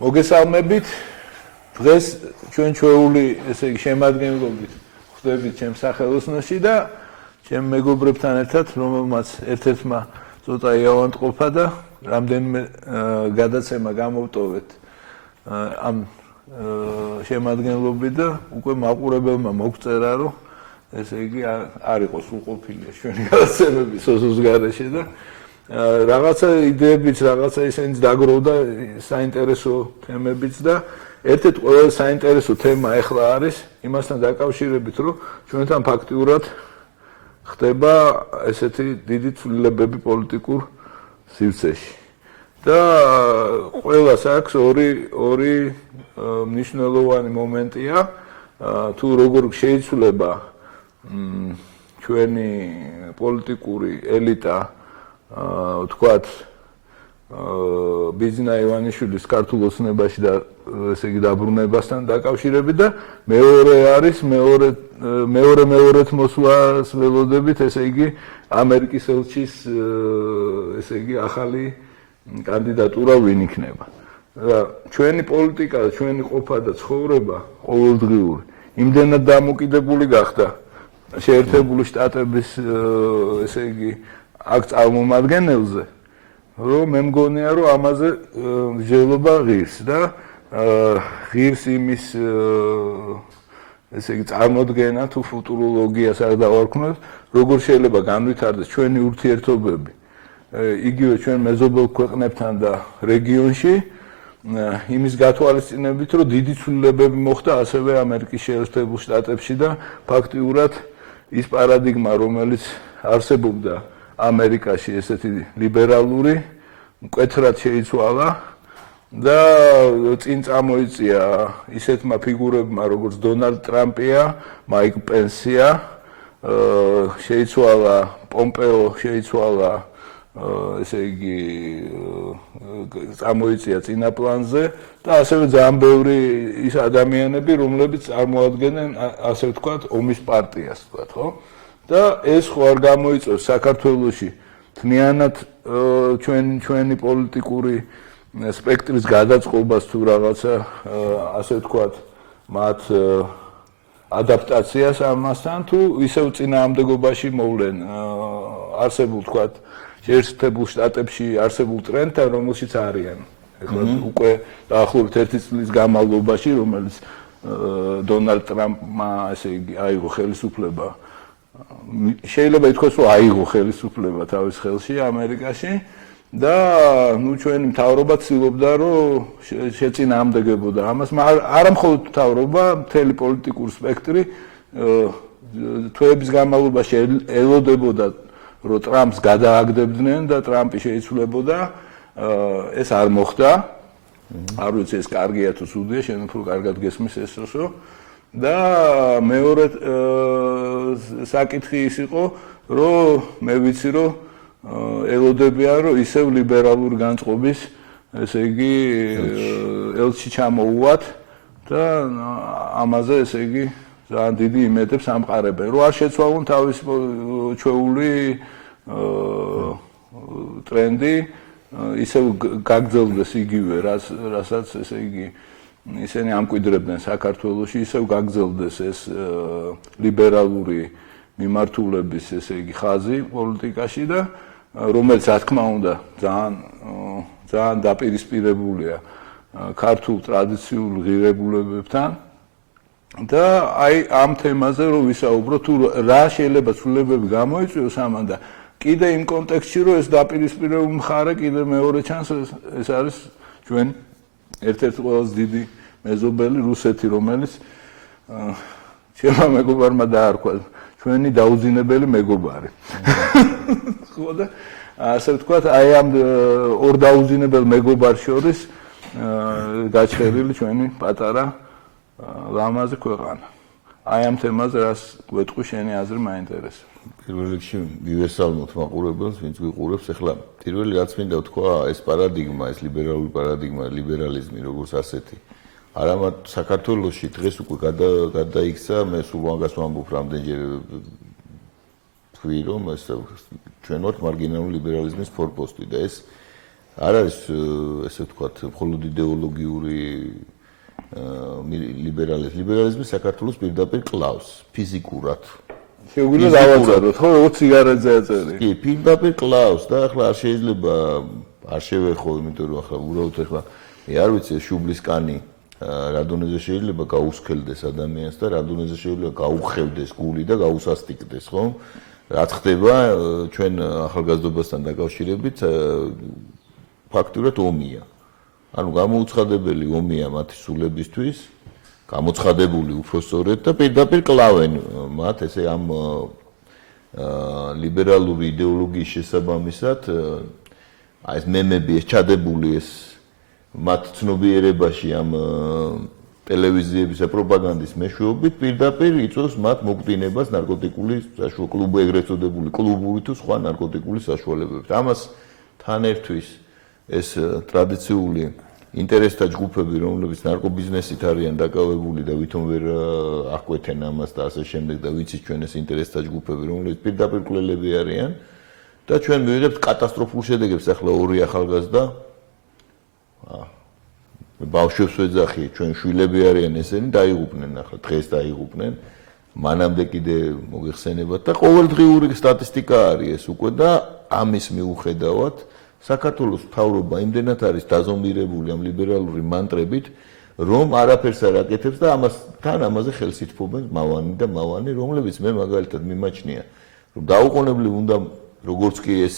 მოგესალმებით. დღეს ჩვენ ჩვეული, ესე იგი, შემადგენლობით ხდებით ჩემს სახელოსნოში და ჩემ მეგობრებთან ერთად, რომელმაც ერთ-ერთმა ცოტა იავანტყოფა და რამდენიმე გადაცემა გამოვტოვეთ ამ შემადგენლობით და უკვე მაყურებელმა მოგწერა, რომ ესე იგი არ იყოს უყოფილია ჩვენი გადაცემები სოსოს გარეშე და რაღაცა იდეებიც, რაღაცა ისინიც დაგროვდა საინტერესო თემებიც და ერთ-ერთი ყველაზე საინტერესო თემა ახლა არის იმასთან დაკავშირებით, რომ ჩვენთან ფაქტიურად ხდება ესეთი დიდი ცვლილებები პოლიტიკურ სივრცეში. და ყველას აქვს ორი მნიშვნელოვანი მომენტია, თუ როგორ შეიცვლება ჩვენი პოლიტიკური ელიტა თქვათ ბიზნა ივანიშვილის ქართულ ოცნებაში და ესე იგი დაბრუნებასთან დაკავშირებით და მეორე არის მეორეთ მოსვლას ველოდებით, ესე იგი ამერიკის ელჩის ესე იგი ახალი კანდიდატურა ვინ იქნება. და ჩვენი პოლიტიკა, ჩვენი ყოფა და ცხოვრება ყოველდღიური იმდენად დამოკიდებული გახდა შეერთებული შტატების ესე იგი აქ წარმომადგენელზე, რომ მე მგონია, რომ ამაზე მსჯელობა ღირს და ღირს იმის ესე იგი წარმოდგენა თუ ფუტუროლოგიას არ დავარქმევ, როგორ შეიძლება განვითარდეს ჩვენი ურთიერთობები იგივე ჩვენ მეზობელ ქვეყნებთან და რეგიონში იმის გათვალისწინებით, რომ დიდი ცვლილებები მოხდა ასევე ამერიკის შეერთებულ შტატებში და ფაქტიურად ის პარადიგმა, რომელიც არსებობდა ამერიკაში ესეთი ლიბერალური მკვეთრად შეიცვალა და წინ წამოიწია ისეთმა ფიგურებმა, როგორც დონალდ ტრამპია, მაიკ პენსია, შეიცვალა პომპეო, შეიცვალა ესე იგი წამოიწია წინა პლანზე და ასევე ძალიან ბევრი ის ადამიანები, რომლებიც წარმოადგენენ ასე ვთქვათ ომის პარტიას, ვთქვათ, ხო? და ეს ხო არ გამოიწვევს საქართველოში თნიანად ჩვენი პოლიტიკური სპექტრის გადაწყობას თუ რაღაცა ასე ვთქვათ მათ ადაპტაციას ამასთან თუ ისევ წინააღმდეგობაში მოვლენ არსებულ ვთქვათ შეერთებულ შტატებში არსებულ ტრენდთან, რომელშიც არიან. ეხლა უკვე დაახლოებით 1 წლის განმავლობაში, რომელიც დონალდ ტრამპმა ესე იგი აიღო ხელისუფლება, შეიძლება ითქვას, რომ აიღო ხელისუფლება თავის ხელში ამერიკაში და ნუ ჩვენი მთავრობა ცდილობდა, რომ შეწინააღმდეგებოდა ამას, არა მხოლოდ მთავრობა, მთელი პოლიტიკური სპექტრი თვეების განმავლობაში ელოდებოდა რომ ტრამპს გადააგდებდნენ და ტრამპი შეიცვლებოდა, ეს არ მოხდა. არ ვიცი ეს კარგია თუ ცუდია, შენ უფრო კარგად გესმის ესო. და მეორე საკითხი ის იყო, რომ მე ვიცი, რომ ელოდებიან, რომ ისევ ლიბერალური განწყობის, ესე იგი ელჩი ჩამოუვათ და ამაზე ესე იგი ძალიან დიდი იმედებს ამყარებენ, რომ არ შეცვალონ თავის ჩვეული ტრენდი, ისევ გაგრძელდეს იგივე, რასაც ესე იგი ისინი ამკვიდრებდნენ საქართველოში, ისევ გაგრძელდეს ეს ლიბერალური მიმართულების ესე იგი ხაზი პოლიტიკაში და რომელიც რა თქმა უნდა ძალიან დაპირისპირებულია ქართულ ტრადიციულ ღირებულებებთან. და აი ამ თემაზე რომ ვისაუბროთ, თუ რა შეიძლება ცვლილებები გამოიწვიოს ამან და კიდე იმ კონტექსტში, რომ ეს დაპირისპირებული მხარე კიდე მეორე ჩანს, ეს არის ჩვენ ერთ-ერთი ყველაზე დიდი მეზობელი რუსეთი, რომელიც ჩემმა მეგობარმა დაარქვა ჩვენი დაუძინებელი მეგობარი. ხო და ასე ვთქვათ, აი ამ ორ დაუძინებელ მეგობარს შორის გაჩერილი ჩვენი პატარა ლამაზი ქვეყანა. აი ამ თემაზე რას გვეტყვი შენი აზრი მაინტერესებს. პირველ რიგში მივესალმოთ მაყურებელს, ვინც გვიყურებს. ახლა პირველი რაც მინდა ვთქვა, ეს პარადიგმა, ეს ლიბერალური პარადიგმა, ლიბერალიზმი როგორც ასეთი, არამედ საქართველოში დღეს უკვე გადაიქცა, მე სულ მაგას ვამბობ რამდენჯერ თქვი, რომ ეს ჩვენ ვართ მარგინალური ლიბერალიზმის ფორპოსტი და ეს არ არის ესე ვთქვათ, მხოლოდ იდეოლოგიური ლიბერალიზმი საქართველოს პირდაპირ კლავს ფიზიკურად. შეგვიძლია დავაწეროთ, ხო, როგორც სიგარეტზე აწერი. კი, პირდაპირ კლავს და ახლა არ შეიძლება არ შევეხო, იმიტომ რომ ახლა უბრალოდ ახლა მე არ ვიცი შუბლის კანი რა დონეზე შეიძლება გაუსქელდეს ადამიანს და რა დონეზე შეიძლება გაუხევდეს გული და გაუსასტიკდეს, ხო? რაც ხდება ჩვენ ახალგაზრდობასთან დაკავშირებით ფაქტურად ომია. ანუ გამოუცხადებელი ომია მათი სულებისთვის, გამოცხადებული უფრო სწორედ და პირდაპირ კლავენ მათ ესე ამ ლიბერალური იდეოლოგიის შესაბამისად აი ეს მემები ეს ჩადებული ეს მათ ცნობიერებაში ამ ტელევიზიების პროპაგანდის მეშვეობით პირდაპირ იწვევს მათ მოგდინებას ნარკოტიკული საშუალებლები, ეგრეთ წოდებული კლუბური თუ სხვა ნარკოტიკული საშუალებებით. ამას თან ერთვის ეს ტრადიციული ინტერესთა ჯგუფები, რომლებიც ნარკობიზნესით არიან დაკავებული და ვითომ ვერ აღკვეთენ ამას და ასე შემდეგ და ვიცით ჩვენ ეს ინტერესთა ჯგუფები, რომლებიც პირდაპირ კვლელები არიან და ჩვენ მივიღებთ კატასტროფულ შედეგებს. ახლა ორი ახალგაზრდა ბავშვებს ვეძახი, ჩვენ შვილები არიან ესენი, დაიღუპნენ ახლა, დღეს დაიღუპნენ. მანამდე კიდე მოგეხსენებათ და ყოველდღიური სტატისტიკა არის ეს უკვე და ამის მიუხედავად საქართველოს მთავრობა იმდენად არის დაზომირებული ამ ლიბერალური მანტრებით, რომ არაფერს არ აკეთებს და ამაზე ხელს ითფობენ მავანი, რომლებიც მე მაგალითად მიმაჩნია, რომ დაუყოვნებლივ უნდა როგორც კი ეს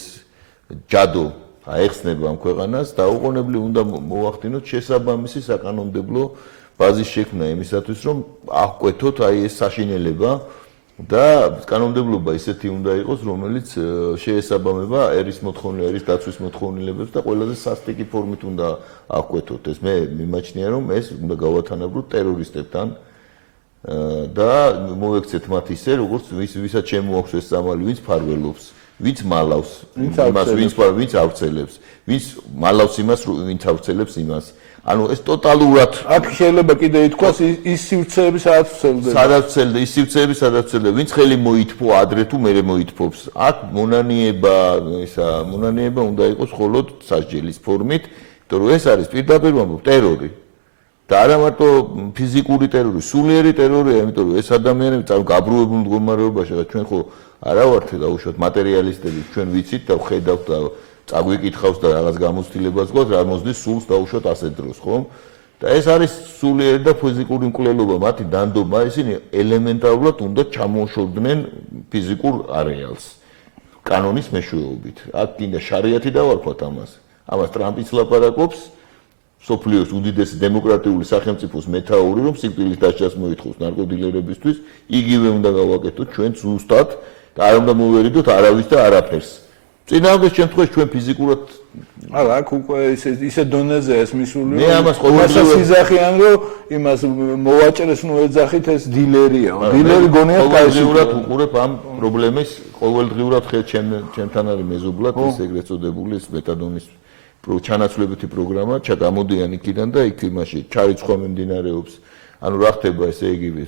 ჯადო აეხსნება ამ ქვეყანას, დაუყოვნებლივ უნდა მოახდინოთ შესაბამისი საკანონმდებლო ბაზის შექმნა იმისათვის, რომ აღკვეთოთ აი ეს საშინელება და კანონმდებლობა ისეთი უნდა იყოს, რომელიც შეესაბამება ერის დაცვის მოთხოვნილებებს და ყველაზე სასტიკი ფორმით უნდა აღკვეთოთ. ეს მე მიმაჩნია, რომ ეს უნდა გავათანაბროთ ტერორისტებთან და მოვექცეთ მათ ისე, როგორც ვისაც შემოაქვს ეს სამალი, ვინც ფარველობს, ვინც მალავს, ვინც ავრცელებს, ვინც მალავს იმას, ვინც ავრცელებს იმას. ანუ ეს ტოტალურად აქ შეიძლება კიდე ითქვას ის სივრცეები სადაც ვრცელდება. ის სივრცეები სადაც ვრცელდება, ვინც ხელი მოითფო ადრე თუ მერე მოითფობს. აქ მონანიება უნდა იყოს მხოლოდ სასჯელის ფორმით, იმიტომ რომ ეს არის პირდაპირ ტერორი. და არა მარტო ფიზიკური ტერორი, სულიერი ტერორია, იმიტომ რომ ეს ადამიანები გაბრუებულ მდგომარეობაში და ჩვენ ხო არა ვართ დაუშვათ მატერიალისტები, ჩვენ ვიცით და ვხედავთ და წაგვიკითხავს და რაღაც გამოცდილებას გვაქვს, რა მოსდის სულს დაუშვათ ასეთ დროს, ხო? და ეს არის სულიერი და ფიზიკური მკვლელობა, მათი დანდობა, ისინი ელემენტარულად უნდა ჩამოშორდნენ ფიზიკურ არეალს კანონის მეშვეობით. აქ კიდე შარიათი დავარქვათ ამას. ამას ტრამპიც ლაპარაკობს, სოფლიოს უდიდესი დემოკრატიული სახელმწიფოს მეთაური, რომ სიკვდილის დასჯას მოითხოვს ნარკოდილერებისთვის, იგივე უნდა გავაკეთოთ ჩვენ ზუსტად და არ უნდა მოვერიდოთ არავის და არაფერს. წინააღმდეგ შემთხვევაში ჩვენ ფიზიკურად არა, აქ უკვე ისე დონეზე ეს მისული, მე ამას ყოველდღიურად სიზახიან, რომ იმას მოვაჭრეს ნუ ეძახით ეს დილერია. დილერი გონია ყოველდღიურად უყურებ ამ პრობლემის, ყოველდღიურად ჩემთან არის მეზობლად ეს ეგრეთ წოდებული ეს მეტადონის ჩანაცვლებითი პროგრამა, ჩაგამოდიან იქიდან და იქ იმაში ჩარიცხვა მიმდინარეობს. ანუ რა ხდება ესე იგივე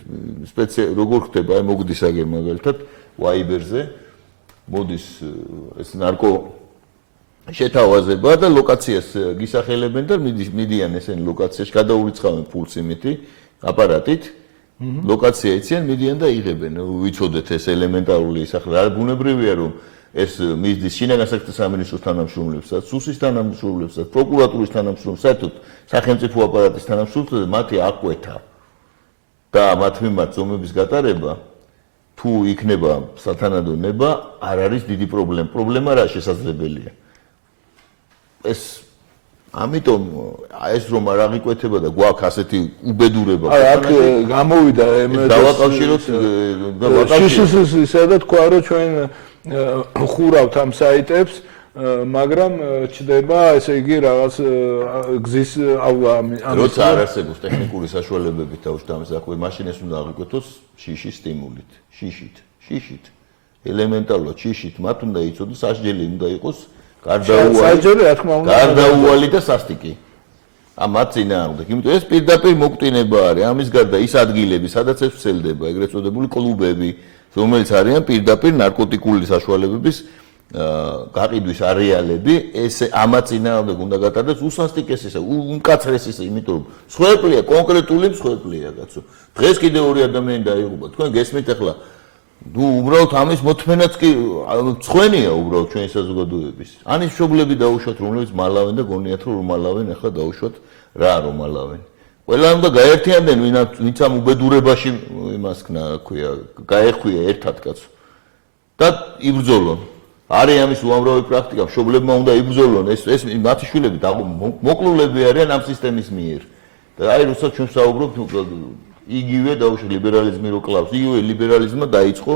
როგორ ხდება, აი მოგდის აგერ მაგალითად ვაიბერზე მოდის ეს ნარკო შეთავაზება და ლოკაციას გისახელებენ და მიდიან ესენი ლოკაციაში, გადაურიცხავენ ფულს იმითი აპარატით, ლოკაცია იციან, მიდიან და იღებენ. ვიცოდეთ ეს ელემენტარული ის ახლა რა ბუნებრივია რომ ეს მისდის შინაგან საქმეთა სამინისტროს თანამშრომლებსაც, სუსის თანამშრომლებსაც, პროკურატურის თანამშრომლებსაც, საერთოდ სახელმწიფო აპარატის თანამშრომლებსაც მათი აკვეთა და მათ მიმართ ზომების გატარება თუ იქნება სათანადო ნება, არ არის დიდი პრობლემა. პრობლემა რა შესაძლებელია. ეს ამიტომ ეს რომ არ აღიკვეთება და გვაქვს ასეთი უბედურება. აქ გამოვიდა დავაკავშიროთ შიშისა და თქვა რომ ჩვენ ხურავთ ამ საიტებს, მაგრამ ჩდება ესე იგი რაღაც გზის როცა არ არსებობს ტექნიკური საშუალებებით დაუშტამსახვე, მაშინ ეს უნდა აღიკვეთოს შიშის სტიმულით, შიშით. ელემენტარულად შიშით მათ უნდა იცოდოს, სასჯელი უნდა იყოს გარდაუვალი და სასტიკი. ამათ წინააღმდეგ. იმიტომ ეს პირდაპირ მოკვდინება არის. ამის გარდა ის ადგილები, სადაც ეს ვრცელდება, ეგრეთ წოდებული კლუბები, რომელიც არიან პირდაპირ ნარკოტიკული საშუალებების გაყიდვის არეალები, ეს ამათ წინააღმდეგ უნდა გატარდეს უსასტიკესისა, უმკაცრესისა, იმიტომ რომ მსხვერპლია, კონკრეტული მსხვერპლია, კაცო. დღეს კიდე ორი ადამიანი დაიღუპა. თქვენ გესმით ახლა უბრალოდ ამის მოთმენაც კი მწვენია უბრალოდ ჩვენი საზოგადოების. ანის მშობლები დაუშვათ, რომლებიც მალავენ და გონიათ რომ მალავენ, ახლა დაუშვათ რა რომ მალავენ. ყველა უნდა გაერთიანდნენ, ვინც ამ უბედურებაში იმას ქვია, გაეხვია ერთად კაცო. და იბრძოლონ. არის ამის უამრავი პრაქტიკა, მშობლებმა უნდა იბრძოლონ, ეს მათი შვილები მოკლულები არიან ამ სისტემის მიერ. და აი როცა ჩვენ საუბრობთ იგივე დაუშვათ ლიბერალიზმი რო კლავს, იგივე ლიბერალიზმმა დაიწყო,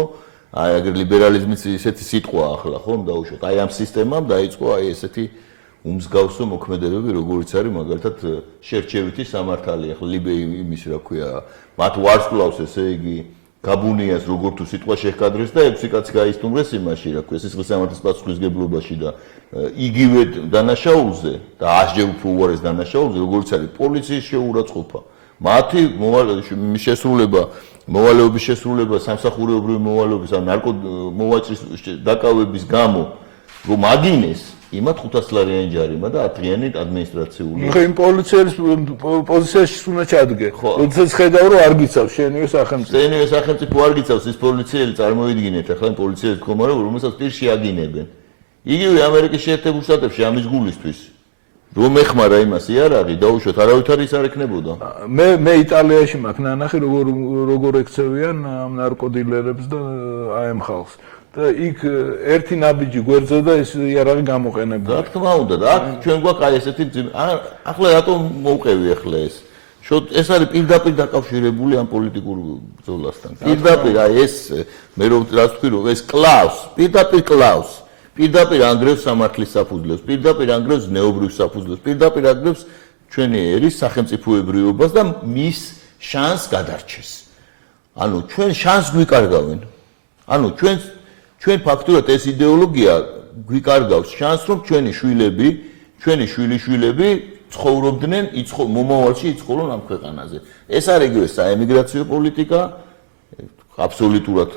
აი აგერ ლიბერალიზმიც ისეთი სიტყვა ახლა ხომ დაუშვათ, აი ამ სისტემამ დაიწყო აი ესეთი უმსგავსო მოქმედებები, როგორიც არის მაგალითად შერჩევითი სამართალი, ახლა იმის რა ქვია, მათ ვარსკვლავს ესე იგი გაბუნიას როგორ თუ სიტყვა შეჰკადრეს და 6 კაცი გაისტუმრეს იმაში რა ქვია, სისხლის სამართლის პასუხისგებლობაში და იგივე დანაშაულზე და 100-ჯერ უფრო უარეს დანაშაულზე, როგორიც არის პოლიციის შეურაცხყოფა. მათი მოვალეობის შესრულება სამსახურეობრივი მოვალეობის ან ნარკომოვაჭრის დაკავების გამო რომ აგინეს იმათ 500 ლარიანი ჯარიმა და 10 დღიანი ადმინისტრაციული. ხო, იმ პოლიციის პოზიციაში უნდა ჩადგე. როდესაც ხედავ რომ არ გიცავს შენივე სახელმწიფო. შენივე სახელმწიფო არ გიცავს ის პოლიციელი წარმოიდგინეთ ახლა იმ პოლიციელი მდგომარეობა რომელსაც პირში აგინებენ. იგივე ამერიკის შეერთებულ შტატებში ამის გულისთვის რომ ეხმარა იმას იარაღი დაუშვათ არავითარი ის არ ექნებოდა. მე იტალიაში მაქვს ნანახი როგორ ექცევიან ამ ნარკოდილერებს და აი ამ ხალხს. და იქ ერთი ნაბიჯი გვერდზე და ეს იარაღი გამოყენებდა. რა თქმა უნდა და აქ ჩვენ გვაქვს აი ესეთი ახლა რატომ მოვყევი ახლა ეს? ეს არის პირდაპირ დაკავშირებული ამ პოლიტიკურ ბრძოლასთან. პირდაპირ აი ეს მე რომ რას ვთქვი რომ ეს კლავს, პირდაპირ კლავს. პირდაპირ ანგრევს სამართლის საფუძვლებს, პირდაპირ ანგრევს ზნეობრივ საფუძვლებს, პირდაპირ ანგრევს ჩვენი ერის სახელმწიფოებრიობას და მის შანსს გადარჩეს. ანუ ჩვენ შანსს გვიკარგავენ. ანუ ჩვენ ფაქტურად ეს იდეოლოგია გვიკარგავს შანსს, რომ ჩვენი შვილები, ჩვენი შვილიშვილები ცხოვრობდნენ მომავალში იცხოვრონ ამ ქვეყანაზე. ეს არის იგივე საემიგრაციო პოლიტიკა, აბსოლუტურად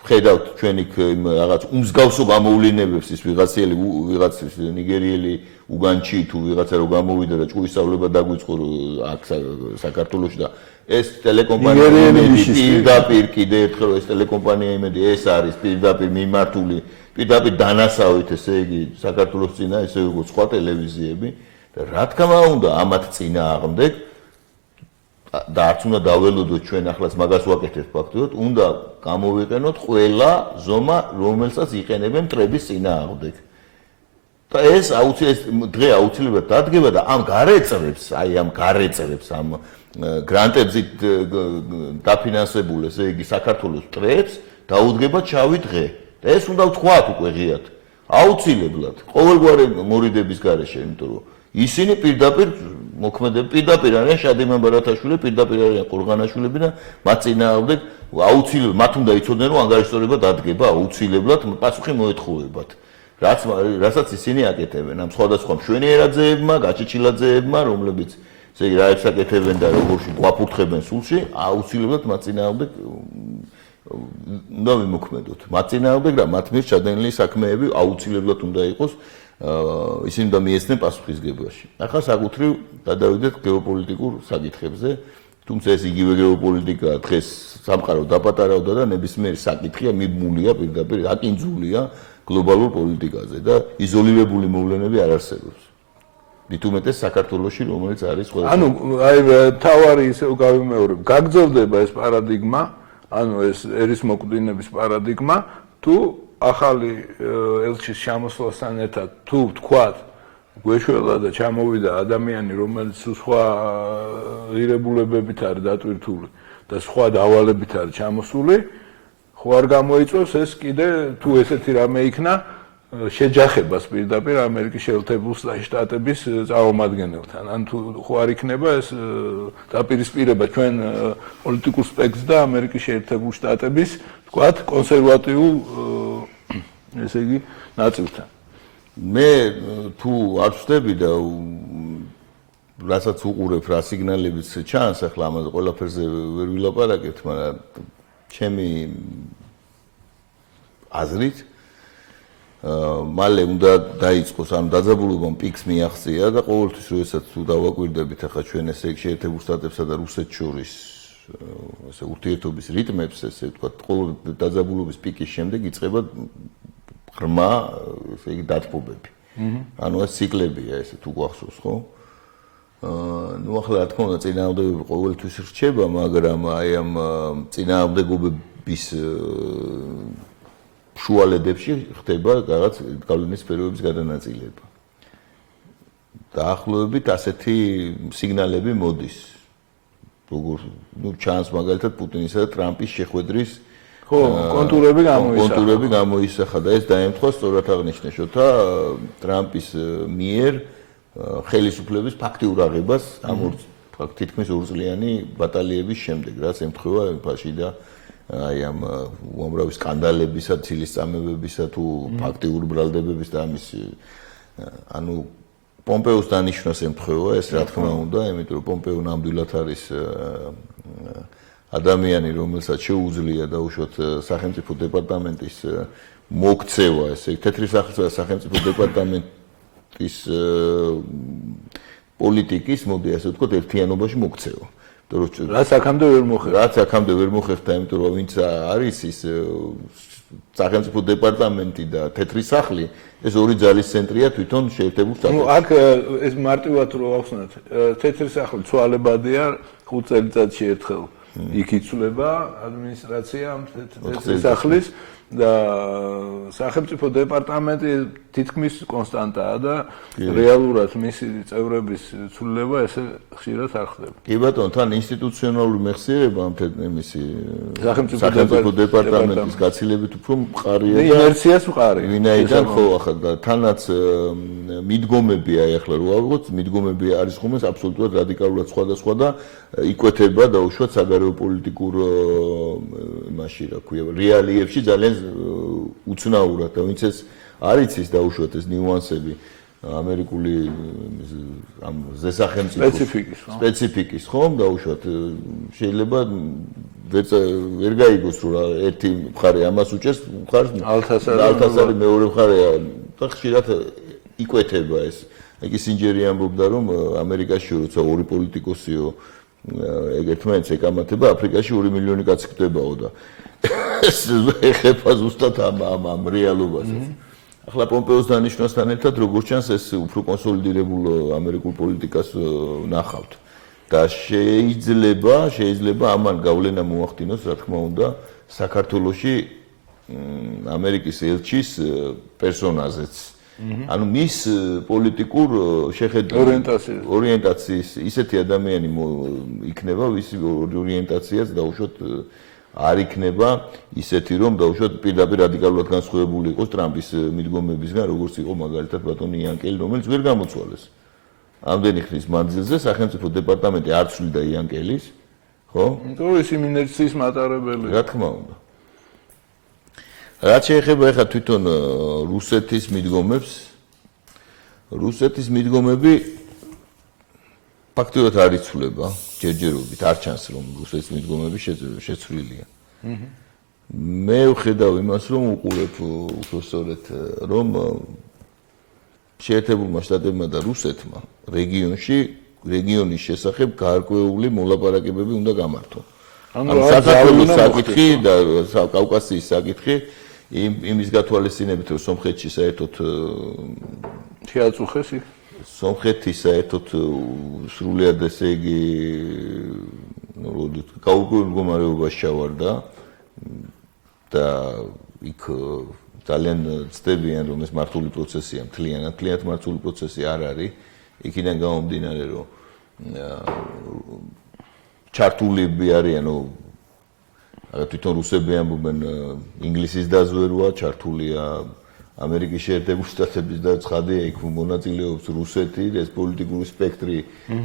ხედავთ ჩვენი რაღაც უმსგავსო გამოვლენებებს ის ვიღაც ნიგერიელი უგანჩი თუ ვიღაცა რო გამოვიდა და ჭუისავლება დაგვიწყო აქ საქართველოში და ეს ტელეკომპანია პირდაპირ კიდე ერთხელ ეს ტელეკომპანია იმედი ეს არის პირდაპირ მიმართული პირდაპირ დანასავით ესე იგი საქართველოს წინა ესე როგორც სხვა ტელევიზიები და რა თქმა უნდა ამათ წინააღმდეგ და არც უნდა დაველოდოთ ჩვენ ახლაც მაგას ვაკეთებთ ფაქტობრივად, უნდა გამოვიყენოთ ყველა ზომა, რომელსაც იყენებენ მტრების წინააღმდეგ. და ეს დღე აუცილებლად დადგება და ამ გარეწრებს, ამ გრანტებზე დაფინანსებულ, ესე იგი საქართველოს მტრებს დაუდგება ჩავი დღე. და ეს უნდა ვთქვათ უკვე ღიად. აუცილებლად, ყოველგვარი მორიდების გარეშე, იმიტომ რომ ისინი პირდაპირ მოქმედები პირდაპირ არიან შადიმან ბარათაშვილი, პირდაპირ არიან ყორღანაშვილები და მათ წინააღმდეგ აუცილებლად მათ უნდა იცოდნენ რომ ანგარიშტორება დადგება აუცილებლად პასუხი მოეთხოვებათ. რასაც ისინი აკეთებენ ამ სხვადასხვა მშვენიერაძეებმა, გაჩეჩილაძეებმა, რომლებიც ესე იგი რაებს აკეთებენ და როგორში გვაფურთხებენ სულში, აუცილებლად მათ წინააღმდეგ უნდა ვიმოქმედოთ. მათ წინააღმდეგ და მათ მიერ ჩადენილი საქმეები აუცილებლად უნდა იყოს ისინი უნდა მიეცნენ პასუხისგებაში. ახლა საკუთრივ გადავიდეთ გეოპოლიტიკურ საკითხებზე, თუმცა ეს იგივე გეოპოლიტიკა დღეს სამყარო დაპატარავდა და ნებისმიერი საკითხია მიბმულია პირდაპირ აკინძულია გლობალურ პოლიტიკაზე და იზოლირებული მოვლენები არ არსებობს. მით უმეტეს საქართველოში, რომელიც არის ყველა. ანუ აი თავარი ისევ გავიმეორებ, გაგრძელდება ეს პარადიგმა, ანუ ეს ერისმოკვდინების პარადიგმა, თუ ახალი ელჩის ჩამოსვლასთან ერთად თუ ვთქვათ გვეშველა და ჩამოვიდა ადამიანი რომელიც სხვა ღირებულებებით არის დატვირთული და სხვა დავალებით არის ჩამოსული ხო არ გამოიწვევს ეს კიდე თუ ესეთი რამე იქნა შეჯახებას პირდაპირ ამერიკის შეერთებულ შტატების წარმომადგენელთან ან თუ ხო არ იქნება ეს დაპირისპირება ჩვენ პოლიტიკურ სპექტრს და ამერიკის შეერთებულ შტატების თქვათ კონსერვატიულ ესე იგი ნაწილთან მე თუ არ ვწდები და რასაც უყურებ რა სიგნალებიც ჩანს ახლა ამაზე ყველაფერზე ვერ ვილაპარაკებთ მაგრამ ჩემი აზრით მალე უნდა დაიწყოს, ანუ დაძაბულობამ პიკს მიაღწია და ყოველთვის როდესაც თუ დავაკვირდებით ახლა ჩვენ ესე შეერთებულ შტატებსა და რუსეთს შორის ესე ურთიერთობის რიტმებს, ესე ვთქვათ, ყოველ დაძაბულობის პიკის შემდეგ იწყება ღრმა, ესე იგი დათბობები. ანუ ეს ციკლებია, ესე თუ გვახსოვს, ხო? ნუ ახლა რა თქმა უნდა წინააღმდეგობები ყოველთვის რჩება, მაგრამ აი ამ წინააღმდეგობების შუალედებში ხდება რაღაც გავლენის სფეროების გადანაწილება. დაახლოებით ასეთი სიგნალები მოდის. როგორ ნუ ჩანს მაგალითად პუტინისა და ტრამპის შეხვედრის კონტურები გამოისახა და ეს დაემთხვა სწორად აღნიშნე შოთა ტრამპის მიერ ხელისუფლების ფაქტიურ აღებას ამ თითქმის ორწლიანი ბატალიების შემდეგ, რაც ემთხვევა ფაში და აი ამ უამრავი სკანდალებისა, ცილისწამებებისა თუ ფაქტიურ ბრალდებების და ამის ანუ პომპეოს დანიშვნას ემთხვევა ეს რა თქმა უნდა, იმიტომ რომ პომპეო ნამდვილად არის ადამიანი, რომელსაც შეუძლია დაუშვათ სახელმწიფო დეპარტამენტის მოქცევა, ესე თეთრი სახელმწიფო დეპარტამენტის პოლიტიკის, მოდი ასე ვთქვათ, ერთიანობაში მოქცევა. რაც აქამდე ვერ მოხერხდა. რაც აქამდე ვერ მოხერხდა, იმიტომ რომ ვინც არის ის სახელმწიფო დეპარტამენტი და თეთრი სახლი, ეს ორი ძალის ცენტრია თვითონ შეერთებულ შტატებში. ნუ აქ ეს მარტივად რო ავხსნათ, თეთრი სახლი ცვალებადია 5 წელიწადში ერთხელ. იქ იცვლება ადმინისტრაცია ამ თეთრი სახლის და სახელმწიფო დეპარტამენტი თითქმის კონსტანტაა და რეალურად მისი წევრების ცვლილება ესე ხშირად არ ხდება. კი ბატონო, თან ინსტიტუციონალური მეხსიერება ამ მისი სახელმწიფო დეპარტამენტის გაცილებით უფრო მყარია და ინერციას მყარი. ვინაიდან ხო ახლა და თანაც მიდგომები აი ახლა რო ავიღოთ, მიდგომები არის ხომ ეს აბსოლუტურად რადიკალურად სხვადასხვა და იკვეთება დაუშვათ საგარეო პოლიტიკურ იმაში რა ქვია, რეალიებში ძალიან უცნაურად და ვინც ეს არ იცის დაუშვათ ეს ნიუანსები ამერიკული ამ ზესახელმწიფო სპეციფიკის ხომ დაუშვათ შეიძლება ვერ გაიგოს რომ ერთი მხარე ამას უჭერს მხარს ალთასარი მეორე მხარეა და ხშირად იკვეთება ეს კისინჯერი ამბობდა რომ ამერიკაში როცა ორი პოლიტიკოსიო ერთმანეთს ეკამათება აფრიკაში 2 მილიონი კაცი ხდებაო და ეს ეხება ზუსტად ამ რეალობასაც. ახლა პომპეოს დანიშვნასთან ერთად როგორც ჩანს ეს უფრო კონსოლიდირებულ ამერიკულ პოლიტიკას ნახავთ და შეიძლება ამან გავლენა მოახდინოს რა თქმა უნდა საქართველოში ამერიკის elchis პერსონაჟეც. ანუ მის პოლიტიკურ ორიენტაციის ისეთი ადამიანი იქნება ვისი ორიენტაციაც დაუშვათ არ იქნება ისეთი რომ დაუშვათ პირდაპირ რადიკალურად განსხვავებული იყოს ტრამპის მიდგომებისგან როგორც იყო მაგალითად ბატონი იანკელი რომელიც ვერ გამოწვალეს ამდენი ხნის მანძილზე სახელმწიფო დეპარტამენტი არ ცვლიდა იანკელის ხო? იმიტომ ის იმ ინერციის მატარებელია. რა თქმა უნდა. რაც შეეხება ახლა თვითონ რუსეთის მიდგომებს რუსეთის მიდგომები ფაქტობრივად არ იცვლება ჯერჯერობით არ ჩანს რომ რუსეთის მიდგომები შეცვლილია. მე ვხედავ იმას რომ უყურებ უბრალოდ რომ შეერთებულმა შტატებმა და რუსეთმა რეგიონის შესახებ გარკვეული მოლაპარაკებები უნდა გამართონ. ანუ საქართველოს საკითხი და კავკასიის საკითხი იმის გათვალისწინებით რომ სომხეთში საერთოდ შეაწუხეს იქ სომხეთი საერთოდ სრულიად ესე იგი გაურკვეველ მდგომარეობაში ჩავარდა და იქ ძალიან ცდებიან რომ ეს მართული პროცესია მთლიანად მართული პროცესი არ არის იქიდან გამომდინარე რომ ჩართულები არიანო თვითონ რუსები ამბობენ ინგლისის დაზვერვა ჩართულია ამერიკის შეერთებულ შტატების და ცხადია იქ მონაწილეობს რუსეთი ეს პოლიტიკური სპექტრი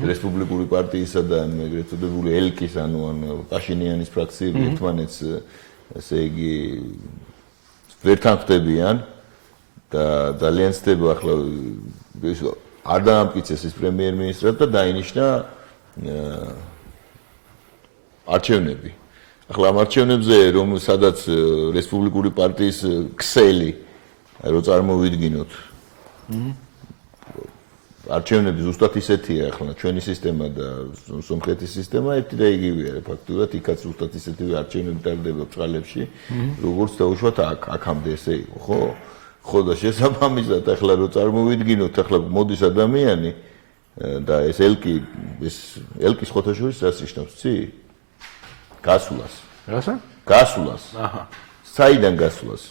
რესპუბლიკური პარტიისა და ეგრეთ წოდებული ელკის ანუ პაშინიანის ფრაქციები ერთმანეთს ესე იგი ვერთან ხდებიან და ძალიან ცდება ახლა არ დაამტკიცეს ის პრემიერ-მინისტრად და დაინიშნა არჩევნები. ახლა ამ არჩევნებზე რომ სადაც რესპუბლიკური პარტიის ქსელი აი რო წარმოვიდგინოთ. არჩევნები ზუსტად ისეთია ახლა ჩვენი სისტემა და სომხეთის სისტემა ერთი და იგივეა ფაქტურად იქაც ზუსტად ისეთივე არჩევნები ტარდება ბრალებში როგორც დაუშვათ აქამდე ესე იყო ხო ხო და შესაბამისად ახლა რო წარმოვიდგინოთ ახლა მოდის ადამიანი და ეს ელკის ხოთაშორის რას ნიშნავს ცი გასვლას რასა გასვლას აჰა საიდან გასვლას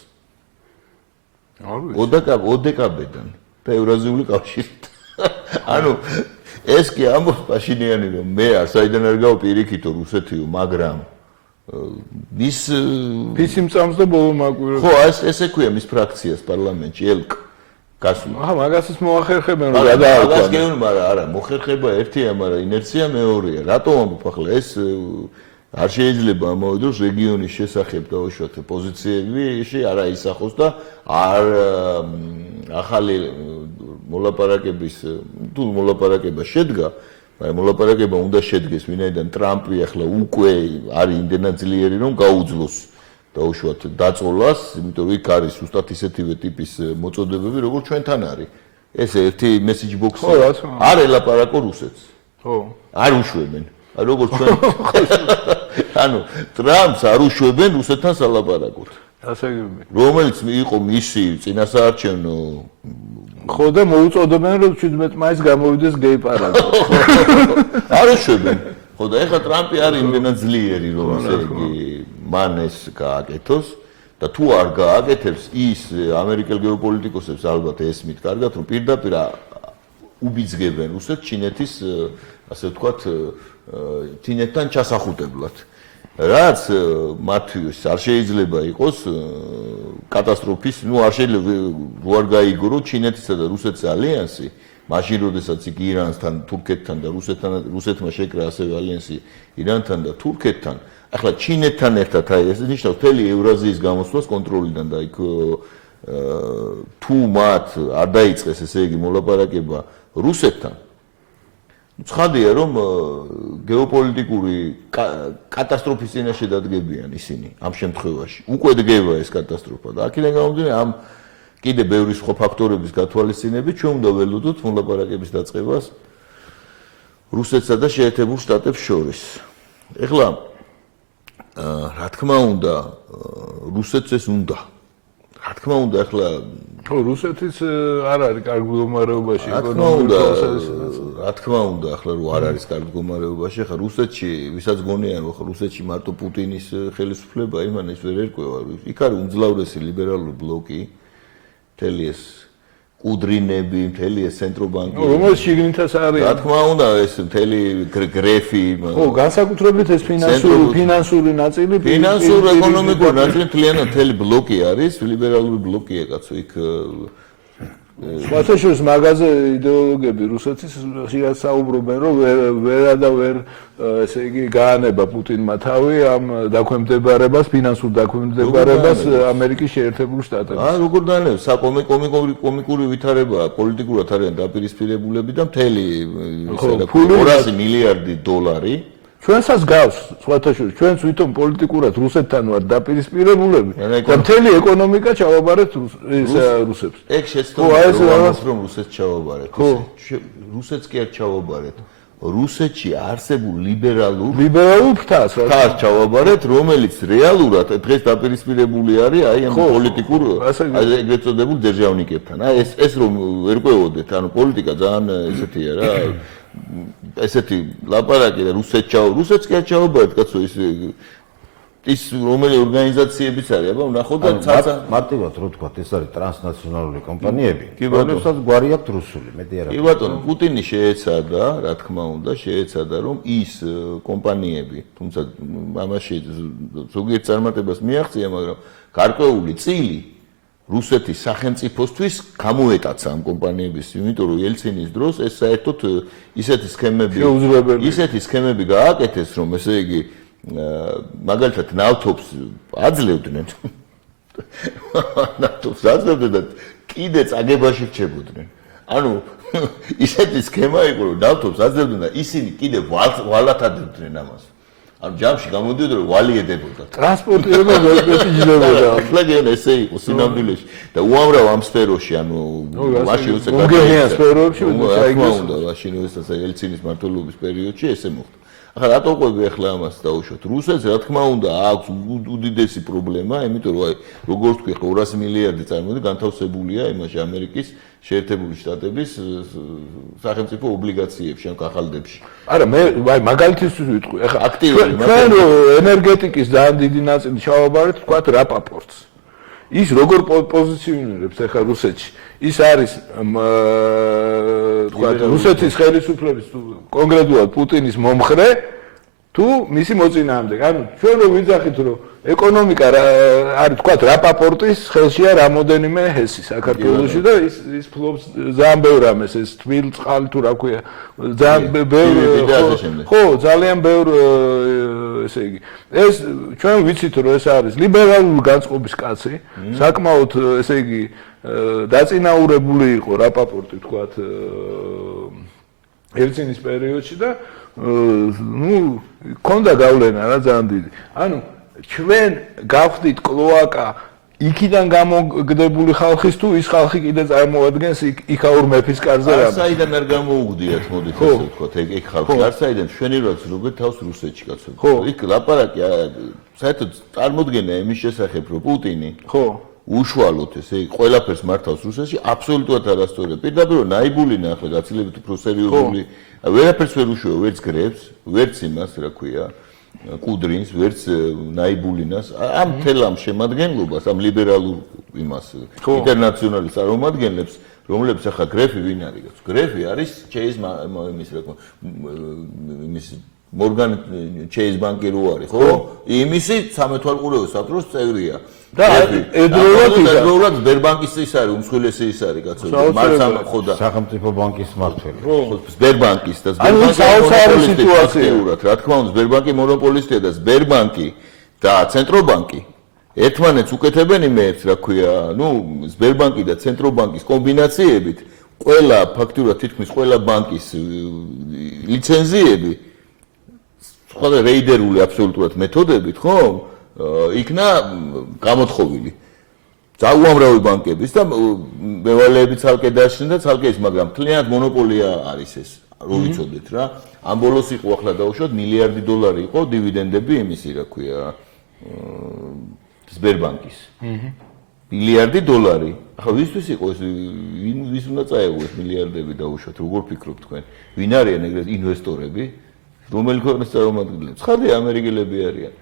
ოდეკაბედან და ევრაზიული კავშირიდან ანუ ეს კი ამბობს პაშინიანი რომ მე საიდან არ გავა პირიქითო რუსეთიო მაგრამ ის ფიციმწამს და ბოლო მაკვირვებს ხო ესე ქვია მის ფრაქციას პარლამენტში ელკ გასვლა აჰა მაგასაც მოახერხებენ რომ გადააკვან მაგრამ არა მოხერხება ერთია მაგრამ ინერცია მეორეა რატომ ამბობ ახლა ეს არ შეიძლება ამავდროულად რეგიონის შესახებ დაუშვათ პოზიციებში არა ისახოს და არ ახალი მოლაპარაკების თუ მოლაპარაკება შედგა, მაგრამ მოლაპარაკება უნდა შედგეს, ვინაიდან ტრამპი ახლა უკვე არის იმდენად ძლიერი, რომ გაუძლოს დაუშვათ დაწოლას, იმიტომ რომ იქ არის უბრალოდ ისეთივე ტიპის მოწოდებები, როგორც ჩვენთან არის. ეს ერთი მესეჯ ბოქსი. არ ელაპარაკო რუსეთს. ხო. არ უშვებენ. როგორც ჩვენ ანუ ტრამპს არ უშვებენ რუსეთთან სალაპარაკოთ. ასე იგი. რომელიც იყო მისი წინასაარჩევნო ხო და მოუწოდებენ რომ 17 მაისს გამოვიდეს გეი პარადი. არ უშვებენ. ხო და ეხლა ტრამპი არის იმდენად ძლიერი რომ ასე იგი მან ეს გააკეთოს და თუ არ გააკეთებს ის ამერიკელ გეოპოლიტიკოსებს ალბათ ესმით კარგად რომ პირდაპირ უბიძგებენ რუსეთს ჩინეთის ასე ვთქვათ ჩინეთთან ჩასახუტებლად. რაც მათთვის არ შეიძლება იყოს კატასტროფის, ნუ არ შეიძლება არ გაიგო ჩინეთისა და რუსეთის ალიანსი, მაშინ როდესაც იქ ირანსთან, თურქეთთან და რუსეთმა შეკრა ასევე ალიანსი ირანთან და თურქეთთან, ახლა ჩინეთთან ერთად აი ეს ნიშნავს მთელი ევრაზიის გამოსვლას კონტროლიდან და იქ თუ მათ არ დაიწყეს ესე იგი მოლაპარაკება რუსეთთან ცხადია რომ გეოპოლიტიკური კატასტროფის წინაშე დადგებიან ისინი ამ შემთხვევაში. უკვე დგება ეს კატასტროფა და აქედან გამომდინარე ამ კიდე ბევრი სხვა ფაქტორების გათვალისწინებით ჩვენ უნდა ველოდოთ მოლაპარაკების დაწყებას რუსეთსა და შეერთებულ შტატებს შორის. ეხლა რა თქმა უნდა რუსეთს ეს უნდა. რა თქმა უნდა ეხლა ხო რუსეთის არ არის კარგ მდგომარეობაში რა თქმა უნდა ახლა რო არ არის კარგ მდგომარეობაში ახლა რუსეთში ვისაც გონიან რომ რუსეთში მარტო პუტინის ხელისუფლება იმან ის ვერ ერკვევა იქ არის უმძლავრესი ლიბერალური ბლოკი მთელი ეს კუდრინები მთელი ეს ცენტრობანკი რომელიც შიგნითაც არის რა თქმა უნდა ეს მთელი გრეფი ხო განსაკუთრებით ეს ფინანსური ნაწილი ფინანსური ეკონომიკური ნაწილი მთლიანად მთელი ბლოკი არის ლიბერალური ბლოკია კაცო იქ სხვათა შორის მაგაზე იდეოლოგები რუსეთის ხშირად საუბრობენ რომ ვერა და ვერ ესე იგი გაანება პუტინმა თავი ამ დაქვემდებარებას ფინანსურ დაქვემდებარებას ამერიკის შეერთებულ შტატებში. როგორ დაანებს საკომიკური ვითარებაა პოლიტიკურად არიან დაპირისპირებულები და მთელი 200 მილიარდი დოლარი ჩვენსაც გავს სხვათა შორის ჩვენც ვითომ პოლიტიკურად რუსეთთან ვარ დაპირისპირებულები და მთელი ეკონომიკა ჩავაბარეთ რუსებს. ეგ შეცდომა რომ რუსეთს ჩავაბარეთ. რუსეთს კი არ ჩავაბარეთ. რუსეთში არსებულ ლიბერალურ ფრთას ჩავაბარეთ, რომელიც რეალურად დღეს დაპირისპირებული არის აი ამ პოლიტიკურ ეგრეთ წოდებულ დერჟავნიკებთან. აი ეს რომ ვერ ყვეოდეთ, ანუ პოლიტიკა ძალიან ესეთია რა. ესეთი ლაპარაკი და რუსეთს კი არ ჩავაბარეთ, კაცო ის რომელი ორგანიზაციებიც არის, აბა ნახოთ და ცაცა მარტივად რო თქვა, ეს არის ტრანსნაციონალური კომპანიები, რომლებსაც გვარი აქვს რუსული, მეტი არა. კი ბატონო, პუტინი შეეცადა, რა თქმა უნდა, შეეცადა რომ ის კომპანიები, თუმცა ამაში ზოგიერთ წარმატებას მიაღწია, მაგრამ გარკვეული წილი რუსეთის სახელმწიფოსთვის გამოეტაცა ამ კომპანიების, იმიტომ რომ ელცინის დროს ეს საერთოდ ისეთი სქემები გააკეთეს, რომ ესე იგი მაგალითად ნავთობს აძლევდნენ და კიდე წაგებაში რჩებოდნენ. ანუ ისეთი სქემა იყო, რომ ნავთობს აძლევდნენ და ისინი კიდე ვალათადებდნენ ამას. ანუ ჯამში გამოდიოდა რომ ვალიედებოდა. ტრანსპორტირება ვერტმეტი ჯდებოდა. ახლა გენ ესე იყო სინამდვილეში და უამრავ ამ სფეროში ანუ მაშინ უცე გოგენია სფეროებში უნდა მაშინ უცე ელცინის მმართველობის პერიოდში ესე მოხდა. ახლა რატო ყვები ახლა ამას დაუშვათ? რუსეთს რა თქმა უნდა აქვს უდიდესი პრობლემა, იმიტომ რომ აი როგორც თქვი 200 მილიარდი წარმოდი განთავსებულია იმაში ამერიკის შეერთებული შტატების სახელმწიფო ობლიგაციებში ან კახალდებში. არა მე აი მაგალითისთვის ვიტყვი. ახლა აქტიური ჩვენ ენერგეტიკის ძალიან დიდი ნაწილი ჩავაბარეთ თქვა რაპაპორტს. ის როგორ პოზიციონირებს ახლა რუსეთში? ის არის თქვა რუსეთის ხელისუფლების კონკრეტულად პუტინის მომხრე თუ მისი მოწინააღმდეგე. ანუ ჩვენ რო ვიძახით რომ ეკონომიკა არის თქვა რაპაპორტის ხელშია რამოდენიმე ჰესი საქართველოში და ის ფლობს ძალიან ბევრ ამას ეს თბილ წყალი თუ რა ქვია ძალიან ბევრ ხო ძალიან ბევრ ესე იგი ეს ჩვენ ვიცით რომ ეს არის ლიბერალური განწყობის კაცი საკმაოდ ესე იგი დაწინაურებული იყო რაპაპორტი თქვა ელცინის პერიოდში და ну კონდა გავლენა რა ძალიან დიდი. ანუ ჩვენ გავხდით კლოაკა იქიდან გამოგდებული ხალხის თუ ის ხალხი კიდე წარმოადგენს იქაურ მეფის კარზე რა. საიდან არ გამოუგდიათ მოდი ესე ვთქვათ ეგ ხალხი არ საიდან ჩვენი რაც როგორ თავს რუსეთში კაცო. იქ ლაპარაკი საერთოდ წარმოდგენა იმის შესახებ რომ პუტინი ხო უშუალოდ ესე ყველაფერს მართავს რუსეთში აბსოლუტურად არასწორია. პირდაპირ ნაიბული ნახე გაცილებით უფრო სერიოზული ვერაფერს ვერ უშუალო ვერც გრებს ვერც იმას რა ქვია კუდრინს ვერც ნაიბულინას ამ თელამ შემადგენლობას ამ ლიბერალურ იმას ინტერნაციონალის წარმომადგენლებს რომლებიც ახლა გრეფი ვინ არის გასულ გრეფი არის ჩეის იმის რა იმის მორგან ჩეის ბანკი რო არის ხო იმისი სამეთვალყურეო საბჭოს წევრია და ერთდროულად სბერბანკის ის არის უმსხვილესი ის არის კაცო მარცამ ხო და სახელმწიფო ბანკის მმართველი ხო სბერბანკის და სბერბანკის სიტუაციურად რა თქმა უნდა სბერბანკი მონოპოლისტია და სბერბანკი და ცენტრობანკი ერთმანეთს უკეთებენ იმებს რა ქვია ნუ სბერბანკი და ცენტრობანკის კომბინაციებით ყველა ფაქტურად თითქმის ყველა ბანკის ლიცენზიები სხვა რეიდერული აბსოლუტურად მეთოდებით ხო იქნა გამოთხოვილი. უამრავი ბანკების და მევალეები ცალკე დაშნენ და ცალკე ის, მაგრამ მთლიანად მონოპოლია არის ეს, რო ვიცოდეთ რა. ამ ბოლოს იყო ახლა დაუშვათ მილიარდი დოლარი იყო დივიდენდები იმისი, რა ქვია, სბერბანკის. მილიარდი დოლარი. ახლა ვისთვის იყო ეს ვის უნდა წაეღო ეს მილიარდები დაუშვათ, როგორ ფიქრობთ თქვენ? ვინ არიან ეგრეთ ინვესტორები? რომელი ქვეყნის წარმომადგენლები? ცხადია ამერიკელები არიან.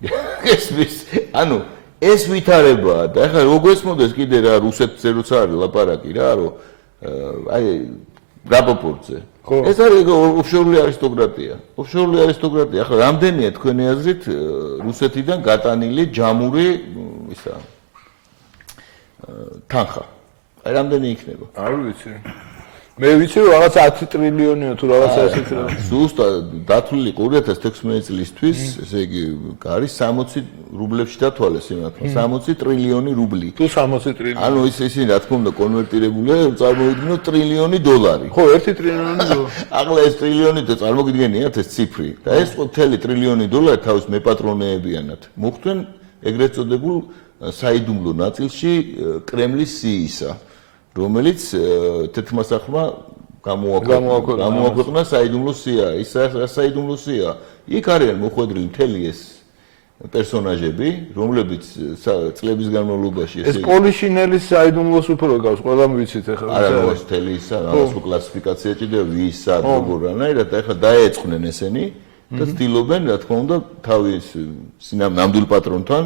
ანუ ეს ვითარებაა და ახლა როგორც მოდეს კიდე რა რუსეთზე როცა არის ლაპარაკი რა რომ აი რაპოპორტზე ეს არის ოფშორული არისტოკრატია ოფშორული არისტოკრატია ახლა რამდენია თქვენი აზრით რუსეთიდან გატანილი ჯამური ისა თანხა აი რამდენი იქნება არ ვიცი მე ვიცი რომ რაღაც 10 ტრილიონია თუ რაღაც ასეთი რა. ზუსტად დათვლილი 2016 წლისთვის, ესე იგი, არის 60 რუბლებში დათვალეს იმათმა, 60 ტრილიონი რუბლი. თუ 60 ტრილიონი. ანუ ისინი რა თქმა უნდა კონვერტირებულია, წარმოვიდგინოთ ტრილიონი დოლარი. ხო, 1 ტრილიონი დოლარი. ახლა ეს ტრილიონი და წარმოგიდგენიათ ეს ციფრი და ეს მთელი ტრილიონი დოლარი თავის მეპატრონეებიანად მოხვდნენ ეგრეთ წოდებულ საიდუმლო ნაწილში კრემლის სიისა. რომელიც თეთრმა სახლმა გამოაქვეყნა საიდუმლო სია. ის საიდუმლო სია. იქ არიან მოხვედრილი მთელი ეს პერსონაჟები, რომლებიც წლების განმავლობაში ეს პოლიშინელის საიდუმლოს უფრო გავს, ყველამ ვიცით ახლა. არა, ეს მთელი ისა, რაღაც კლასიფიკაცია ჭირდება ვისა, როგორ რანაირად და ახლა დაეწყნენ ესენი და ცდილობენ, რა თქმა უნდა, თავის ნამდვილ პატრონთან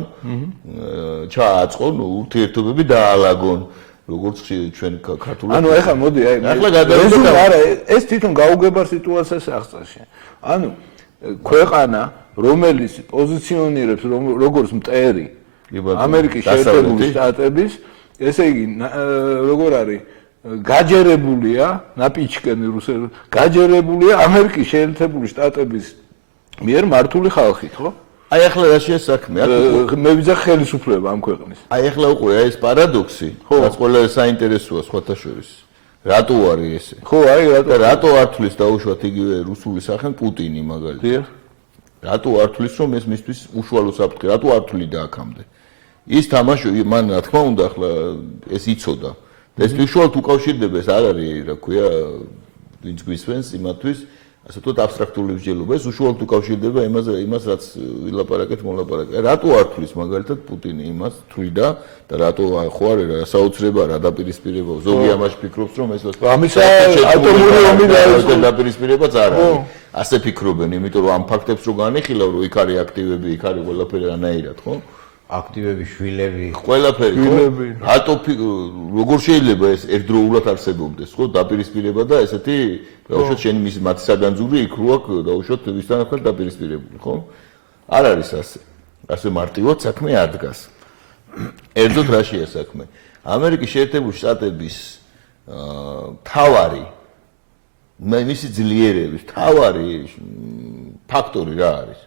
ჩააწყონ ურთიერთობები დაალაგონ. როგორც ჩვენ ქართულად ანუ ეხლა მოდი აი ახლა გადავიდეთ არა ეს თვითონ გაუგება სიტუაციას აღწაში ანუ ქვეყანა რომელიც პოზიციონირებს როგორც მტერი ამერიკის შეერთებული შტატების ესე იგი როგორ არის გაჯერებულია ნაპიჩკენი რუსები გაჯერებულია ამერიკის შეერთებული შტატების მიერ მართული ხალხით ხო აი ახლა რა შეასაქმე მე ვიძახ ხელისუფლება ამ ქვეყნის აი ახლა უკვე ეს პარადოქსი რაც ყველა საინტერესოა სხვათა შორის რატო არის ესე ხო აი რატო ართulis დაუშვათ იგივე რუსული სახე პუტინი მაგალითად რატო არ თulis რომ ეს მისთვის უშუალო საფრთხე, რატო არ თვლიდა აქამდე? ის თამაში მან რა თქმა უნდა ახლა ეს იცოდა. ეს უშუალოდ უკავშირდება, ეს არ არის, რა ქვია, ვინც გვისვენს იმათვის, ასე ვთქვათ, აბსტრაქტული მსჯელობა, ეს უშუალოდ უკავშირდება იმას, რაც ვილაპარაკეთ, მოლაპარაკეთ. რატო არ თulis მაგალითად პუტინი იმას თვლიდა და რატო ხო არის რა საოცრება, რა დაპირისპირება, ზოგი ამაში ფიქრობს, რომ ეს ამისა ატომური ომი დაპირისპირებაც არ არის. ასე ფიქრობენ, იმიტომ რომ ამ ფაქტებს რო განიხილავ, რომ იქ არის აქტივები, იქ არის ყველაფერი რანაირად, ხო? აქტივები, შვილები, ყველაფერი, ხო? რატო როგორ შეიძლება ეს ერთდროულად არსებობდეს, ხო? დაპირისპირება და ესეთი, დაუშვათ შენი მისი მათი საგანძური იქ რო აქ დაუშვათ ვისთანაც დაპირისპირებული, ხო? არ არის ასე. ასე მარტივად საქმე არ დგას. ერთოდ რაშია საქმე? ამერიკის შეერთებული შტატების თავარი მისი ძლიერების თავარი ფაქტორი რა არის?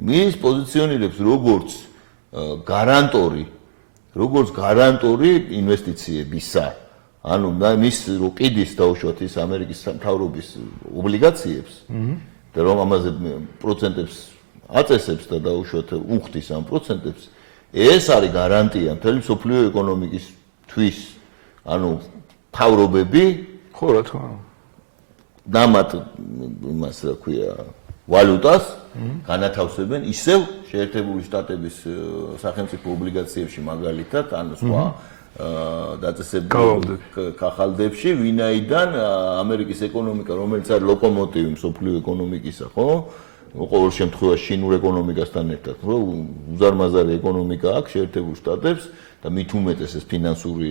მის პოზიციონირებს როგორც გარანტორი ინვესტიციებისა. ანუ მის რო კიდის დაუშვათ ის ამერიკის მთავრობის ობლიგაციებს და რომ ამაზე პროცენტებს აწესებს და დაუშვათ უხდის ამ პროცენტებს, ეს არის გარანტია მთელი მსოფლიო ეკონომიკისთვის. ანუ მთავრობები ხო რა თქმა უნდა დამატ იმას რა ქვია ვალუტას განათავსებენ ისევ შეერთებული შტატების სახელმწიფო ობლიგაციებში მაგალითად ანუ სხვა დაწესებულ კახალდებში ვინაიდან ამერიკის ეკონომიკა რომელიც არის ლოკომოტივი მსოფლიო ეკონომიკისა ხო ყოველ შემთხვევაში შინურ ეკონომიკასთან ერთად ხო უზარმაზარი ეკონომიკა აქვს შეერთებულ შტატებს და მით უმეტეს ეს ფინანსური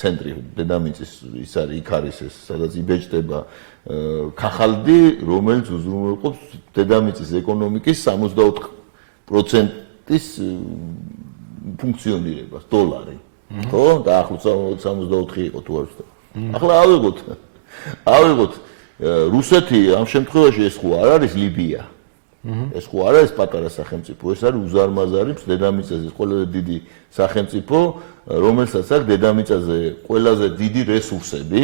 ცენტრი დედამიწის ის არის იქ არის ეს სადაც იბეჭდება კახალდი რომელიც უზრუნველყოფს დედამიწის ეკონომიკის 64%-ის ფუნქციონირებას დოლარი ხო და ახლაც 64 იყო თუ არ ვცდები ახლა ავიღოთ რუსეთი ამ შემთხვევაში ეს ხო არ არის ლიბია ეს ხო არ არის პატარა სახელმწიფო ეს არის უზარმაზარი დედამიწაზე ყველაზე დიდი სახელმწიფო რომელსაც აქვს დედამიწაზე ყველაზე დიდი რესურსები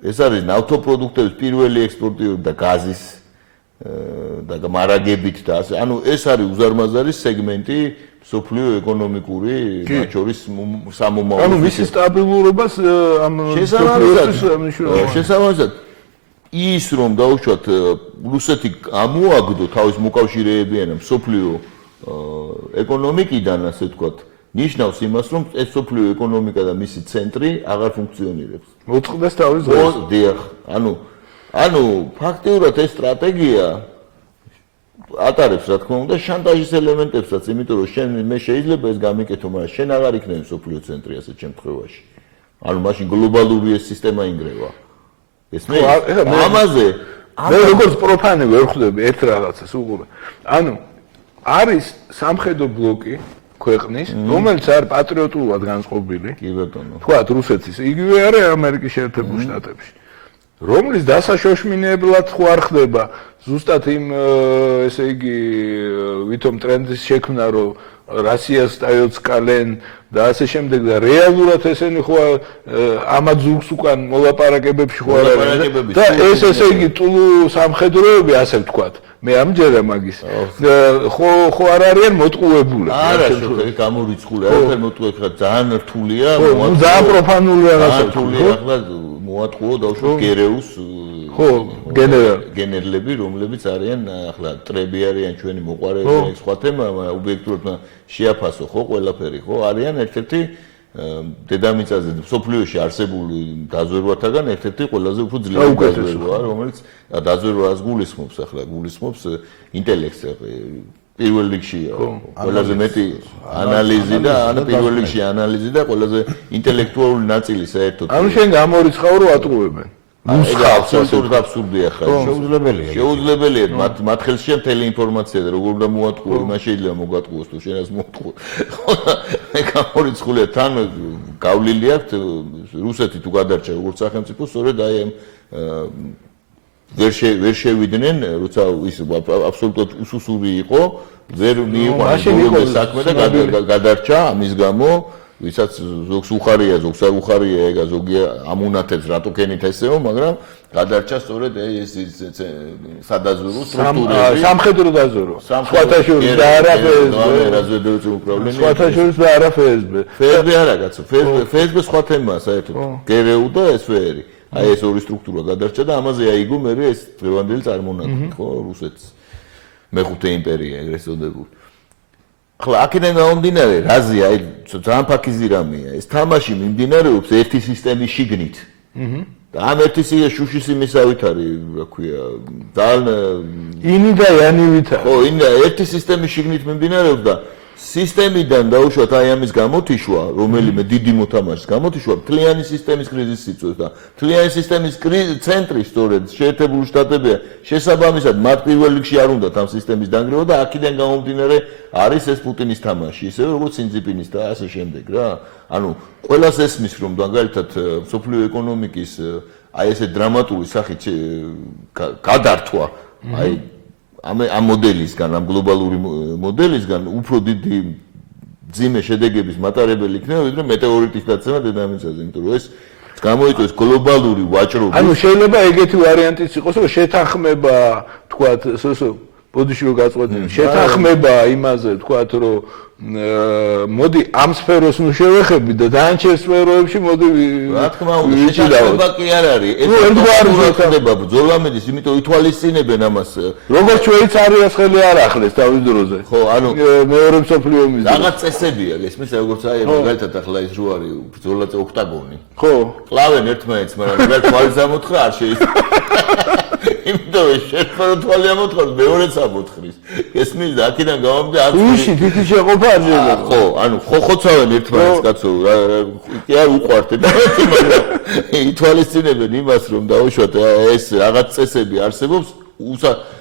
ეს არის ნავთობპროდუქტების პირველი ექსპორტიორი და გაზის და მარაგებით და ასე ანუ ეს არის უზარმაზარი სეგმენტი სოფლიო ეკონომიკური მათ შორის სამომავლო ანუ მისი სტაბილურობას ამ შესაბამისად ის რომ დაუშვათ რუსეთი ამოაგდო თავის მოკავშირეებიან სოფლიო ეკონომიკიდან ასე ვთქვათ ნიშნავს იმას რომ ეს სოფლიო ეკონომიკა და მისი ცენტრი აღარ ფუნქციონირებს მოწყდეს თავის დღეს დიახ ანუ ფაქტიურად ეს სტრატეგია ატარებს რა თქმა უნდა შანტაჟის ელემენტებსაც იმიტომ რომ მე შეიძლება ეს გამიკეთო მაგრამ შენ აღარ იქნები სოფლიო ცენტრი ასეთ შემთხვევაში ანუ მაშინ გლობალური ეს სისტემა ინგრევა ეს მე ამაზე მე როგორც პროფანი ვერ ხვდები ერთ რაღაცას უყურე ანუ არის სამხედრო ბლოკი ქვეყნის რომელიც არის პატრიოტულად განწყობილი კი ბატონო თქვა რუსეთის იგივე არის ამერიკის შეერთებულ შტატებში რომლის დასაშოშმინებლად ხო არ ხდება ზუსტად იმ ესე იგი ვითომ ტრენდის შექმნა რომ რასიას სტაიოცკალენ და ასე შემდეგ და რეალურად ესენი ხო ამა ძურს უკან მოლაპარაკებებში ხო არ არის და ეს ესე იგი ტულუ სამხედროები ასე ვთქვათ მე ამჯერა მაგის ხო არ არიან მოტყუებული არა შეხე გამორიცხული არაფერ მოტყუებული ხა ძალიან რთულია ძალიან პროფანული რაღაცა რთულია ახლა მოატყუო დაუშვათ გერეუს ხო გენერლები რომლებიც არიან ახლა ტრები არიან ჩვენი მოყარები სხვა თემა ობიექტურად შეაფასო ხო ყველაფერი ხო არიან ერთ-ერთი დედამიწაზე სოფლიოში არსებული დაზვერვათაგან ერთ-ერთი ყველაზე უფრო ძლიერი დაზვერვაა რომელიც დაზვერვას გულისხმობს ახლა გულისხმობს ინტელექტს პირველ რიგში ყველაზე მეტი ანალიზი და ანუ პირველ რიგში ანალიზი და ყველაზე ინტელექტუალური ნაწილი საერთოდ ანუ შენ გამორიცხავ რომ ატყუებენ აბსურდია ხა შეუძლებელია მათ ხელშია მთელი ინფორმაცია და როგორ უნდა მოატყუო იმას შეიძლება მოგატყუოს თუ შენას მოატყუო მე გამორიცხულია თან გავლილი აქვს რუსეთი თუ გადარჩა როგორც სახელმწიფო სწორედ აი ამ ვერ შევიდნენ როცა ის აბსოლუტურად უსუსური იყო ვერ მიიღო საქმე და გადარჩა ამის გამო ვისაც ზოგს უხარია, ზოგს არ უხარია, ეგა ზოგი ამუნათებს რატო კენით ესეო, მაგრამ გადარჩა სწორედ ეს სადაზვერო სტრუქტურები. სამხედრო დაზვერო. სხვათა შორის და არა ფსბ. რაზვედოვის უправление. სხვათა შორის და არა ფსბ. ფსბ არა კაცო, ფსბ სხვა თემაა საერთოდ. გერეუ და სვერი. აი ეს ორი სტრუქტურა გადარჩა და ამაზე აიგო მე ეს დღევანდელი წარმონაქმნი, ხო, რუსეთის მეხუთე იმპერია ეგრეთ წოდებული. ახლა აქედან გამომდინარე, რაზეა, აი ძალიან ფაქიზი რამეა. ეს თამაში მიმდინარეობს ერთი სისტემის შიგნით. და ამ ერთი შუშის იმისავით არის, რა ქვია, ძალიან ინი და იანივით არის. ხო, ინი ერთი სისტემის შიგნით მიმდინარეობს და სისტემიდან დაუშვათ აი ამის გამოთიშვა, რომელიმე დიდი მოთამაშის გამოთიშვა, მთლიანი სისტემის კრიზისს იწვევს და მთლიანი სისტემის ცენტრი სწორედ შეერთებული შტატებია. შესაბამისად, მათ პირველ რიგში არ უნდათ ამ სისტემის დანგრევა და აქედან გამომდინარე არის ეს პუტინის თამაში, ისევე როგორც სინძიპინის და ასე შემდეგ რა. ანუ ყველას ესმის, რომ მაგალითად მსოფლიო ეკონომიკის აი ესე დრამატული სახით გადართვა, აი ამ მოდელისგან, ამ გლობალური მოდელისგან უფრო დიდი ძიმე შედეგების მატარებელი იქნება, ვიდრე მეტეორიტის დაცემა დედამიწაზე, იმიტომ რომ ეს გამოიწვევს გლობალური ვაჭრობის. ანუ შეიძლება ეგეთი ვარიანტიც იყოს, რომ შეთანხმება, თქვათ, ბოდიში რო გაწყვეტენ, შეთანხმება იმაზე, თქვათ, რომ მოდი ამ სფეროს ნუ შევეხები და დანარჩენ სფეროებში მოდი რა თქმა უნდა შეთანხმება კი არ არის ეს ხდება ბრძოლამედის იმიტომ ითვალისწინებენ ამას როგორც შვეიცარიას ხელი არ ახლეს თავის დროზე ხო ანუ მეორე მსოფლიო ომის რაღაც წესებია ესმის როგორც აი მაგალითად ახლა ის რო არის ბრძოლა ოქტაგონი ხო კლავენ ერთმანეთს მაგრამ მაგალითად თვალის ამოთხრა არ შეიძლება იმიტომ რომ შეფარო თვალი ამოთხრას მეორეც ამოთხრის ესმის და აქედან გამომდი აქ ისი თითი შეყოფა არ შეიძლება ხო ანუ ხოხოცავენ ერთმანეთს კაცო კი არ უყვართ და ითვალისწინებენ იმას რომ დაუშვათ ეს რაღაც წესები არსებობს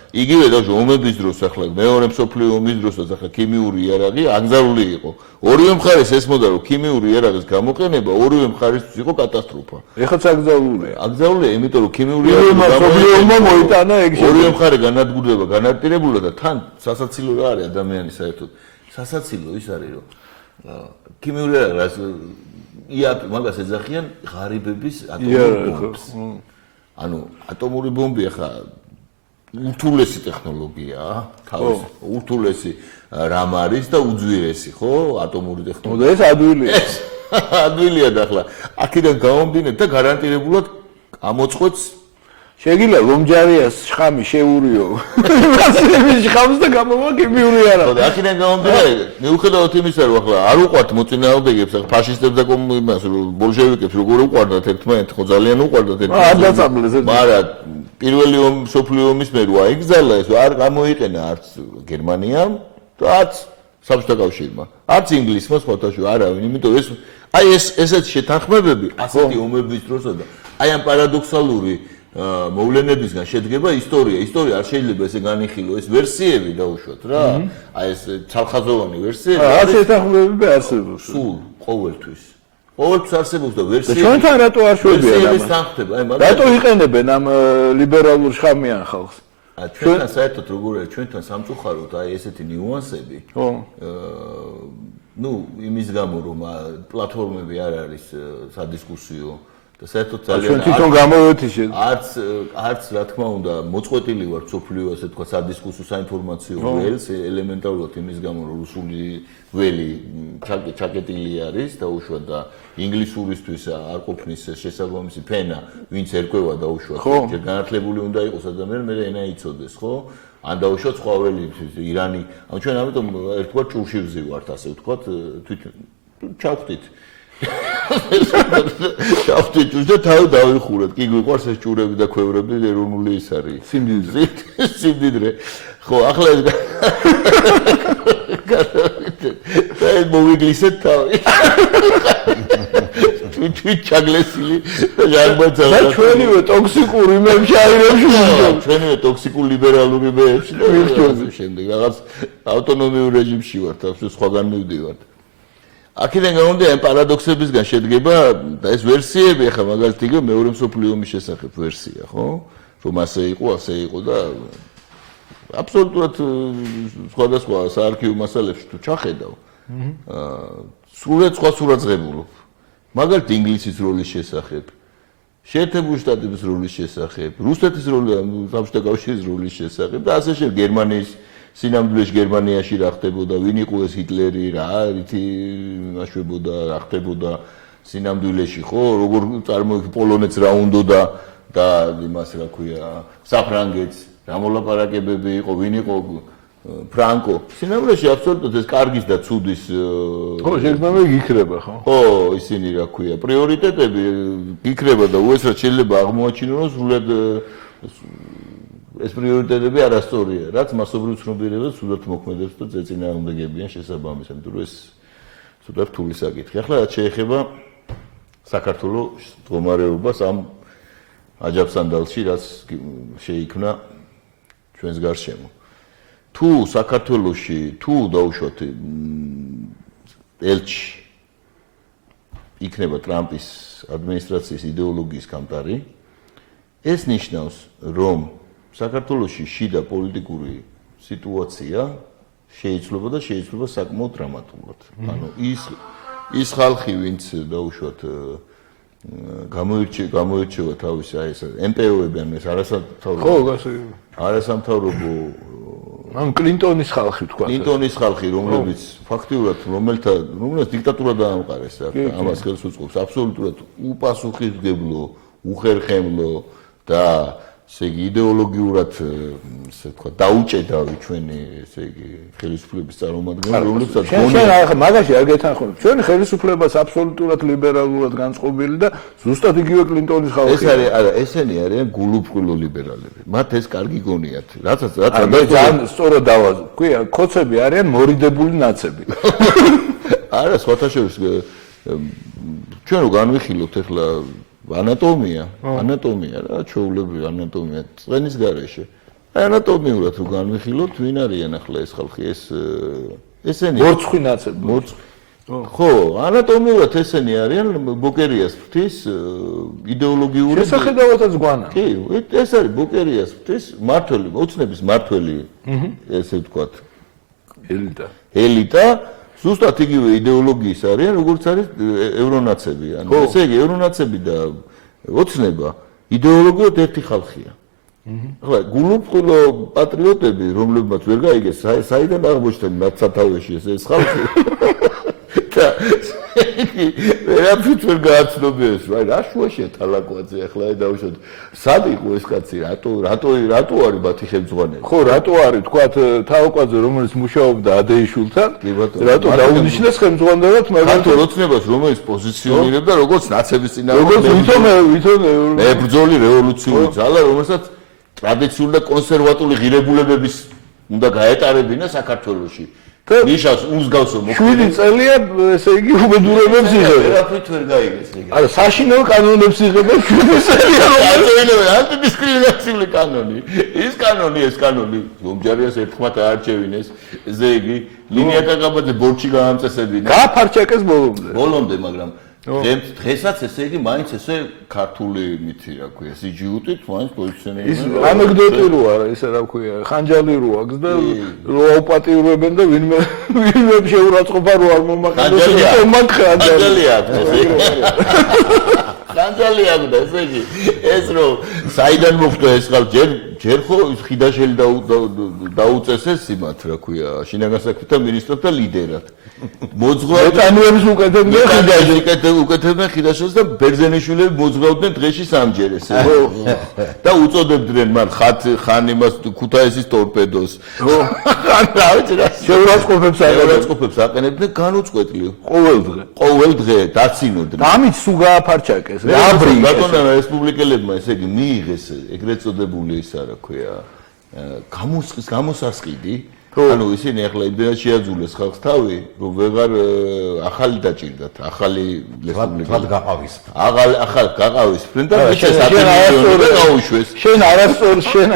იგივე და ომების დროს ახლა მეორე მსოფლიო ომის დროსაც ახლა ქიმიური იარაღი ანგზარული იყო ორივე მხარეს ესმოდა რომ ქიმიური იარაღის გამოყენება ორივე მხარისთვის იყო კატასტროფა ეხაც აკრძალულია აკრძალულია იმიტომ რომ ქიმიური იარაღი მოიტანა ეგ ორივე მხარე განადგურდება განარტირებულა და თან სასაცილო რა არის ადამიანის საერთოდ სასაცილო ის არის რომ ქიმიური იარაღს იაპი მაგას ეძახიან ღარიბების ატომური ბომბს ანუ ატომური ბომბი ახლა ურთულესი ტექნოლოგიაა თავის ურთულესი რამ არის და უძვირესი ხო ატომური ტექნოლოგია და ეს ადვილია ადვილია და ახლა აქედან გამომდინეთ და გარანტირებულად ამოწყვეტს შეგიძლია ლომჯარიას შხამი შეურიო მასების შხამს და გამოვა ქიმიური იარაღი და აქედან გამომდინარე მიუხედავად იმისა რომ ახლა არ უყვართ მოწინააღმდეგეებს ახლა ფაშისტებს და კომუნისტებს ბოლშევიკებს როგორ უყვარდათ ერთმანეთს ხო ძალიან უყვარდათ არ დაწამლეს მაგრამ პირველი მსოფლიო ომის მერე აიგზალა ეს არ გამოიყენა არც გერმანიამ და არც საბჭოთა კავშირმა არც ინგლისმა სხვათაშორისო არავინ იმიტომ ეს აი ესეთი შეთანხმებები ასეთი ომების დროსა და აი ამ პარადოქსალური მოვლენებისგან შედგება ისტორია არ შეიძლება ესე განიხილო ეს ვერსიები დაუშვათ რა აი ეს ცალხაზოვანი ვერსიები არ შეთანხმებები არსებობს სულ ყოველთვის არსებობს და ვერსიები ჩვენთან რატო არ შვებიან ამას რატო იყენებენ ამ ლიბერალურ შხამიან ხალხს ჩვენთან საერთოდ როგორ არის ჩვენთან სამწუხაროდ აი ესეთი ნიუანსები ხო ნუ იმის გამო რომ პლატფორმები არ არის სადისკუსიო და საერთოდ ძალიან თვითონ გამოვეთიშე არც რა თქმა უნდა მოწყვეტილი ვარ სოფლიო ასე თქვა სადისკუსიო საინფორმაციო ველს ელემენტარულად იმის გამო რომ რუსული ველი ჩაკეტილი არის და უშუალოდ და ინგლისურისთვის არ ყოფნის შესაბამისი ფენა ვინც ერკვევა და უშუალოდ განათლებული უნდა იყოს ადამიანი მე ენა იცოდეს ხო ან დაუშვათ სხვა ველი ირანი ან ჩვენ ამიტომ ერთგვარ ჭურში ვზივართ ასე ვთქვათ თვითონ ჩავხდით ჩავხდით და თავი დავიხურეთ კი გვიყვარს ეს ჭურები და ქვევრები ეროვნული ის არის სიმდიდრე ხო ახლა ეს და ეს მოვიგლისეთ თავი თვით ჩაგლესილი და ჟანგბაძა და ჩვენივე ტოქსიკური მემშაირებში ჩვენივე ტოქსიკულ ლიბერალური მეებში და შემდეგ რაღაც ავტონომიურ რეჟიმში ვართ ასე სხვაგან მივდივართ აქედან გამომდინარე ამ პარადოქსებისგან შედგება და ეს ვერსიები ახლა მაგალითად იგივე მეორე მსოფლიო ომის შესახებ ვერსია ხო რომ ასე იყო და აბსოლუტურად სხვადასხვა საარქივო მასალებში თუ ჩახედავ სრულად სხვა სურათს ღებულობ. მაგალითად ინგლისის როლის შესახებ, შეერთებული შტატების როლის შესახებ, რუსეთის საბჭოთა კავშირის როლის შესახებ და ასე შემდეგ გერმანიის სინამდვილეში გერმანიაში რა ხდებოდა, ვინ იყო ეს ჰიტლერი, რა რითი ნაშვებოდა, რა ხდებოდა სინამდვილეში, ხო, როგორ წარმოიქ პოლონეთს რა უნდოდა და იმას რა ქვია, საფრანგეთს, რა მოლაპარაკებები იყო, ვინ იყო ფრანკო. სინამდვილეში აბსოლუტურად ეს კარგის და ცუდის ხო, შეგნάμε იქრება, ხო? ხო, ისინი რა ქვია, პრიორიტეტები იქრება და უეცრად შეიძლება აღმოაჩინოს, რომ სრულად ეს პრიორიტეტები არასწორია, რაც მასობრივ ცნობიერებას სულად მოქმედებს და წეწინააღმდეგებიან შესაბამისად, იმიტომ რომ ეს ცოტა რთული საკითხი. ახლა რაც შეეხება საქართველოს მდგომარეობას ამ აჯაფსანდალში, რაც შეიქმნა ჩვენს გარშემო. თუ საქართველოში, თუ დაუშვათ ელჩი იქნება ტრამპის ადმინისტრაციის იდეოლოგიის გამტარი, ეს ნიშნავს, რომ საქართველოში შიდა პოლიტიკური სიტუაცია შეიძლება და შეიძლება საკმაოდ დრამატულად. ანუ ის ხალხი, ვინც დაუშვათ გამოირჩევა თავისი აი ეს MPO-ები, ანუ ეს არასამთავრობო ამ კლინტონის ხალხი თქვა. კლინტონის ხალხი, რომლებიც ფაქტიურად რომელსაც დიქტატურა დაამყარეს, ამას ხელს უწყობს აბსოლუტურად უპასუხისმგებლო, უხერხემლო და ესე იგი იდეოლოგიურად ესე თქვა დაუჭედავი ჩვენი ესე იგი ხელისუფლების წარმომადგენლები, რომლებსაც შენ მაგაში არ გეთანხმები. ჩვენი ხელისუფლებას აბსოლუტურად ლიბერალურად განწყობილი და ზუსტად იგივე კლინტონის ხალხი. ეს არის, არა, ესენი არიან გულუბრყვილო ლიბერალები. მათ ეს კარგი გონიათ. რაც ძალიან სწორად დავაზრდ. ქვია, ქოცები არიან მორიდებული ნაცები. არა, სხვათა შორის ჩვენ რო განვიხილოთ ახლა ანატომია რა, ჩვეულებრივი ანატომია წვენის გარეშე. ანატომიურად რო განვიხილოთ, ვინ არიან ახლა ეს ხალხი, ესენი მორცხვი ნაცები. ხო, ანატომიურად ესენი არიან ბოკერიას ღვთის იდეოლოგიური შესახედავადაც გვანა. კი, ეს არის ბოკერიას ღვთის მართველი, ოცნების მართველი, ესე ვთქვათ, ელიტა. ზუსტად იგივე იდეოლოგიის არიან, როგორც არის ევრონაცები. ანუ ესე იგი, ევრონაცები და ოცნება იდეოლოგიურად ერთი ხალხია. ახლა გულუბრყვილო პატრიოტები, რომლებმაც ვერ გაიგეს, საიდან აღმოჩნდნენ მათ სათავეში ეს ხალხი. და ვერაფრით ვერ გააცნობიერეს, აი რა შუაშია თალაკვაძე ახლა დავუშვათ. სად იყო ეს კაცი, რატო არის მათი ხელმძღვანელი? ხო, რატო არის, თქვათ, თალაკვაძე, რომელიც მუშაობდა ადეიშვილთან, რატო დაუნიშნეს ხელმძღვანელად, მაგრამ ოცნებას რომელიც პოზიციონირებდა როგორც ნაცების როგორც ვითომ მებრძოლი რევოლუციური ძალა, რომელსაც ტრადიციული და კონსერვატული ღირებულებების უნდა გაეტარებინა საქართველოში. ნიშნავს უმსგავსო მოქმედება. 7 წელია, ესე იგი, უბედურებებს იღებდა. ვერაფრით ვერ გაიგეს იგი. არა, საშინაო კანონებს იღებდა 7 წელია. ანტიდისკრიმინაციული კანონი. ეს კანონი მომჯარიას ერთხმად აარჩევინეს. ესე იგი, ლინია კაკაბაძე ბორჩი გაამწესებინა. გააფარჩაკეს ბოლომდე, მაგრამ დღესაც ესე იგი მაინც ესე ქართული მითი რა ქვია, სიჯუტით მაინც პოზიციონირება. ის ანეკდოტი რო არა, ისე რა ქვია, ხანჯალი რო აქვს და რო აუპატიურებენ და ვინმე შეურაცხყოფა რო არ მომაყენოს, ისე მაგ ხანჯალი აქვს. ხანჯალი აქვს და ესე იგი, ეს რო საიდან მოხდა ეს ხალხი, ჯერ ხო ხიდაშელი დაუწესეს იმათ რა ქვია, შინაგან საქმეთა მინისტრად და ლიდერად. მოძღვარებს უკეთებდნენ ხიდაშელს და ბერძენიშვილები მოძღვრავდნენ დღეში სამჯერ ესე და უწოდებდნენ მან ხან იმას ქუთაისის ტორპედოს რა ვიცი რა შეურაცხყოფებს აყენებდნენ განუწყვეტლი ყოველ დღე დაცინოდნენ ამით სულ გააფარჩაკეს ბატონო რესპუბლიკელებმა ესე იგი მიიღეს ეგრეთ წოდებული ისა რა ქვია გამოსასყიდი ანუ ისინი ახლა იმდენად შეაძულეს ხალხს თავი, რომ ვეღარ ახალი დაჭირდათ, ახალი რესპუბლიკა გაყავის. ახალ გაყავისფრენ და გაუშვეს. შენ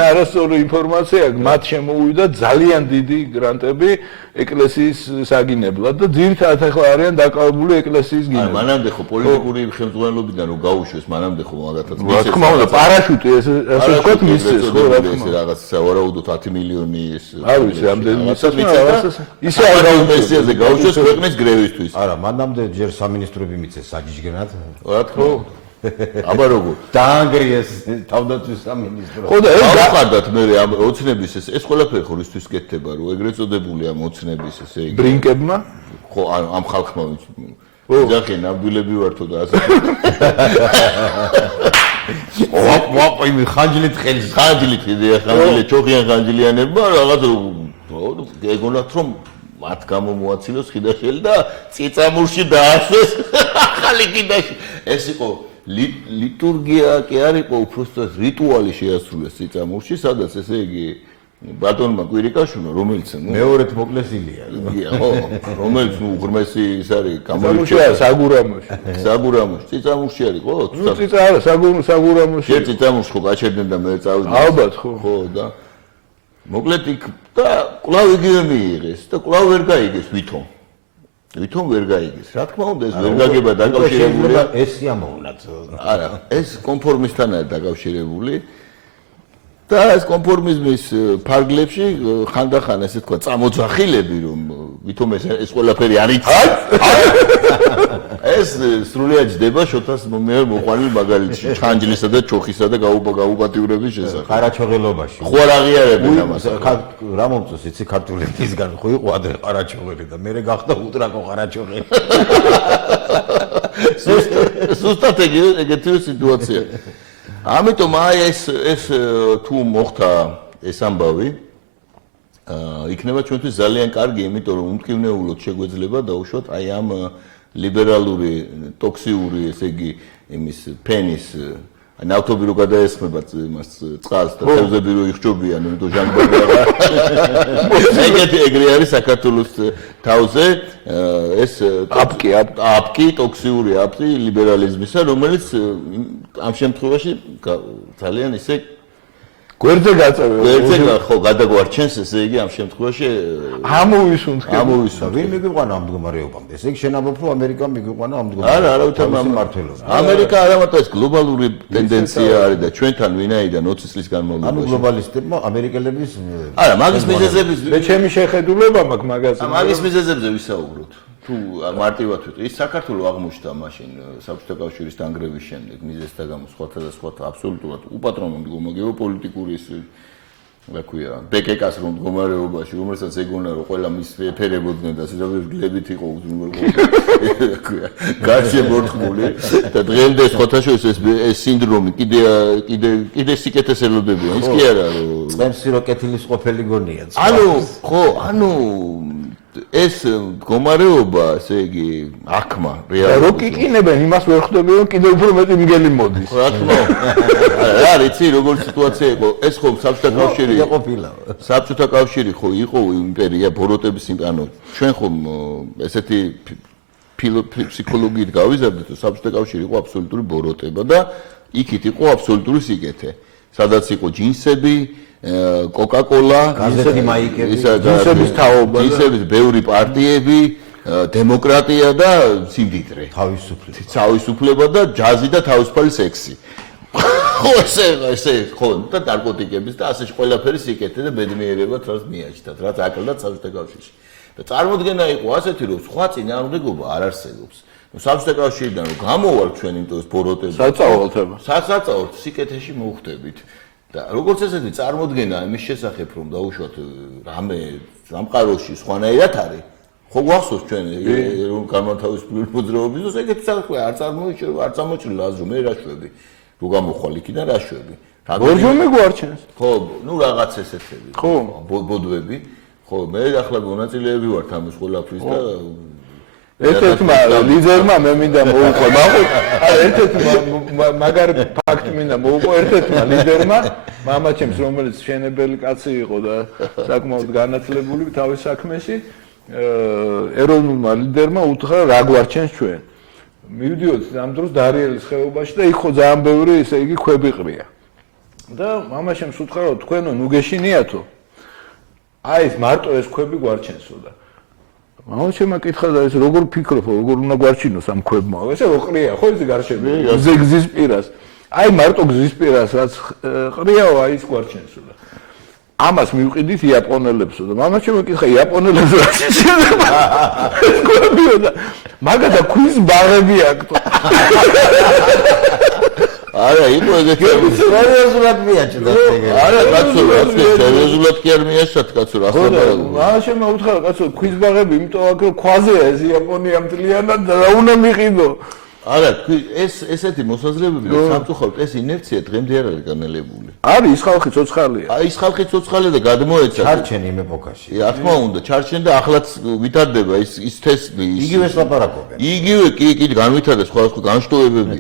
არასწორი ინფორმაცია აქვს, მათ შემოუვიდა ძალიან დიდი გრანტები ეკლესიის საგინებლად და ძირითადად ახლა არიან დაკავებული ეკლესიის გინებლად. მანამდე ხო პოლიტიკური ხელმძღვანელობიდან რომ გაუშვეს, მანამდე ხო მაგათაც მისცეს. რა თქმა უნდა, პარაშუტი ესე ვთქვათ მისცეს, ხო რა თქმა უნდა. რაღაც სავარაუდოდ 10 მილიონი ეს. არ ვიცი, დედმისას ისე არ პენსიაზე გაუშვეს ქვეყნის გრევისთვის. არა, მანამდე ჯერ სამინისტროები მიცეს საჯიჯგენად. რა თქმა უნდა. აბა როგორ? დაანგრიეს თავდაცვის სამინისტრო. ხო და ეს გაყარდათ მე ამ ოცნების ეს ყველაფერი ხო რისთვის კეთდება რომ ეგრეთ წოდებული ამ ოცნების ესე იგი ბრინკებმა ხო ამ ხალხმა ოღონდ ნამდვილები ვართო და ასე ვაპ იმ ხანჯლით ხელს ხანჯლით იდეა ხანჯლით ჩოხიან ხანჯლიანებმა რაღაც ეგონათ რომ მათ გამო მოაცილოს ხიდაშელი და წიწამურში დაასვეს ახალი ხიდაში ეს იყო ლიტურგია კი არ იყო უბრალოდ რიტუალი შეასრულეს წიწამურში სადაც ესე იგი ბატონმა კვირიკაშვილმა რომელიც მეორედ მოკლესილია ხო რომელიც უღრმესი ის არის გამორჩა საგურამოში წიწამურში არის ხო წიცა არა საგურამოში შე წიწამურში ხო გაჩერდნენ და მე წავიდნენ ალბათ ხო და მოკლედ იქ და კვლავ იგივე მიიღეს და კვლავ ვერ გაიგეს ვითომ ვერ გაიგეს რა თქმა უნდა ეს ვერ გაგება დაკავშირებულია ეს სიამოვნად არა ეს კონფორმისთანაა დაკავშირებული და ეს კონფორმიზმის ფარგლებში ხანდახან ესე თქვა წამოძახილები რომ ვითომ ეს ყველაფერი არის ეს სრულიად ჯდება შოთას მე მოყვანილ მაგალითში ჩანჯლისა და ჩოხისა და გაუპატიურების შესახებ ყარაჩოღელობაში ხო არ აღიარებენ ამას რა მომწონს იცი ქართულებისგან ხო იყო ადრე ყარაჩოღელი და მე გახდა უტრაკო ყარაჩოღელი ზუსტად ეგეთი სიტუაცია ამიტომ აი ეს თუ მოხდა ეს ამბავი იქნება ჩვენთვის ძალიან კარგი იმიტომ რომ უმტკივნეულოდ შეგვეძლება დაუშვათ აი ამ ლიბერალური ტოქსიური ესე იგი იმის ფენის ნავთობი რო გადაესხმება იმას წყალს და თევზები რო იხჭობიან იმიტომ ჟანგბადი ეგრე არის საქართველოს თავზე ეს აპკი ტოქსიური აპკი ლიბერალიზმისა რომელიც ამ შემთხვევაში ძალიან ისე გვერდზე გაწევია ხო გადაგვარჩენს ესე იგი ამ შემთხვევაში ამოვისუნთქება ვინ მიგვიყვანა ამ მდგომარეობამდე ესე იგი შენაბობ რომ ამერიკა მიგვიყვანა ამ მდგომარეობამდე არა არავითარ მმართველობა ამერიკა არამარტო ეს გლობალური ტენდენცია არის და ჩვენთან ვინაიდან 20 წლის განმავლობაში ანუ გლობალისტებმა ამერიკელების არა მაგის მიზეზების მე ჩემი შეხედულება მაქვს მაგაზე მაგის მიზეზებზე ვისაუბროთ თუ მარტივად ვიტყვი ის საქართველოს აღმოჩნდა მაშინ საბჭოთა კავშირის დანგრევის შემდეგ მიზეზთა გამო სხვათა და სხვათა აბსოლუტურად უპატრონო მდგომა გეოპოლიტიკური ის რა ქვია ბეკეკას რომ მდგომარეობაში რომელსაც ეგონა რომ ყველა მის ეფერებოდნენ და სიძაბლებით იყო რა ქვია გარშემორტყმული და დღემდე სხვათა შორის ეს სინდრომი კიდე სიკეთეს ელოდებიან ის კი არა რომ წემსი რო კეთილის ყოფილი გონია ანუ ეს მდგომარეობა, ესე იგი, აქმა რეალურად. რო კიკინებენ, იმას ვერ ხვდები, რომ კიდევ უფრო მეტი მგელი მოდის. რა თქმა უნდა. რა იცი, როგორ სიტუაცია იყო? ეს ხო საბჭოთა კავშირი ყოფილა. საბჭოთა კავშირი ხო იყო იმპერია, ბოროტების ანუ ჩვენ ხომ ესეთი ფსიქოლოგიით გავიზარდეთ, რომ საბჭოთა კავშირი იყო აბსოლუტური ბოროტება და იქით იყო აბსოლუტური სიკეთე. სადაც იყო ჯინსები კოკა-კოლა, გაზეთი მაიკები, ჯინსების თაობა, ჯინსების ბევრი პარტიები, დემოკრატია და სიმდიდრე. თავისუფლება და ჯაზი და თავისუფალი სექსი. ხო ესე ხო და ნარკოტიკების და ასე ყველაფერი სიკეთე და ბედნიერებად რაც მიაჩნდათ, რაც აკლდათ საბჭოთა კავშირში. და წარმოდგენა იყო ასეთი, რომ სხვა წინააღმდეგობა არ არსებობს. საბჭოთა კავშირიდან რომ გამოვალ ჩვენ იმიტომ ეს ბოროტება. საწავალთ სიკეთეში მოვხდებით. და როგორც ესეთი წარმოდგენა იმის შესახებ რომ დაუშვათ რამე სამყაროში სხვანაირად არის ხო გვახსოვს ჩვენ რომ განმათავისუფლებელი მოძრაობის ეგეთი საქმე არ წარმოიჩერება არ წამოჭრილა აზრო მე რა შვები რო გამოხვალ იქიდან რა შვები ბორჯომი გვარჩენს ხო ნუ რაღაც ესეთები ხო ბოდვები ხო მე ახლა მონაწილეები ვართ ამის ყველაფრის და ერთ-ერთმა ლიდერმა მე მინდა მოუყო ერთ-ერთი მაგარი ფაქტი მინდა მოუყო ერთ-ერთმა ლიდერმა მამაჩემს რომელიც შენებელი კაცი იყო და საკმაოდ განათლებული თავის საქმეში ეროვნულმა ლიდერმა უთხრა რა გვარჩენს ჩვენ მივიდიოთ ამ დროს დარიელის ხეობაში და იქ ხო ძალიან ბევრი ესე იგი ქვები ყრია და მამაჩემს უთხრა რომ თქვენო ნუ გეშინიათო აი ეს მარტო ეს ქვები გვარჩენსო და მამაჩემმა კითხა და ეს როგორ ფიქრობ როგორ უნდა გვარჩინოს ამ ქვებმა ესე რო ყრია ხო ეს გარშემო გზის პირას აი მარტო გზის პირას რაც ყრიაო აი ის გვარჩენსო და ამას მივყიდით იაპონელებსო და მამაჩემ მეკითხა იაპონელებს რა შეიძლება ეს გვერდიო და მაგათა ქვის ბაღები აქვს არა იყო ეგეთი სერიოზულად მიაჩნდა ეგ არა კაცო სერიოზულად კი არ მიაჩნდა კაცო რა ხდება მამაჩემ უთხრა კაცო ქვის ბაღები იმიტომ აქ რომ ქვაზეა ეს იაპონია მთლიანად და რა უნდა მიყიდო არა ესეთი მოსაზრებები და სამწუხაროდ ეს ინერცია დღემდე არ არის განელებული არის ის ხალხი ცოცხალია აი ეს ხალხი ცოცხალია და გადმოეცა ჩარჩენი იმ ეპოქაში რა თქმა უნდა ჩარჩენ და ახლაც ვითარდება ის თესლი იგივეს ლაპარაკობენ იგივე კი განვითარდა სხვა განშტოებები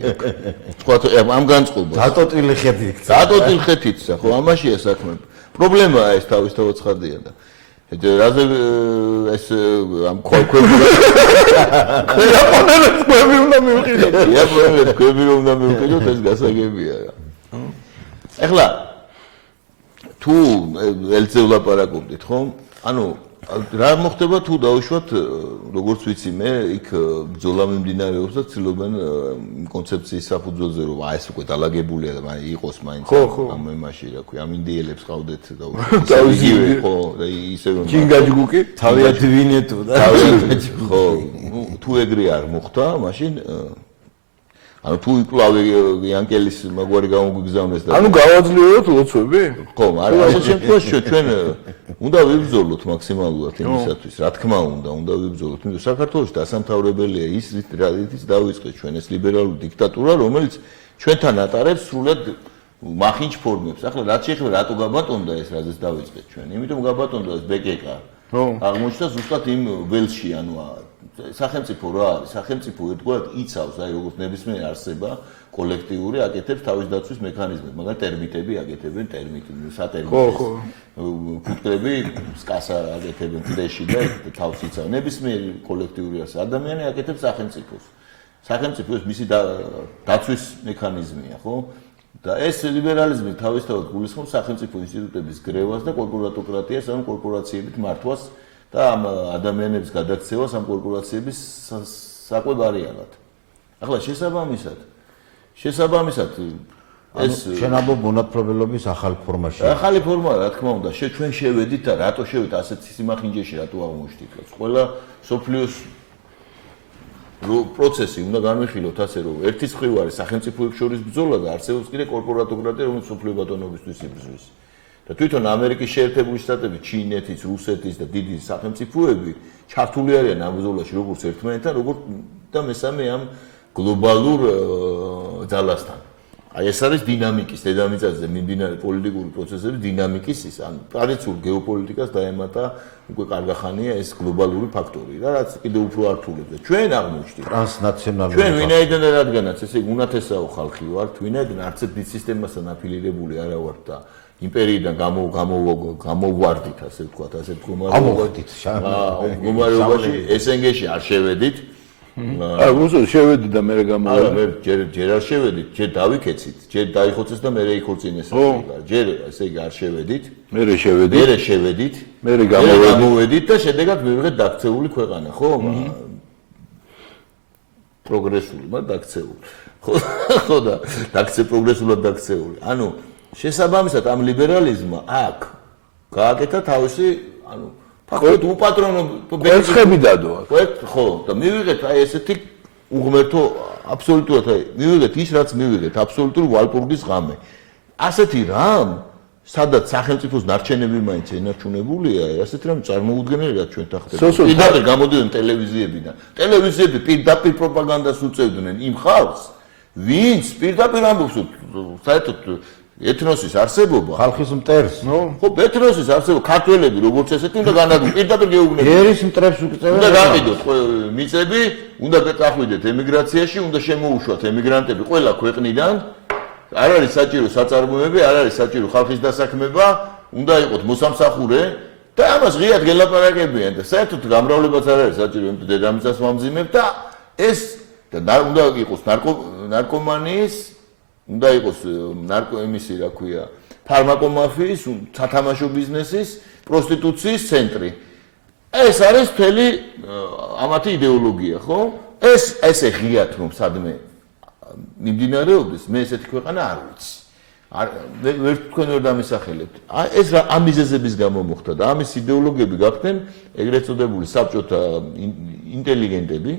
სხვა ამ განწყობას დატოტვილი ხედი დატოტვილი ხედით ხო ამაშია საქმე პრობლემაა ეს თავისთავად ცხადია და რაზე ეს ამ იაპონელებს ქვები უნდა მივყიდოთ იაპონელებს ქვები უნდა მივყიდოთ ეს გასაგებია ეხლა თუ ელცე ვლაპარაკობდით ხო ანუ რა მოხდება თუ დავუშვათ როგორც ვიცი მე იქ ბრძოლა მიმდინარეობს და ცდილობენ კონცეფციის საფუძველზე რომ აი ეს უკვე დალაგებულია და იყოს მაინც ამ იმაში რა ქვია ამ ინდიელებს ყავდეთ და იგივე ხო და ისე რომ ჩინგაჯგუკი თავიათ ვინეტუ და ხო თუ ეგრე არ მოხდა მაშინ ანუ თუ იკლავე იანკელის მაგვარი გამოგვიგზავნეს და ანუ გავაძლიეროთ ლოცვები ხო მაგრამ ამ შემთხვევაში ჩვენ უნდა ვიბრძოლოთ მაქსიმალურად იმისათვის რა თქმა უნდა ვიბრძოლოთ იმიტომ საქართველოს დასამთავრებელია ის რითიც დავიწყეთ ჩვენ ეს ლიბერალური დიქტატურა რომელიც ჩვენთან ატარებს სრულად მახინჯ ფორმებს ახლა რაც შეეხება რატო გაბატონდა ეს რაზეც დავიწყეთ ჩვენ იმიტომ გაბატონდა ეს ბეკეკა აღმოჩნდა ზუსტად იმ ველში ანუ სახელმწიფო რა არის სახელმწიფო ერთგვარად იცავს აი როგორც ნებისმიერ არსება კოლექტიური აკეთებს თავის დაცვის მექანიზმებს მაგრამ ტერმიტები აკეთებენ სატერმიტებს ფუტკრები სკასა აკეთებენ კლეში და თავს იცავს ნებისმიერ კოლექტიური ადამიანი აკეთებს სახელმწიფოს მისი დაცვის მექანიზმია ხო და ეს ლიბერალიზმი თავისთავად გულისხმობს სახელმწიფო ინსტიტუტების გრევას და კორპორატოკრატიას ანუ კორპორაციებით მართვას და ამ ადამიანების გადაქცევას ამ კორპორაციების საკვებ არიანად. ახლა შესაბამისად ეს შენაბო მონათხრობელობის ახალი ფორმაში. ახალი ფორმა რა თქმა უნდა, ჩვენ შევედით და რატო შევედით ასეთ სიმახინჯეში, რატო აღმოჩნდით? ყველა სოფლიოს პროცესი უნდა განვიხილოთ ასე რომ ერთის მხრივ არის სახელმწიფოებს შორის ბრძოლა და არსებობს კიდე კორპორატოკრატია, რომელიც სოფლიო ბატონობისთვის იბრძვის. და თვითონ ამერიკის შეერთებული შტატები, ჩინეთის, რუსეთის და დიდი სახელმწიფოები ჩართული არიან ამ ბრძოლაში როგორც ერთმანეთთან, როგორც და მესამე ამ გლობალურ ძალასთან. აი ეს არის დინამიკის დედამიწაზე მიმდინარე პოლიტიკური პროცესების დინამიკის ის ან ტრადიციულ გეოპოლიტიკას დაემატა უკვე კარგახანია ეს გლობალური ფაქტორი და რაც კიდევ უფრო ართულებს და ჩვენ აღმოჩნდით ტრანსნაციონალური ჩვენ ვინაიდან რადგანაც ესე უნათესაო ხალხი ვართ ვინაიდან არც ერთ დიდ სისტემასთან აფილირებული არა ვართ და იმპერიიდან გამოვარდით ასე ვთქვათ ასე მდგომარეობაში SNG-ში არ შევედით არა, უბრალოდ შევედი და მე არა, მე ჯერ არ შევედით, ჯერ დავიქეცით, ჯერ დაიხოცეს და მე იქორწინეს ასე. ჯერ ესე იგი არ შევედით, მე შევედით, მე გამოვედით და შედეგად მივიღეთ დაქცეული ქვეყანა, ხო? პროგრესული, მაგრამ დაქცეული. ხო და პროგრესულად დაქცეული. ანუ შესაბამისად ამ ლიბერალიზმმა აქ გააკეთა თავისი, ანუ ფაქტობრივად უპატრონო ბერცხები დადო აქ. ხო, და მივიღეთ აი ესეთი უღმერთო აბსოლუტურად აი მივიღეთ ის რაც მივიღეთ, აბსოლუტური ვალპურგის ღამე. ასეთი რამ, სადაც სახელმწიფოს ნარჩენები მაინც ენარჩუნებულია, ასეთი რამ წარმოუდგენელია ჩვენთან ხდება. პირდაპირ გამოდიოდნენ ტელევიზიებიდან. ტელევიზიები პირდაპირ პროპაგანდას უწევდნენ იმ ხალხს, ვინც პირდაპირ ამბობს, საერთოდ ეთნოსის არსებობა ხალხის მტერს ხო ეთნოსის არსებობა ქართველები როგორც ესეთი უნდა განადგურდეს პირდაპირ გეუბნები ერის მტრებს უკწევენ უნდა გაყიდოთ მიწები უნდა წახვიდეთ ემიგრაციაში უნდა შემოუშვათ ემიგრანტები ყველა ქვეყნიდან არ არის საჭირო საწარმოები არ არის საჭირო ხალხის დასაქმება უნდა იყოთ მოსამსახურე და ამას ღიად გელაპარაკებიან და საერთოდ გამრავლებაც არ არის საჭირო იმიტომ დედამიწას ვამძიმებ და ეს და უნდა იყოს ნარკომანიის უნდა იყოს ნარკოემისი რა ქვია ფარმაკომაფიის სათამაშო ბიზნესის პროსტიტუციის ცენტრი ეს არის მთელი ამათი იდეოლოგია ხო ეს ღიათ რომ სადმე მიმდინარეობდეს მე ესეთი ქვეყანა არ ვიცი ვერ თქვენ ვერ დამისახელებთ. ეს რა ამ მიზეზების გამო მოხდა და ამის იდეოლოგები გახდნენ ეგრეთ წოდებული საბჭოთა ინტელიგენტები,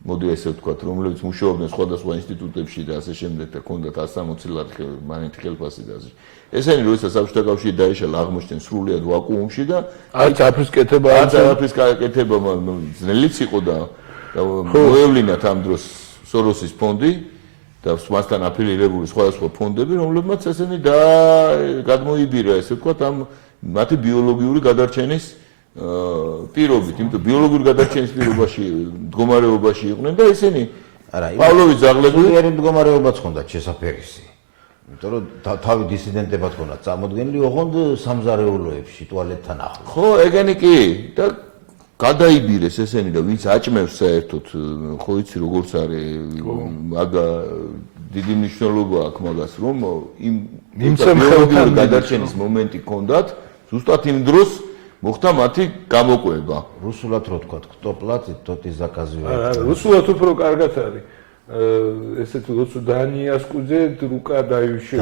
მოდი ესე ვთქვათ, რომლებიც მუშაობდნენ სხვადასხვა ინსტიტუტებში და ასე შემდეგ და ჰქონდათ 160 ლარი მანეთი ხელფასი და ასე. ესენი როდესაც საბჭოთა კავშირი დაიშალა აღმოჩნდნენ სრულიად ვაკუუმში და არც არაფრის კეთება ძნელიც იყო და მოევლინათ ამ დროს სოროსის ფონდი და მასთან აფილირებული სხვადასხვა ფონდები, რომლებმაც ესენი გადმოიბირა, ესე ვთქვათ, ამ მათი ბიოლოგიური გადარჩენის პირობით, იმიტომ ბიოლოგიური გადარჩენის პირობაში მდგომარეობაში იყვნენ და ესენი პავლოვის ძაღლები ერთ მდგომარეობაც ჰქონდათ შესაფერისი. იმიტომ რომ თავი დისიდენტებად ჰქონდათ წარმოდგენილი, ოღონდ სამზარეულოებში ტუალეტთან ახლოს. ხო, ეგენი კი და გადაიბირეს ესენი და ვინც აჭმევს საერთოდ, ხო იცი როგორც არის, მაგა დიდი მნიშვნელობა აქვს მაგას, რომ იმ ბიოლოგიური გადარჩენის მომენტი ჰქონდათ, ზუსტად იმ დროს მოხდა მათი გამოკვება. რუსულად რო თქვა, кто платит, тот и заказывает. არა, რუსულად უფრო კარგად არის. ესეთ რუსო დანიას კუძე რუკა დაივშო.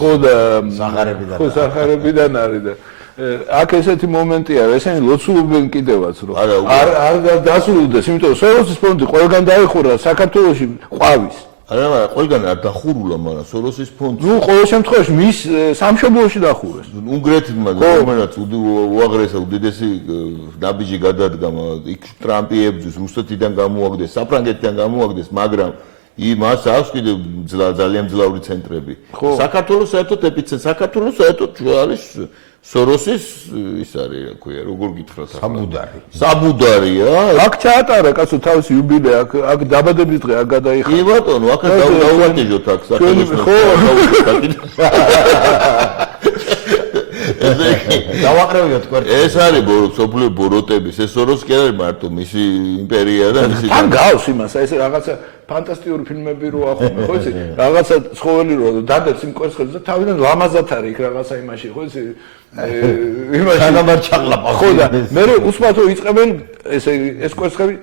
ხო და სახარებიდან. ხო სახარებიდან არის და აქ ესეთი მომენტი არის, ესენი ლოცულობენ კიდევაც რომ არ დასრულდეს, იმიტომ რომ სოროსის ფონდი ყველგან დაიხურა საქართველოში ყვავის. არა, ყველგან არ დახურულა, მაგრამ სოროსის ფონდი. ნუ ყოველ შემთხვევაში მის სამშობლოში დახურეს. უნგრეთმა რომელაც უაღრესა უდიდესი ნაბიჯი გადადგა, იქ ტრამპი ებრძვის, რუსეთიდან გამოაგდეს, საფრანგეთიდან გამოაგდეს, მაგრამ მას აქვს კიდევ ძალიან მძლავრი ცენტრები. საქართველოს საერთოდ ეპიცენტრი, საქართველოს საერთოდ არის სოროსის ის არის, რა ქვია, როგორ გითხრათ ახლა? საბუდარი. საბუდარია. აქ ჩაატარა კაცო თავისი იუბილე, აქ დაბადების დღე აქ გადაიხადა. კი ბატონო, აქ დაუვატეჟოთ აქ საქართველოს. ხო. დავაყრევიოთ კვერცხი. ეს არის სოფლიო ბოროტების, ეს სოროს კი არის მარტო მისი იმპერია და მისი თან გავს იმას, ეს რაღაცა ფანტასტიკური ფილმები რო ახome, ხო იცი? რაღაცა ცხოველი რო დადებს იმ კვერცხებს და თავიდან ლამაზად არის იქ რაღაცა იმაში, ხო იცი? იმაში თანაბარ ჩაყლაპა. ხო და მე უსმათო იწყებენ ეს კვერცხები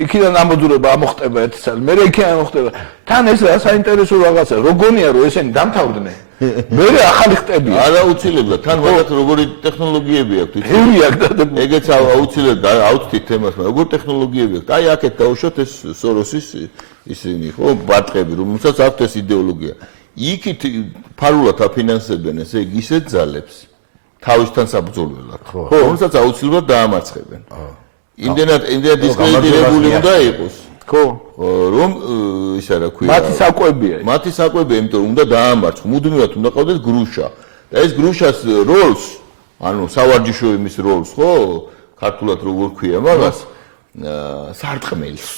იქიდან ამოდურება ამოხტება ერთი წელი. მე იქიდან ამოხტება. თან ეს რა საინტერესო რაღაცა, როგონია რომ ესენი დამთავრდნენ. მე ახალი ხტებია. არაუცილებლად, თან მაგათ როგორი ტექნოლოგიები აქვს, იცი? ევრი აქ და ეგეც აუცილებლად აუცით თემას, მაგრამ როგორი ტექნოლოგიები აქვს? აი აქეთ დავუშვათ ეს სოროსის ისინი, ხო, ბარტყები, რომელსაც აქვს ეს იდეოლოგია. იქით ფარულად აფინანსებენ ესე იგი ისეთ ძალებს თავისთან საბრძოლველად, ხო, რომელსაც აუცილებლად დაამარცხებენ. იმდენად დისკრედიტირებული უნდა იყოს. ხო, რომ ისა რა ქვია. მათი საკვებია. მათი საკვებია, იმიტომ რომ უნდა დაამარცხო, მუდმივად უნდა ყავდეს გრუშა. და ეს გრუშას როლს, ანუ სავარჯიშოების როლს, ხო, ქართულად როგორ ქვია მაგას? სარტყმელის.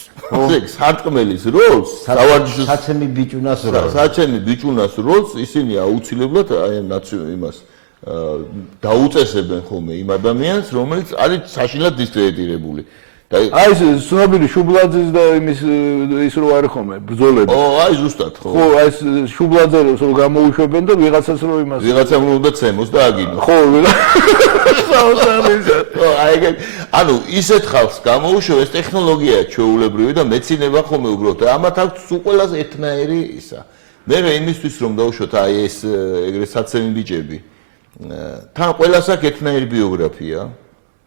სარტყმელის როლს, სავარჯიშოს საცემი ბიჭუნას როლს. საცემი ბიჭუნას როლს ისინი აუცილებლად აი იმას დაუწესებენ ხოლმე იმ ადამიანს, რომელიც არის საშინლად დისკრედიტირებული. აი ეს ცნობილი შუბლაძის და იმის ის რო არის ხოლმე ბრძოლები. აი ზუსტად ხო. ხო, აი ეს შუბლაძეს რო გამოუშვებენ და ვიღაცას რო იმას ვიღაცამ უნდა ცემოს და აგინო. ხო, საოცარია. ხო, აი ეგ ანუ ისეთ ხალხს გამოუშვეს ტექნოლოგია ჩვეულებრივი და მეცინება ხოლმე უბრალოდ. ამათ აქვს უყველას ერთნაირი ისა. მე იმისთვის რომ დავუშვათ აი ეს ეგრე საცემი ბიჭები. თან ყველას აქვს ერთნაირი ბიოგრაფია.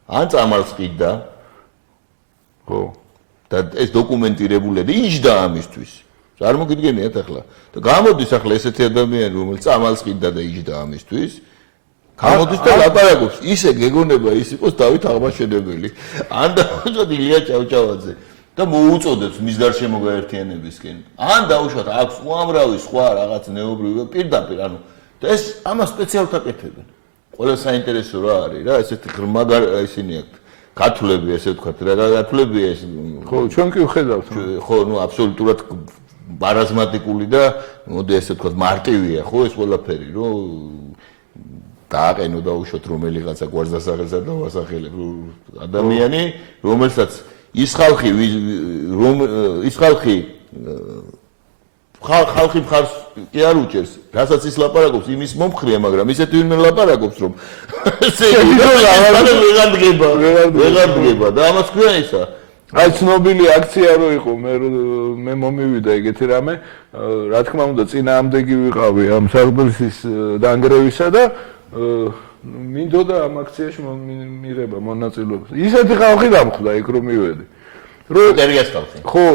ან წამალს ყიდდა ხო და ეს დოკუმენტირებულია და იჯდა ამისთვის. არ მოგიდგენიათ ახლა. და გამოდის ახლა ესეთი ადამიანი, რომელიც წამალს ყიდდა და იჯდა ამისთვის. გამოდის და ლაპარაკობს. ისე გეგონება ის იყოს დავით აღმაშენებელი. ან დაუშვათ ილია ჭავჭავაძე და მოუწოდებს მის გარშემო გაერთიანებისკენ. ან დაუშვათ აქვს უამრავი სხვა რაღაც ნეობრივი პირდაპირ, ანუ და ეს ამას სპეციალურად აკეთებენ. ყველა საინტერესო რა არის რა, ესეთი ღრმა ისინი აქვს. ქართულები ესე ვთქვათ, რა ქართულებია ეს? ხო, ჩვენ კი ვხედავთ. ხო, ნუ აბსოლუტურად პარაზმატიკული და მოდი ესე ვთქვათ, მარტივია, ხო, ეს ყველაფერი, რომ დააყენო და უშოთ რომელიღაცა გვარდასაღელსა და ვასახელებ ადამიანი, რომელსაც ის ხალხი ხალხი მხარს კი არ უჭერს, რასაც ის ლაპარაკობს, იმის მომხრია, მაგრამ ისეთი ვინმე ლაპარაკობს, რომ ესე ვეღარ დგება და ამას ქვია ისა. აი ცნობილი აქცია რო იყო, მე მომივიდა ეგეთი რამე, რა თქმა უნდა წინააღმდეგი ვიყავი ამ სარბელსის დანგრევისა და მინდოდა ამ აქციაში მიღება მონაწილეობა. ისეთი ხალხი დამხვდა იქ რომ მივედი. კერიას ხალხი. ხო,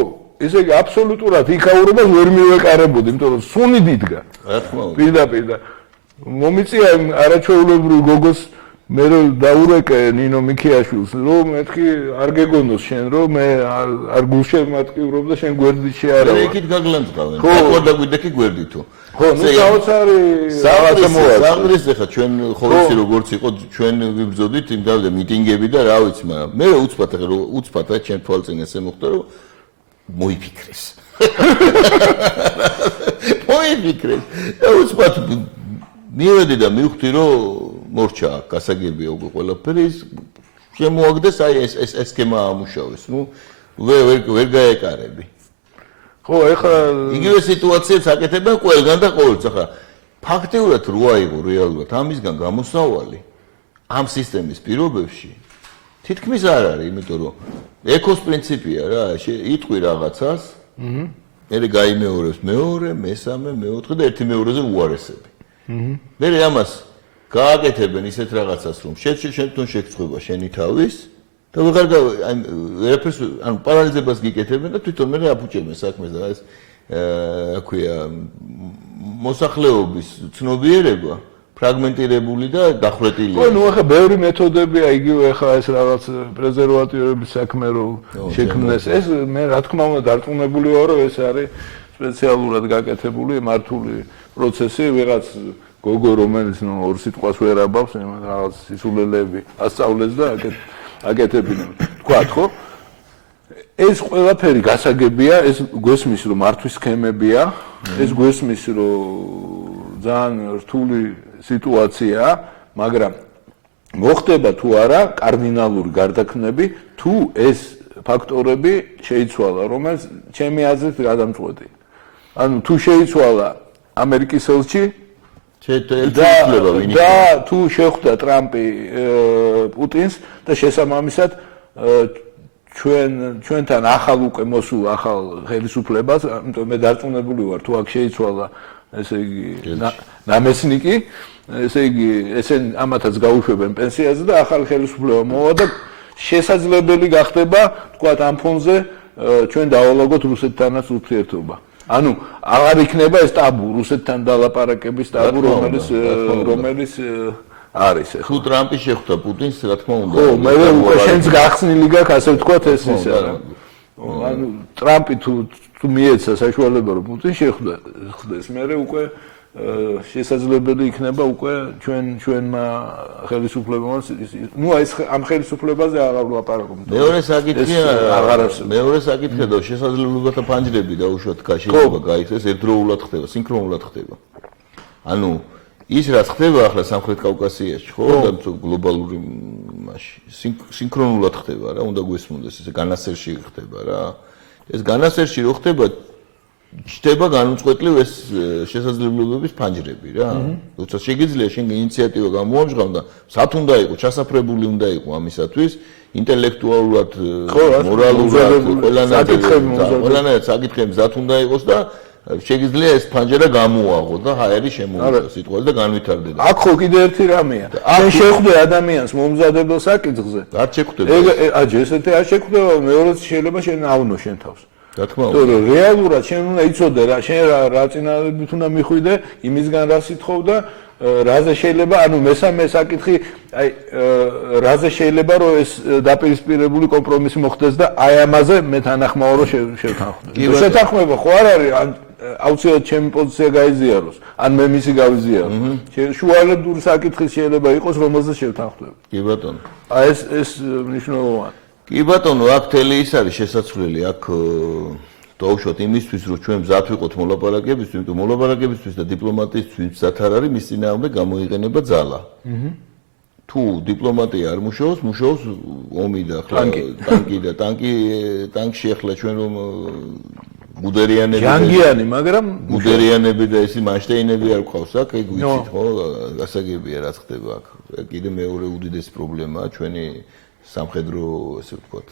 ესე იგი აბსოლუტურად იქაურობას ვერ მივეკარებოდი, იმიტომ რომ სუნი დიდგა. რა თქმა უნდა. პირდაპირ და მომიწია არაჩვეულებრივ გოგოს მე რომ დაურეკე ნინო მიქიაშვილს, რომ მეთქი არ გეგონოს შენ, რომ მე არ გულშემატკივრობ და შენ გვერდით შეარავა. მე იქით გაგლანძღავენ. ხო და გვიდექი გვერდითო. ხო, ნუ საოცარი რაღაცა მოაწყო. საღრის ახლა ჩვენ ხოლმე როგორც იყო ჩვენ ვიბრძოდით იმ დავდა მიტინგები და რა ვიცი, მაგრამ მე უცბად ახლა უცბად ჩემ თვალწინ ესე მოხდა რომ მოიფიქრეს. მოიფიქრეს. და უცბად მივედი და მივხვდი რომ მორჩა გასაგებია უკვე ყველაფერი შემოაგდეს აი ეს სქემა ამუშავეს. ნუ ვერ გაეკარები. ხო, ეხლა იგივე სიტუაციებს აკეთებენ ყველგან და ყოველთვის. ახლა ფაქტიურად რო აიღო რეალურად ამისგან გამოსავალი ამ სისტემის პირობებში თითქმის არ არის, იმიტომ რომ ეკოს პრინციპია რა, იტყვი რაღაცას, მერე გაიმეორებს მეორე, მესამე, მეოთხე და ერთი მეორეზე უარესები. მერე ამას გააკეთებენ ისეთ რაღაცას, რომ შენ თვითონ შეგწყვება შენი თავის და ვეღარ აი ვერაფერს ანუ პარალიზებას გიკეთებენ და თვითონ მერე აფუჭებენ საქმეს და ეს რა ქვია მოსახლეობის ცნობიერება ფრაგმენტირებული და დახრეტილია. ხო, ნუ ახლა ბევრი მეთოდებია, იგივე ახლა ეს რაღაც პრეზერვატივების საქმე რო შექმნეს. ეს მე რა თქმა უნდა დარწმუნებული ვარ, რომ ეს არის სპეციალურად გაკეთებული მართული პროცესი, ვიღაც გოგო რომელიც ნუ ორ სიტყვას ვერ აბავს, რაღაც სისულელები ასწავლეს და აკეთებინა. თქვათ ხო? ეს ყველაფერი გასაგებია, ეს გვესმის რომ მართვის სქემებია, ეს გვესმის რომ ძალიან რთული სიტუაციაა, მაგრამ მოხდება თუ არა კარდინალური გარდაქმნები, თუ ეს ფაქტორები შეიცვალა, რომელიც ჩემი აზრით გადამწყვეტი. ანუ თუ შეიცვალა ამერიკის ელჩი და თუ შეხვდა ტრამპი პუტინს და შესაბამისად ჩვენთან ახალ უკვე მოსულ ახალ ხელისუფლებას, ამიტომ მე დარწმუნებული ვარ, თუ აქ შეიცვალა ესე იგი ნამესნიკი, ესე იგი ესენ ამათაც გაუშვებენ პენსიაზე და ახალ ხელისუფლება მოვა და შესაძლებელი გახდება, თქვათ ამ ფონზე ჩვენ დავალაგოთ რუსეთთანაც ურთიერთობა. ანუ აღარ იქნება ეს ტაბუ, რუსეთთან დალაპარაკების ტაბუ, რომელიც არის ახლა. თუ ტრამპი შეხვდა პუტინს, რა თქმა უნდა. ხო, მე უკვე შენც გახსნილი გაქვს, ასე ვთქვათ, ეს ისა რა. ანუ ტრამპი თუ მიეცა საშუალება რომ პუტინს შეხვდეს, მე უკვე შესაძლებელი იქნება უკვე ჩვენმა ხელისუფლებამ, ნუ აი ამ ხელისუფლებაზე აღარ ვლაპარაკობ. მეორე საკითხია და შესაძლებლობათა ფანჯრები დაუშვათ შეიძლება გაიქცეს ერთდროულად ხდება, სინქრონულად ხდება. ანუ ის რაც ხდება ახლა სამხრეთ კავკასიაში, ხო, და გლობალური მასში სინქრონულად ხდება რა, უნდა გვესმოდეს ეს განასერში ხდება რა. ეს განასერში რო ხდება ჩდება განუწყვეტლივ ეს შესაძლებლობების ფანჯრები რა. როცა შეგიძლია შენ ინიციატივა გამოამჟღავ და სათ უნდა იყო, ჩასაფრებული უნდა იყო ამისათვის, ინტელექტუალურად, მორალურად, ყველანაირად საკითხები მზად უნდა იყოს და შეგიძლია ეს ფანჯრა გამოუაღო და ჰაერი შემოუჭრა სიტყვაზე და განვითარდება. აქ ხო კიდე ერთი რამეა. შენ შეხვდე ადამიანს მომზადებელ საკითხზე. არ შეხვდება. აჯ ესეთი არ შეხვდება, მეორეც შეიძლება შენ ავნო შენ თავს. რა თქმა უნდა. თორე რეალურად შენ უნდა იცოდე რა, შენ რა წინააღმდეგ უნდა მიხვიდე, იმისგან რა სიტყვა და რაზე შეიძლება, ანუ მესამე საკითხი, აი რაზე შეიძლება რომ ეს დაპირისპირებული კომპრომისი მოხდეს და აი ამაზე მე თანახმაო რომ შევთანხმდე. შეთანხმება ხო არ არის, ან აუცილებლად ჩემი პოზიცია გაიზიაროს, ან მე მისი გავიზიარო. შუალედური საკითხი შეიძლება იყოს, რომელზეც შევთანხმდები. კი ბატონო. აი ეს მნიშვნელოვანია. კი ბატონო, აქ თელი ის არის შესაძლებელი, აქ დავუშვათ იმისთვის, რომ ჩვენ მზად ვიყოთ მოლაპარაკებისთვის, იმიტომ მოლაპარაკებისთვის და დიპლომატიისთვის მზად არ არის, მის წინააღმდეგ გამოიყენება ძალა. თუ დიპლომატია არ მუშაობს, მუშაობს ომი და ტანკში ახლა ჩვენ რომ გუდერიანები ჯანგიანი, მაგრამ გუდერიანები და ესი მანშტეინები არ ყავს აქ, ეგ ვიცით ხო, გასაგებია რაც ხდება აქ. კიდე მეორე უდიდესი პრობლემაა ჩვენი სამხედრო, ესე ვთქვათ,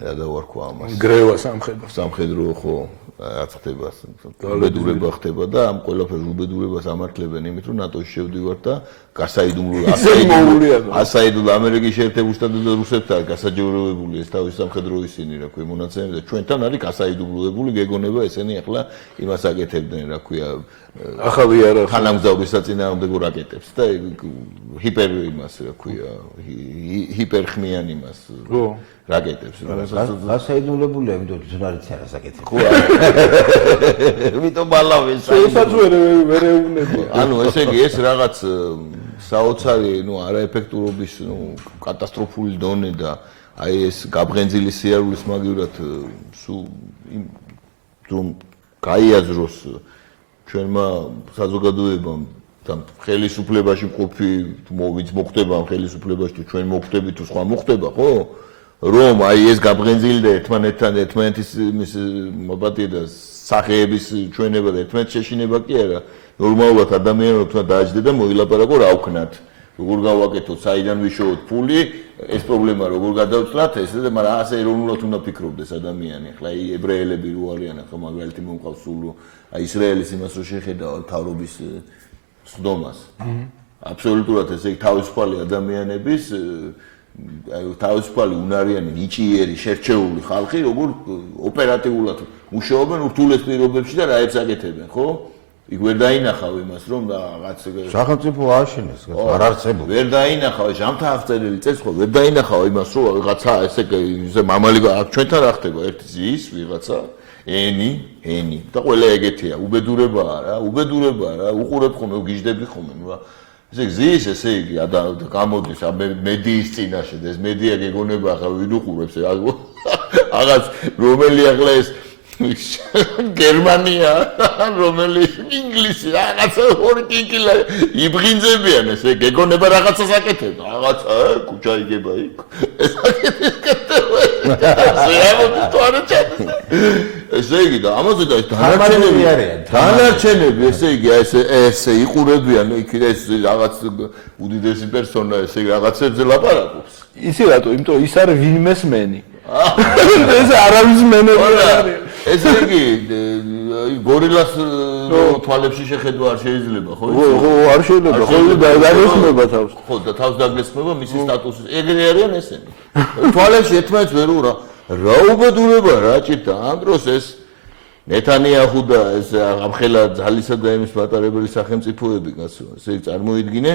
რა დავარქვა ამას. გრევა სამხედრო. სამხედრო ხო რაც ხდება უბედურება ხდება და ამ ყველაფერს უბედურებას ამართლებენ იმით რომ ნატოში შევდივართ და გასაიდულ ამერიკის შეერთებულ შტატებთან და რუსეთთან გასაჯეროებული ეს თავის სამხედრო ისინი რა ქვია მონაცემები და ჩვენთან არის გასაიდუმლოებული გეგონება ესენი ახლა იმას აკეთებდნენ რა ქვია ახალი არა თანამგზავრის საწინააღმდეგო რაკეტებს და ჰიპერ იმას რა ქვია ჰიპერხმიან იმას ხო რაკეტებს გასაიდუმლოებულია იმიტომ თვითონ არის არა საკეთე ხო ვიტომ ბალავენ შესაც ვერ ეუბნება ანუ ესე იგი ეს რაღაც საოცარი ნუ არაეფექტურობის ნუ კატასტროფული დონე და აი ეს გაბღენძილი სიარულის მაგივრად სულ რომ გაიაზროს ჩვენმა საზოგადოებამ და ხელისუფლებაში მყოფი ვინც მოხდება ხელისუფლებაში თუ ჩვენ მოხდებით თუ სხვა მოხდება ხო რომ აი ეს გაბღენძილი და ერთმანეთის მის მობატია და სახეების ჩვენება და ერთმანეთს შეშინება კი არა ნორმალურად ადამიანებთან თუნდაც დააჯდე და მოილაპარაკო რა ვქნათ როგორ გავაკეთოთ საიდან ვიშოვოთ ფული ეს პრობლემა როგორ გადავწყვეტ ესე და მაგრამ ასე ეროვნულად უნდა ფიქრობდეს ადამიანი ახლა აი ებრაელები რო არიან ახლა მაგალითი მომყავს სულ აი ისრაელის იმას რო შეხედავ თავრობის სხდომას აბსოლუტურად ესე იგი თავისუფალი ადამიანების აი თავისუფალი უნარიანი ნიჭიერი შერჩეული ხალხი როგორ ოპერატიულად მუშაობენ ურთულეს პირობებში და რაებს აკეთებენ ხო იქ ვერ დაინახავ იმას რომ რაღაც სახელმწიფო ააშენეს არ არსებობს ვერ დაინახავ ჟამთა აღწერილი წელს ხო ვერ დაინახავ იმას რომ რაღაცა ესე მამალი ჩვენთან რა ხდება ერთი ზის ვიღაცა ენი და ყველა ეგეთია უბედურებაა რა უყურებ ხომ გიждები ხომ ნუ რა ესე ზის ესე იგი გამოდის მედიის წინაშე და ეს მედია გეგონება ახლა ვინ უყურებს რაღაც რომელი ახლა ეს გერმანია რომელი ინგლისი რაღაცა ორი კიკილა იბღინძებიან ესე გეგონება რაღაცას აკეთებ რაღაცა კუჩა იგება იქ ეს აკეთება ესე იგი და ამაზე და დანარჩენები ესე იგი ესე იყურებიან იქ ეს რაღაც უდიდესი პერსონა ესე რაღაცებზე ლაპარაკობს ისი რატო იმიტომ ის არის ვინმესმენი ეს არავის მენები არის ესე იგი გორილას თვალებში შეხედვა არ შეიძლება ხო ხო არ შეიძლება ხო დაგესმება თავს ხო და თავს დაგესმება მისი სტატუსი ეგრე არიან ესენი თვალებში ერთმანეთს ვერ ურა რა უბედურება რა ჭირდა ამ დროს ეს ნეთანიაჰუ და ეს ამხელა ძალისა და იმის მატარებელი სახელმწიფოები კაცო ესე წარმოიდგინე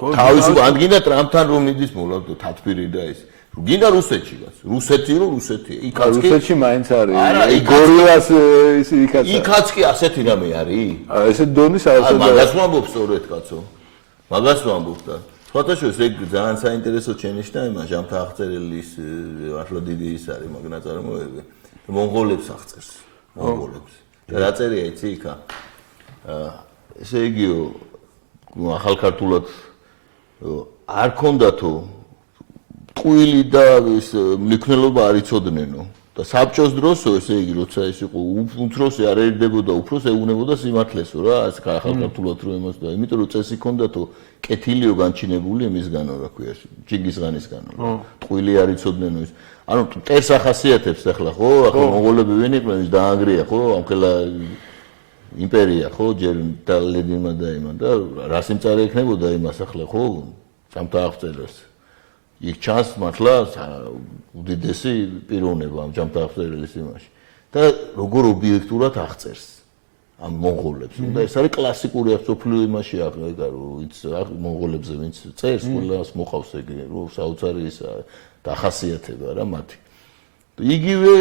თავის ანგინა ტრამპთან რომ მიდის მოლავდო თათბირი და ეს გინდა რუსეთში გას რუსეთი იქაც კი რუსეთში მაინც არის გორილას ის იქაც კი ასეთი რამე არის ესე დონის ასე მაგას ვამბობ სწორედ კაცო მაგას ვამბობ და სხვათაშორის ეგ ძალიან საინტერესო ჩენიშნა იმა ჟამთა აღწერილის ახლა დიდი ის არის მაგ ნაწარმოები მონღოლებს აღწერს მონღოლებს და რა წერია იცი იქა ესე იგიო ახალქართულად არ ქონდათო ტყუილი და ის მნიქნელობა არ იცოდნენ და საბჭოს დროსო ესე იგი როცა ის იყო უმცროსი არ ერდებოდა უფროს ეუნებოდა სიმართლესო რა ეს ახალქართულად რო ემოს და იმიტომ რომ წესი ქონდათო კეთილიო განჩინებული იმისგანო რა ქვია ჯინგისხანისგანო ტყუილი არ იცოდნენ ის ანუ ტერს ახასიათებს ახლა ხო ახლა მონღოლები ვინ იყვნენ ის დაანგრია ხო ამხელა იმპერია ხო ჯერ და ლედინმა და იმან და რა სიმწარე ექნებოდა იმას ახლა ხო ჭამთა აღწერეს იქ ჩანს მართლა უდიდესი პიროვნება ამ ჭამთა აღწერილის იმაში და როგორ ობიექტურად აღწერს ამ მონღოლებს და ეს არის კლასიკური სოფლიო იმაში ახლა რომ ვინც მონღოლებზე ვინც წერს ყველას მოყავს ეგ რომ საოცარი ისა დახასიათება რა მათი იგივე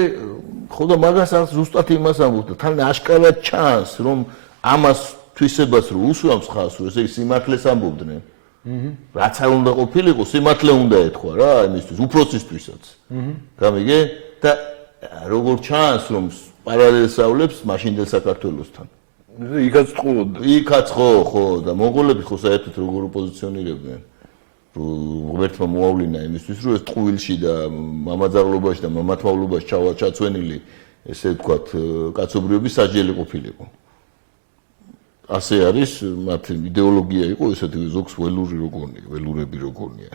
ხო და მაგას არ ზუსტად იმას ამბობ და თან აშკარად ჩანს რომ ამას თვისებას რო უსვამს ხალხს ესე იგი სიმართლეს ამბობდნენ რაც არ უნდა ყოფილიყო სიმართლე უნდა ეთქვა რა იმისთვის უფროსისთვისაც გამიგე და როგორ ჩანს რომ პარალელსავლებს მაშინდელ საქართველოსთან იქაც წყულობდა იქაც ხო და მონღოლები ხო საერთოდ როგორ პოზიციონირებდნენ ღმერთმა მოავლინა იმისთვის რომ ეს ტყუილში და მამაძაღლობაში და მამათმავლობაში ჩაცვენილი ესე ვთქვათ კაცობრიობის საჯელი ყოფილიყო ასე არის მათი იდეოლოგია იყო ესეთი ზოგს ველური როგორია, ველურები როგორია.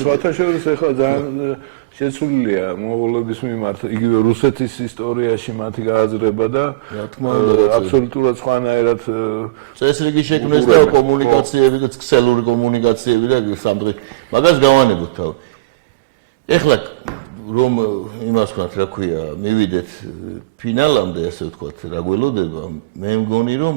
სხვათა შორის ახლა ძალიან შეცვლილია მონღოლების მიმართ იგივე რუსეთის ისტორიაში მათი გააზრება და რა თქმა უნდა აბსოლუტურად სხვანაირად წესრიგი შექმნეს და კომუნიკაციები და ქსელური კომუნიკაციები და სამდღი მაგას გავანებოთ თავი. ეხლა რომ იმას ვქნათ, რა ქვია, მივიდეთ ფინალამდე, ასე ვთქვათ, რა გველოდება, მე მგონი რომ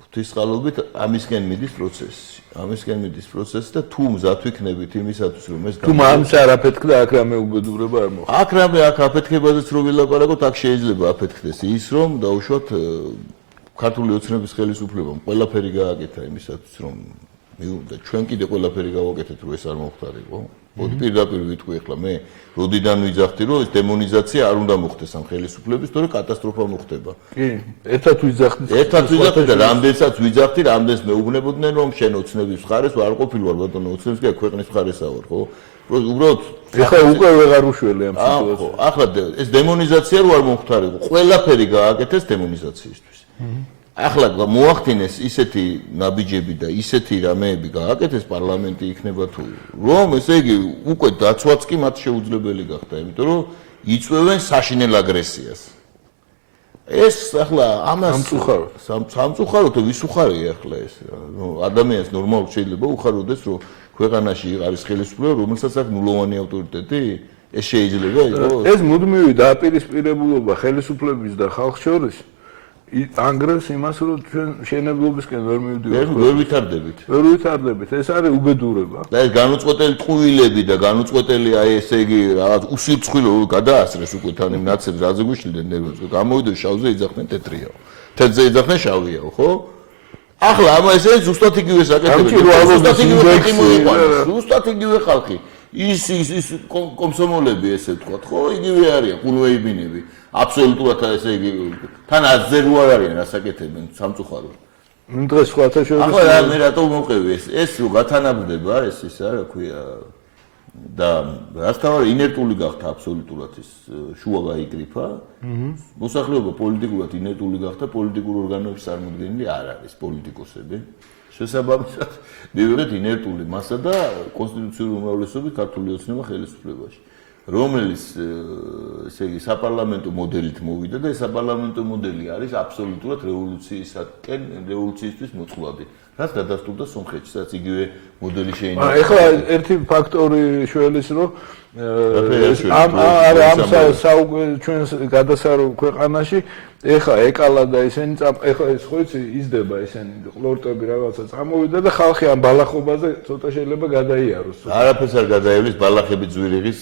ღვთისყალობით ამისკენ მიდის პროცესი. ამისკენ მიდის პროცესი და თუ მზად ვიქნებით იმისათვის რომ ეს თუ მამს არ აფეთქდა აქ რამე უბედურება არ მოხდა. აქ რამე აქ აფეთქებაზეც რო ვილაპარაკოთ, აქ შეიძლება აფეთქდეს ის რომ დაუშვათ ქართული ოცნების ხელისუფლებამ ყველაფერი გააკეთა იმისათვის რომ და ჩვენ კიდე ყველაფერი გავაკეთეთ რომ ეს არ მოხდარიყო. მოდი პირდაპირ ვიტყვი ახლა მე როდიდან ვიძახდი რომ ეს დემონიზაცია არ უნდა მოხდეს ამ ხელისუფლების, თორე კატასტროფა მოხდება. კი, ერთად ვიძახდით. ერთად ვიძახდი და რამდენსაც ვიძახდი, რამდენს მეუბნებოდნენ რომ შენ ოცნების მხარეს ვარ ყოფილი ვარ ბატონო, ოცნების კი ქვეყნის მხარესა ვარ, ხო? უბრალოდ ეხლა უკვე ვეღარ უშველი ამ სიტუაციას. ახლა ეს დემონიზაცია რო არ მომხდარიყო, ყველაფერი გააკეთეს დემონიზაციისთვის. ახლა მოახდინეს ისეთი ნაბიჯები და ისეთი რამეები გააკეთეს პარლამენტი იქნება თუ რომ ესე იგი უკვე დაცვაც კი მათ შეუძლებელი გახდა, იმიტომ რომ იწვევენ საშინელ აგრესიას. ეს ახლა ამას სამწუხაროდ ვის უხარია ახლა ეს? ადამიანს ნორმალურად შეიძლება უხაროდეს რომ ქვეყანაში არის ხელისუფლება, რომელსაც აქვს ნულოვანი ავტორიტეტი? ეს შეიძლება იყოს? ეს მუდმივი დააპირისპირებულობა ხელისუფლების და ხალხის შორის ანგრევს იმას, რომ ჩვენ შეენებლობისკენ ვერ მივდივართ. ვერ ვითარდებით. ვერ ვითარდებით. ეს არის უბედურება. და ეს განუწყვეტელი ტყუილები და განუწყვეტელი აი ესე იგი რაღაც უსირცხვილო გადაასრეს უკვე თან იმ ნაცებს რაზე გვიშლდნენ ნერვებზე. გამოვიდა შავზე იძახდნენ თეთრიაო. თეთრზე იძახდნენ შავიაო, ხო? ახლა ამ ესე ზუსტად იგივე საკეთებია. ზუსტად იგივე ხალხი მოიყვანეს. ზუსტად იგივე ხალხი. ის კომსომოლები ესე ვთქვათ, ხო? იგივე არიან ყულვეიბინები. აბსოლუტურად ესე იგი თან აზზე რო არ არიან რასაკეთებენ სამწუხაროდ. დღეს სხვათა შორის ახლა მე რატო მომყევი ეს რო გათანაბრდება ეს ისა რა ქვია და რასთავარი ინერტული გახდა აბსოლუტურად ეს შუა გაიკრიფა. მოსახლეობა პოლიტიკურად ინერტული გახდა, პოლიტიკურ ორგანოებში წარმოდგენილი არ არის პოლიტიკოსები. შესაბამისად მივიღეთ ინერტული მასა და კონსტიტუციური უმრავლესობით ქართული ოცნება ხელისუფლებაში. რომელიც ესე იგი საპარლამენტო მოდელით მოვიდა და ეს საპარლამენტო მოდელი არის აბსოლუტურად რევოლუციისთვის მოწყვლადი. რაც დადასტურდა სომხეთში, სადაც იგივე მოდელი შეინარჩუნა. ეხლა ერთი ფაქტორი შველის რომ ამ ჩვენს გადასარო ქვეყანაში ეხლა ეკალა და ისინი ეხლა ეს ხო იცი იზრდება ისინი ყლორტები რაღაცა წამოვიდა და ხალხი ამ ბალახობაზე ცოტა შეიძლება გადაიაროს. არაფერს არ გადაევლის ბალახები ძვირიღის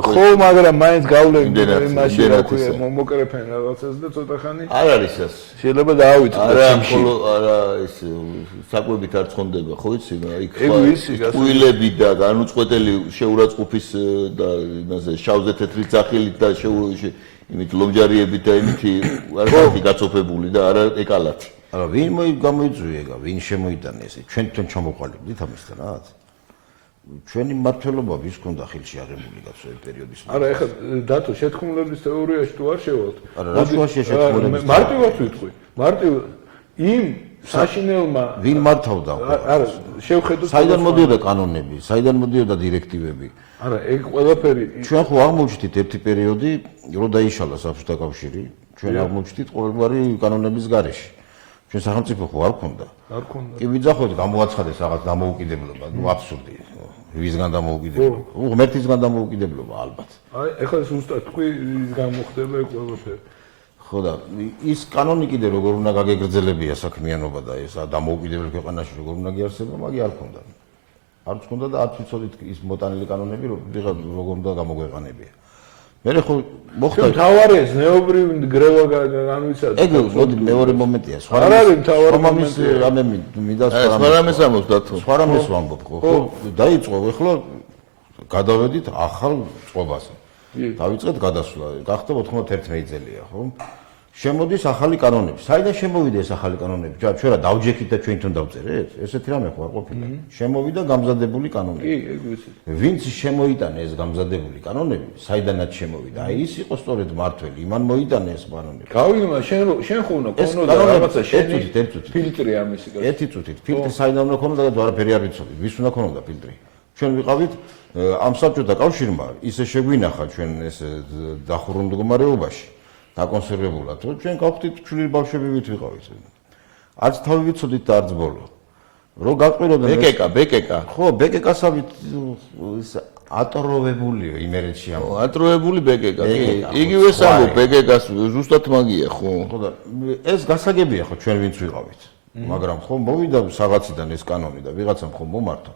ხო, მაგრამ მაინც გავლენდნენ იმაში რა ქვია მომოკრეფენ რაღაცას და ცოტა ხანი არ არის ეს. შეიძლება დაავიწყდეს. არა ის საკვებით არ ცხონდება, ხო იცი? იქ ყუილები და განუწყვეტელი შეურაცხყოფის და იმაზე შავზე თეთრი ძახილით და იმით ლომჯარიებით და იმითი არ ხალხი გაწოფებული და არა ეკალათ. არა, ვინ გამოიწვია, ვინ შემოიტანა ესე? ჩვენ ჩამოყალიბდით ამისთან რაღაც. ჩვენი მმართველობა ვის ქონდა ხელში აღებული გასული პერიოდის. არა, ეხლა დათო შეთქმულების თეორიაში თუ არ შევალთ. არა, რა შუაში შეთქმულების. მარტივად ვიტყვი. მარტივ იმ საშინელმა ვინ მართავდა? არა, შევხედოთ საიდან მოდიოდა კანონები, საიდან მოდიოდა დირექტივები. არა, ეგ ყველაფერი ჩვენ ხო აღმოჩნდით ერთი პერიოდი, რომ დაიშალა საბჭოთა კავშირი, ჩვენ აღმოჩნდით ყოველგვარი კანონების გარეშე. ჩვენ სახელმწიფო ხო არ ქონდა. არ ქონდა. კი ვიძახოთ გამოაცხადეს რაღაც დამოუკიდებლობა, ნუ აბსურდი. ვისგან დამოუკიდებლობა? ღმერთისგან დამოუკიდებლობა ალბათ. აი, ეხლა ზუსტად თქვი გამოხდება ეგ ყველაფერი. ხო და ის კანონი კიდე როგორ უნდა გაგეგრძელებია საქმიანობა და ეს დამოუკიდებელ ქვეყანაში როგორ უნდა გიარსება, მაგი არ ქონდა. არც ქონდა და არც ვიცოდით ის მოტანილი კანონები როგორ უნდა გამოგვეყანებია. მე ხო მოხდა თავარი ეს ნეობრივ გრევა განვიცადა. ეგ მოდი მეორე მომენტია. არ არის თავარი მომენტი. რამე მინდა სხვა რამეს ამბობ დათო. სხვა რამეს ვამბობ ხო? დაიწყო ეხლა გადავედით ახალ წყობაზე. დავიწყეთ გადასვლა. გახდა 91 წელია, ხო? შემოდის ახალი კანონები. საიდან შემოვიდა ეს ახალი კანონები? ჩვენ რა დავჯექით და ჩვენ თვითონ დავწერეთ? ესეთი რამე ხო არ ყოფილა. შემოვიდა გამზადებული კანონები. კი, ეგ ვიცი. ვინც შემოიტანა ეს გამზადებული კანონები, საიდანაც შემოვიდა? აი ის იყო სწორედ მართველი, იმან მოიტანა ეს კანონები. გავიგმა შენ ხო უნდა ეს ქონოდა კანონები- რაღაცა შენი ერთ წუთით. ფილტრი ამისი კაცი. ერთი წუთით, ფილტრი საიდან უნდა ქონოდა და არაფერი არ ვიცოდით. ვის უნდა ქონოდა ფილტრი? ჩვენ ვიყავით ამ საბჭოთა კავშირმა ისე შეგვინახა ჩვენ ეს დახურულ მდგომარეობაში. დაკონსერვებულად, რომ ჩვენ გავხდით ჩვილი ბავშვებივით ვიყავით. არც თავი ვიცოდით და არც ბოლო. რო გაყვიროდა ბეკეკა. ხო, ბეკეკასავით ის ატროვებულიო იმერეთში ამ. ატროებული ბეკეკა, კი. ბეკეკა, ხო, იგივე სხვა სამო ე. ბეკეკას ზუსტად მაგია, ხო? ხო და ეს გასაგებია ხო ჩვენ ვინც ვიყავით. მაგრამ ხო მოვიდა საღაციდან ეს კანონი და ვიღაცამ ხო მომართა.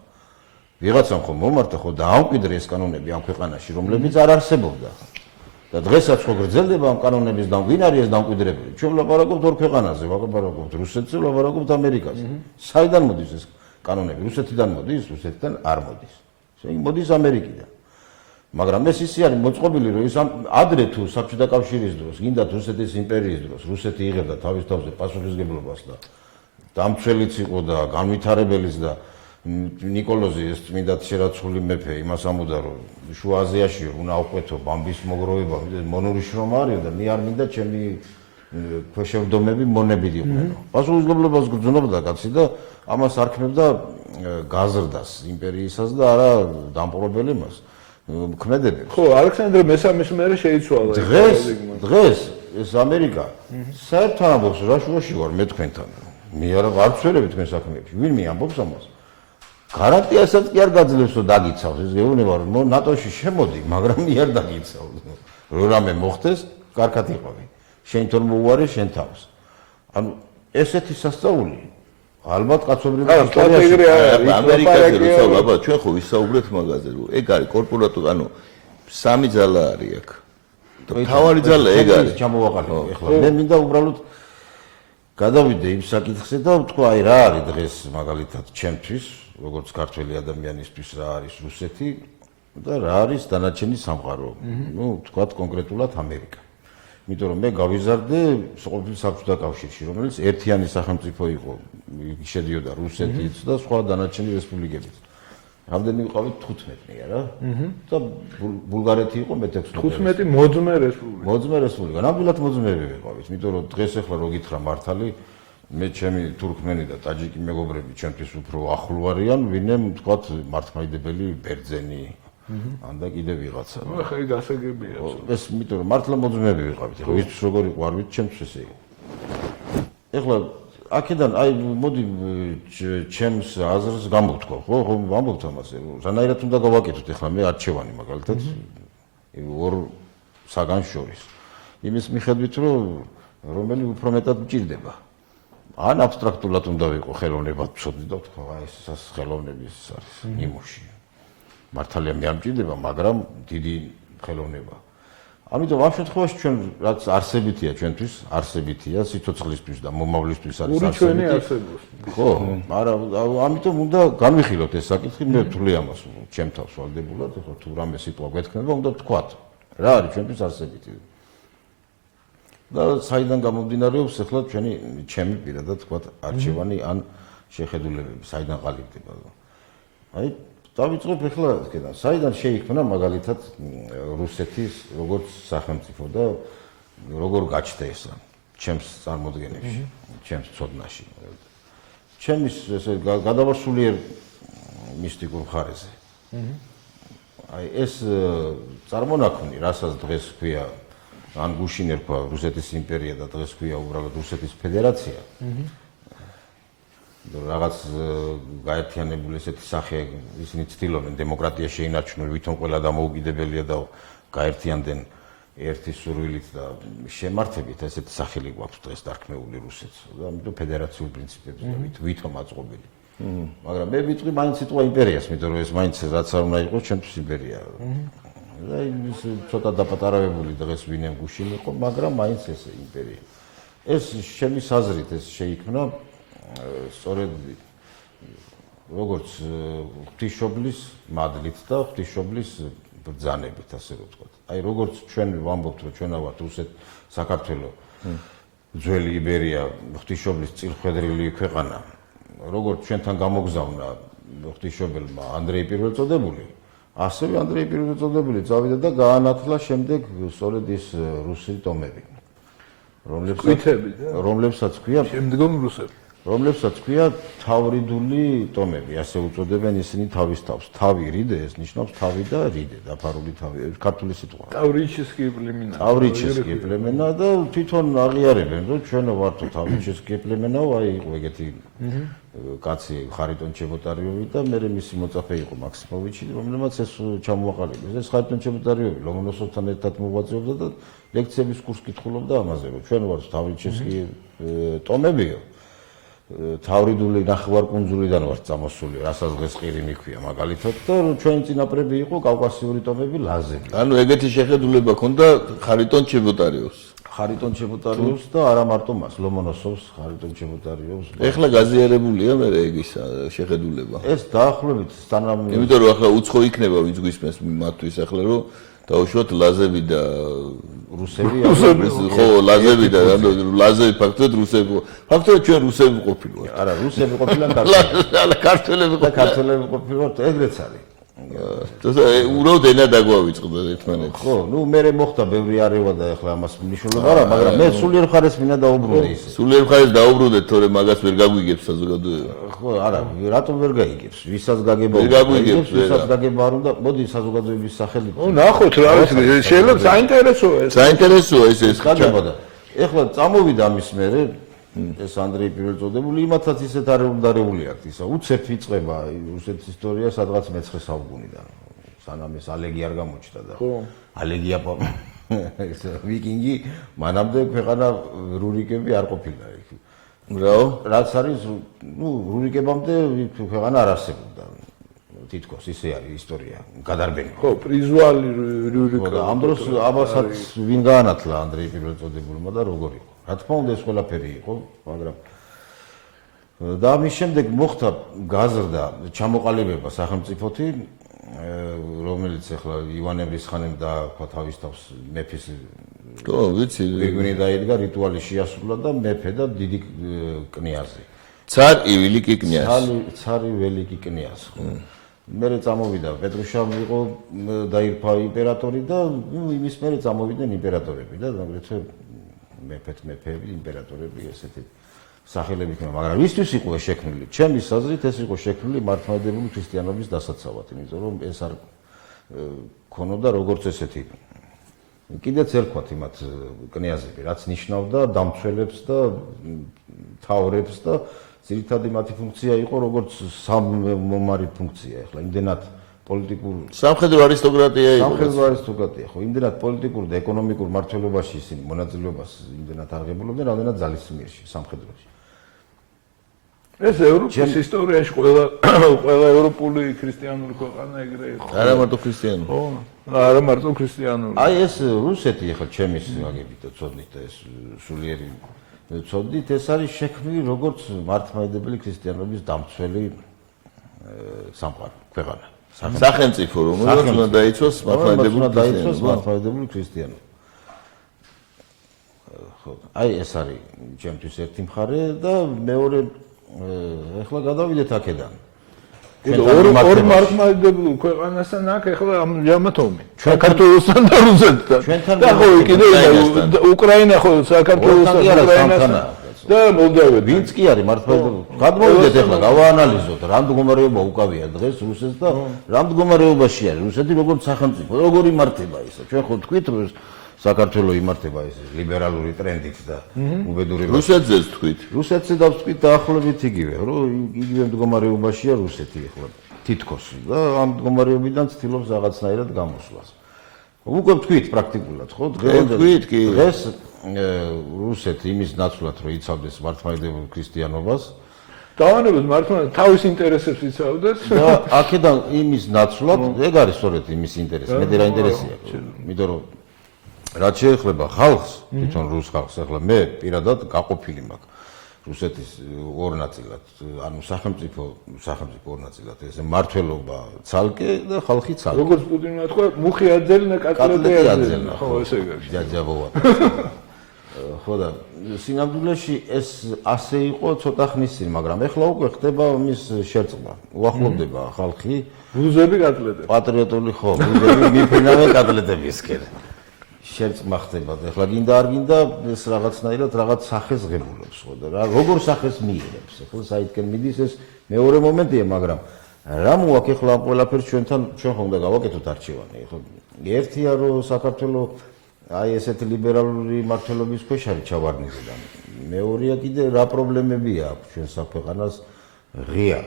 ვიღაცამ ხო მომართა ხო დაამკვიდრე ეს კანონები ამ ქვეყანაში, რომლებიც არ არსებობდა. და დღესაც ხო გრძელდება ამ კანონების ვინ არის ეს დამკვიდრებული? ჩვენ ვლაპარაკობთ ორ ქვეყანაზე, ვლაპარაკობთ რუსეთზე, ვლაპარაკობთ ამერიკაზე. საიდან მოდის ეს კანონები? რუსეთიდან მოდის, რუსეთიდან არ მოდის. მოდის ამერიკიდან. მაგრამ ეს ისე არის მოწყობილი, რომ ის ადრე თუ საბჭოთა კავშირის დროს, გინდათ რუსეთის იმპერიის დროს, რუსეთი იღებდა თავის თავზე პასუხისმგებლობას და დამცველიც იყო და განვითარებელიც და ნიკოლოზი ეს წმინდად შერაცხული მეფე იმას ამბობდა რომ შუა აზიაში უნდა აღვყვეთო ბამბის მოგროვება მონური შრომა არის და მე არ მინდა ჩემი ქვეშევრდომები მონები იყვნენ. პასუხისმგებლობას გრძნობდა კაცი და ამას არქმევდა გაზრდას იმპერიისას და არა დამპყრობელ იმას ქმედებებს. ხო, ალექსანდრე მესამის მერე შეიცვალა. დღეს ეს ამერიკა საერთოდ ამბობს რა შუაში ვარ მე თქვენთან. მე არ ვცერები თქვენ საქმეებში. ვინ მე ამბობს ამას? გარანტიასაც კი არ გაძლევს რომ დაგიცავს. ეს გეუბნება რომ ნატოში შემოდი, მაგრამ მე არ დაგიცავ. რო რამე მოხდეს, კარგად იყავი. შენ თორ მოუარე შენ თავს. ანუ ესეთი სასწაული ალბათ კაცობრიობის სტრატეგია ამერიკაზე როცა აბა ჩვენ ხო ვისაუბრეთ მაგაზე რომ ეგ არის კორპორატული ანუ სამი ძალა არის აქ. თავარი ძალა ეგ არის. ჩამოვაყალიბე ეხლა. მე მინდა უბრალოდ გადავიდე იმ საკითხზე და ვთქვა აი რა არის დღეს მაგალითად ჩემთვის როგორც ქართველი ადამიანისთვის რა არის რუსეთი და რა არის დანარჩენი სამყარო. ნუ ვთქვათ კონკრეტულად ამერიკა. იმიტომ რომ მე გავიზარდე ყოფილი საბჭოთა კავშირში, რომელიც ერთიანი სახელმწიფო იყო, შედიოდა რუსეთიც და სხვა დანარჩენი რესპუბლიკებიც. რამდენი ვიყავით 15-ი არა? და ბულგარეთი იყო მე-16. 15 მოძმე რესპუბლიკა. მოძმე რესპუბლიკა. ნამდვილად მოძმეები ვიყავით, იმიტომ რომ დღეს ახლა რო გითხრა მართალი, მე ჩემი თურქმენი და ტაჯიკი მეგობრები ჩემთვის უფრო ახლო არიან, ვინმე ვთქვათ მართლმადიდებელი ბერძენი ან და კიდე ვიღაცა. ნუ ხა ეგ ასაგებია. ეს იმიტომ რომ მართლა მოძმეები ვიყავით. ეხლა ვისთვის როგორ იყო არ ვიცი, ჩემთვის ესე იყო. ეხლა აქედან აი მოდი ჩემს აზრს გამოვთქვა, ხო? ხო ვამბობთ ამას. რანაირად უნდა გავაკეთოთ ეხლა მე არჩევანი მაგალითად ორ საგანს შორის. იმის მიხედვით რომ რომელი უფრო მეტად მჭირდება. ან აბსტრაქტულად უნდა ვიყო ხელოვნებად ვცოდნი და ვთქვა აი ეს ხელოვნების არის ნიმუში. მართალია მე ამჭირდება, მაგრამ დიდი ხელოვნება. ამიტომ ამ შემთხვევაში ჩვენ რაც არსებითია ჩვენთვის, არსებითია სიცოცხლისთვის და მომავლისთვის არის ორი ჩვენი არსებობს. ხო, მაგრამ ამიტომ უნდა განვიხილოთ ეს საკითხი, მე ვთვლი ამას ჩემ თავს ვალდებულად, ხო თუ რამე სიტყვა გვეთქმება, უნდა ვთქვათ. რა არის ჩვენთვის არსებითი? და საიდან გამომდინარეობს ახლა ჩემი პირადად ვთქვათ არჩევანი ან შეხედულებები, საიდან ყალიბდება. აი დავიწყებ ახლა აქედან. საიდან შეიქმნა მაგალითად რუსეთის როგორც სახელმწიფო და როგორ გაჩნდა ეს ჩემს წარმოდგენებში, ჩემს ცოდნაში. ჩემის ესე გადავასულიერ მისტიკურ მხარეზე. აი ეს წარმონაქმნი, რასაც დღეს ქვია ან გუშინ ერქვა რუსეთის იმპერია და დღეს ქვია უბრალოდ რუსეთის ფედერაცია. რაღაც გაერთიანებული ესეთი სახე ისინი ცდილობენ დემოკრატია შეინარჩუნონ, ვითომ ყველა დამოუკიდებელია და გაერთიანდენ ერთი სურვილით და შემართებით ესეთი სახელი გვაქვს დღეს დარქმეული რუსეთს და ამიტომ ფედერაციულ პრინციპებზე ვითომ აწყობილი. მაგრამ მე ვიტყვი მაინც სიტყვა იმპერიას, იმიტომ რომ ეს მაინც რაც არ უნდა იყოს ჩემთვის იმპერია. და ის ცოტა დაპატარავებული დღეს ვინემ გუშინ იყო, მაგრამ მაინც ეს იმპერია. ეს ჩემი აზრით ეს შეიქმნა სწორედ როგორც ღვთისმშობლის მადლით და ღვთისმშობლის ბრძანებით, ასე რომ ვთქვათ. აი როგორც ჩვენ ვამბობთ, რომ ჩვენა ვართ რუსეთ საქართველო ძველი იბერია ღვთისმშობლის წილხვედრილი ქვეყანა როგორც ჩვენთან გამოგზავნა ღვთისმშობელმა ანდრეი პირველწოდებული ასევე ანდრეი პირველწოდებული წავიდა და გაანათლა შემდეგ სწორედ ის რუსი ტომები რომლებსაც ქვია შემდგომ რუსები რომლებსაც ქვია თავრიდული ტომები, ასე უწოდებენ ისინი თავის თავს. თავი რიდე, ეს ნიშნავს თავი და რიდე, დაფარული თავი, ქართული სიტყვა. ტავრიჩესკი პლემენა. ტავრიჩესკი პლემენა და თვითონ აღიარებენ, რომ ჩვენო ვართო ტავრიჩესკი პლემენაო, აი იყო ეგეთი კაცი ხარიტონ ჩებოტარიოვი და მე მისი მოწაფე იყო მაქსიმოვიჩი, რომელმაც ეს ჩამოაყალიბეს. ეს ხარიტონ ჩებოტარიოვი ლომონოსოვთან ერთად მოღვაწეობდა და ლექციების კურსს კითხულობდა ამაზე, რომ ჩვენ ვართ ტავრიჩესკი ტომებიო. თავრიდული ნახევარკუნძულიდან ვართ წამოსული, რასაც დღეს ყირიმი ქვია მაგალითად და ჩვენი წინაპრები იყო კავკასიური ტომები ლაზები. ანუ ეგეთი შეხედულება ქონდა ხარიტონ ჩებოტარიოვს. ხარიტონ ჩებოტარიოვს და არა მარტო მას, ლომონოსოვს, ხარიტონ ჩებოტარიოვს. ეხლა გაზიარებულია მე ეგის შეხედულება. ეს დაახლოებით სანამ იმიტომ რომ ახლა უცხო იქნება ვინც გვისმენს მათთვის ახლა რომ დაუშვათ ლაზები და რუსები ხო ლაზები და ლაზები ფაქტობრივად რუსები ფაქტობრივად ჩვენ რუსები ყოფილვართ არა რუსები ყოფილან ქართველები და ქართველები ყოფილვართ ეგრეც არის უბრალოდ ენა დაგვავიწყდა ერთმანეთს ხო ნუ მე მოხდა ბევრი არევა და ახლა ამას მნიშვნელობა არა მაგრამ მე სულიერ მხარეს მინდა დაუბრუნდე ისე სულიერ მხარეს დაუბრუნდეთ თორემ მაგას ვერ გაგვიგებს საზოგადოება ხო არა რატომ ვერ გაიგებს ვისაც გაგება ვისაც გაგება არ უნდა მოდი საზოგადოების სახელით ნახოთ რა არის შეიძლება საინტერესოა ეს გაგება და ეხლა წამოვიდა ამის მერე ეს ანდრეი პირველწოდებული იმათაც ისეთ არეული აქვს ისა უცებ იწყება რუსეთის ისტორია სადღაც მე-9 საუკუნიდან სანამ ეს ალეგი არ გამოჩნდა და ალეგია ეს ვიკინგი მანამდე ქვეყანა რურიკები არ ყოფილა იქ რაო რაც არის ნუ რურიკებამდე ქვეყანა არ არსებობდა თითქოს ისე არის ისტორია გადარბენი ხო პრიზვალი რურიკა ამ დროს ამასაც ვინ გაანათლა ანდრეი პირველწოდებულმა და როგორ იყო რა თქმა უნდა ეს ყველაფერი იყო მაგრამ და ამის შემდეგ მოხდა გაზრდა ჩამოყალიბება სახელმწიფოთი რომელიც ახლა ივანე მრისხანემ დააქვა თავის თავს მეფის ხო ვიცი გვინი დაიდგა რიტუალი შეასრულა და მეფე და დიდი კნიაზი ცარ ივილიკი კნიაზი ცარი ველიკი კნიაზი ხო მერე წამოვიდა პეტრუშა იყო დაირქვა იმპერატორი და იმის მერე წამოვიდნენ იმპერატორები და აგრეთვე მეფეები იმპერატორები ესეთი სახელები ქნა მაგრამ ვისთვის იყო შექმნილი ჩემი საზრით ეს იყო შექმნილი მართლმადიდებლური ქრისტიანობის დასაცავად იმიტომ რომ ეს არ ქონოდა როგორც ესეთი კიდეც ერქვათ იმათ კნიაზები რაც ნიშნავდა დამცველებს და თავრებს და ძირითადი მათი ფუნქცია იყო როგორც სამომარი ფუნქცია ახლა იმდენად პოლიტიკურ სამხედრო არისტოკრატია იყო სამხედრო არისტოკრატია ხო იმდენად პოლიტიკურ და ეკონომიკურ მართლობაში ისინი მონაწილეობას იმდენად აღებულობდნენ რამდენად ძალისმიერში სამხედროში ეს ევროპის ისტორიაში ყველა ევროპული ქრისტიანული ქვეყანა ეგრე იყო არა მარტო ქრისტიანული ხო არა მარტო ქრისტიანული აი ეს რუსეთი ახლა ჩემის აგებით ცოდნით ეს სულიერი ცოდნით ეს არის შექმნილი როგორც მართლმადიდებელი ქრისტიანობის დამცველი სამყარო ქვეყანა სახელმწიფო რომელიც უნდა დაიცვას მართლმადიდებლური ქრისტიანობა ხო აი ეს არის ჩემთვის ერთი მხარე და მეორე ეხლა გადავიდეთ აქედან ორ მართლმადიდებლურ ქვეყანასთან აქ ეხლა ამჟამად ომი საქართველოსთან და რუსეთთან და ხო კიდე უკრაინა ხო საქართველოსთან უკრაინასთან და მოლდოვეთი ვინც კი არის მართლმადიდებლური გადმოვიდეთ ეხლა გავაანალიზოთ რა მდგომარეობა უკავია დღეს რუსეთს და რა მდგომარეობაში არის რუსეთი როგორც სახელმწიფო როგორ იმართება ისა ჩვენ ხო თქვით რომ საქართველოს იმართება ეს ლიბერალური ტრენდით და უბედურება რუსეთზეც თქვით რუსეთზე დავსვით დაახლოებით იგივე რომ იგივე მდგომარეობაშია რუსეთი ახლა თითქოს და ამ მდგომარეობიდან ცდილობს რაღაცნაირად გამოსვლას უკვე თქვით პრაქტიკულად ხო დღეს რუსეთი იმის ნაცვლად რომ იცავდეს მართლმადიდებლურ ქრისტიანობას დავანებოთ მართლმადიდებლურ თავის ინტერესებს იცავდეს და აქედან იმის ნაცვლად ეგ არის სწორედ იმის ინტერესი მე რა ინტერესია იმიტომ რომ რაც შეეხება ხალხს, თვითონ რუს ხალხს, ახლა მე პირადად გაყოფილი მაქვს რუსეთის ორ ნაწილად, ანუ სახელმწიფო ორ ნაწილად, ესე მართლობა ცალკე და ხალხი ცალკე. როგორც პუტინმა თქვა, მუხი აძელინა, კატლეტი აძელინა, ხო, ესე იგი. ჯაჯაბოვა. ხო და სინამდვილეში ეს ასე იყო ცოტა ხნის წინ, მაგრამ ეხლა უკვე ხდება მის შერწყმა. უახლოვდება ხალხი ბუზები კატლეტები. პატრიოტული ხო, ბუზები მიფრინავენ კატლეტებისკენ. შერწყმა ხდება და ეხლა გინდა არ გინდა ეს რაღაცნაირად რაღაც სახეს ღებულობს ხო და რა როგორ სახეს მიიღებს. ეხლა საითკენ მიდის ეს მეორე მომენტია, მაგრამ რა მოაქვს ეხლა ამ ყველაფერს ჩვენ ხომ უნდა გავაკეთოთ არჩევანი. ეხლა ერთია რომ საქართველოს აი ესეთი ლიბერალური მართლობის ქვეშ არის ჩავარდნილი. მეორეა კიდე რა პრობლემებია აქვს ჩვენ საქვეყანას ღია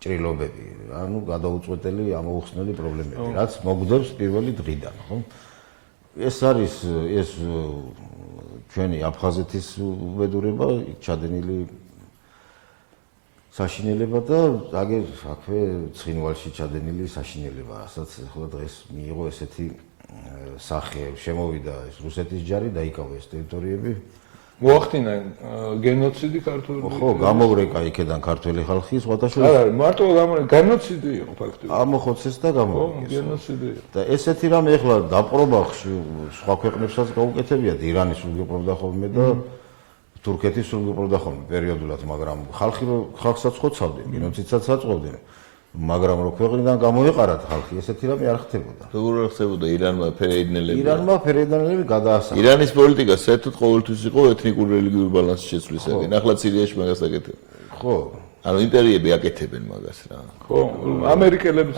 ჭრილობები, ანუ გადაუწყვეტელი ამოუხსნელი პრობლემები, რაც მოგდებს პირველი დღიდან, ხო? ეს არის ეს ჩვენი აფხაზეთის უბედურება, ჩადენილი საშინელება და აგერ აქვე ცხინვალში ჩადენილი საშინელება, რასაც ახლა დღეს მიიღო ესეთი სახე, შემოვიდა ეს რუსეთის ჯარი, დაიკავა ეს ტერიტორიები. მოახდინა გენოციდი ქართული. ხო, გამოვრეკა იქედან ქართველი ხალხი, სხვათა შორის. არა, მარტო გენოციდი იყო ფაქტობრივად. ამოხოცეს და გამოვრეკეს. გენოციდი იყო. და ესეთი რამე ეხლა დაპყრობა სხვა ქვეყნებსაც გაუკეთებიათ, ირანის სრულგეპრობდა ხოლმე და თურქეთის სრულგეპრობდა ხოლმე პერიოდულად, მაგრამ ხალხსაც ხოცავდნენ, გენოციდსაც აწყობდნენ. მაგრამ რო ქვეყნიდან გამოეყარათ ხალხი, ესეთი რამე არ ხდებოდა. როგორ არ ხდებოდა ირანმა ფერეიდნელები? ირანმა ფერეიდნელები გადაასახა. ირანის პოლიტიკა საერთოდ ყოველთვის იყო ეთნიკური რელიგიური ბალანსის შეცვლისაკენ. ახლა სირიაში მაგას აკეთებენ. ხო. ანუ იმპერიები აკეთებენ მაგას რა. ხო, ამერიკელებს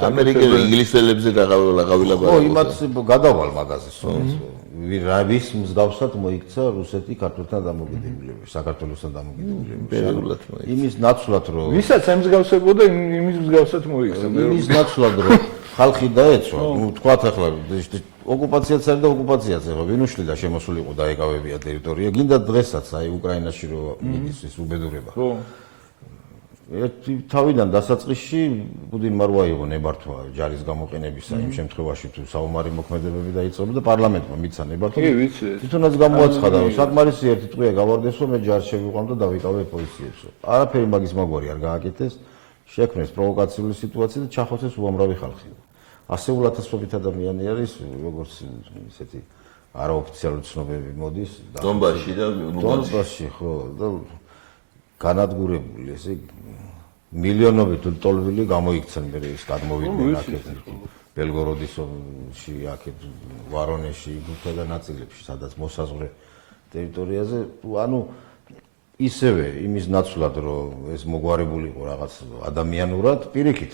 ინგლისელებზე რაღაცა ხო, იმათ გადავალ მაგაზე სწორედ. ვის მსგავსად მოიქცა რუსეთი ქართულთან დამოკიდებულება, საქართველოსთან დამოკიდებულება. იმის ნაცვლად რომ ვისაც ემსგავსებოდა, იმის მსგავსად მოიქცა. იმის ნაცვლად რომ ხალხი დაეცვა, ну თქვათ ახლა ოკუპაციაც არის და ოკუპაციაც ახლა ვინ უშლიდა შემოსულიყო დაეკავებია ტერიტორია, გინდა დღესაც აი უკრაინაში რო მიდის ეს უბედურება. ხო. ერთი თავიდან დასაწყისში პუტინ მარვა იყო ნებართვა ჯარის გამოყენებისა იმ შემთხვევაში თუ საომარი მოქმედებები დაიწყება და პარლამენტმა მიცა ნებართვა. კი, ვიცი. თვითონაც გამოაცხადა რომ საკმარისი ერთი წვია გავარდეს რომ მე ჯარს შევიყვამ და დავიკავე პოზიციებსო. არაფერი მაგის მაგვარი არ გააკეთეს, შექმნეს პროვოკაციული სიტუაცია და ჩახოცეს უამრავი ხალხი. ასეულ ათასობით ადამიანი არის როგორც ისეთი არაოფიციალური ცნობები მოდის დონბასში და დონბასში ხო და განადგურებული ესე მილიონობით ლტოლვილი გამოიქცენ მე ის გადმოვიდნენ აქეთ ბელგოროდისში აქეთ ვარონეში გუთა და ნაწილებში სადაც მოსაზღვრე ტერიტორიაზე ანუ ისევე იმის ნაცვლად რომ ეს მოგვარებული იყო რაღაც ადამიანურად პირიქით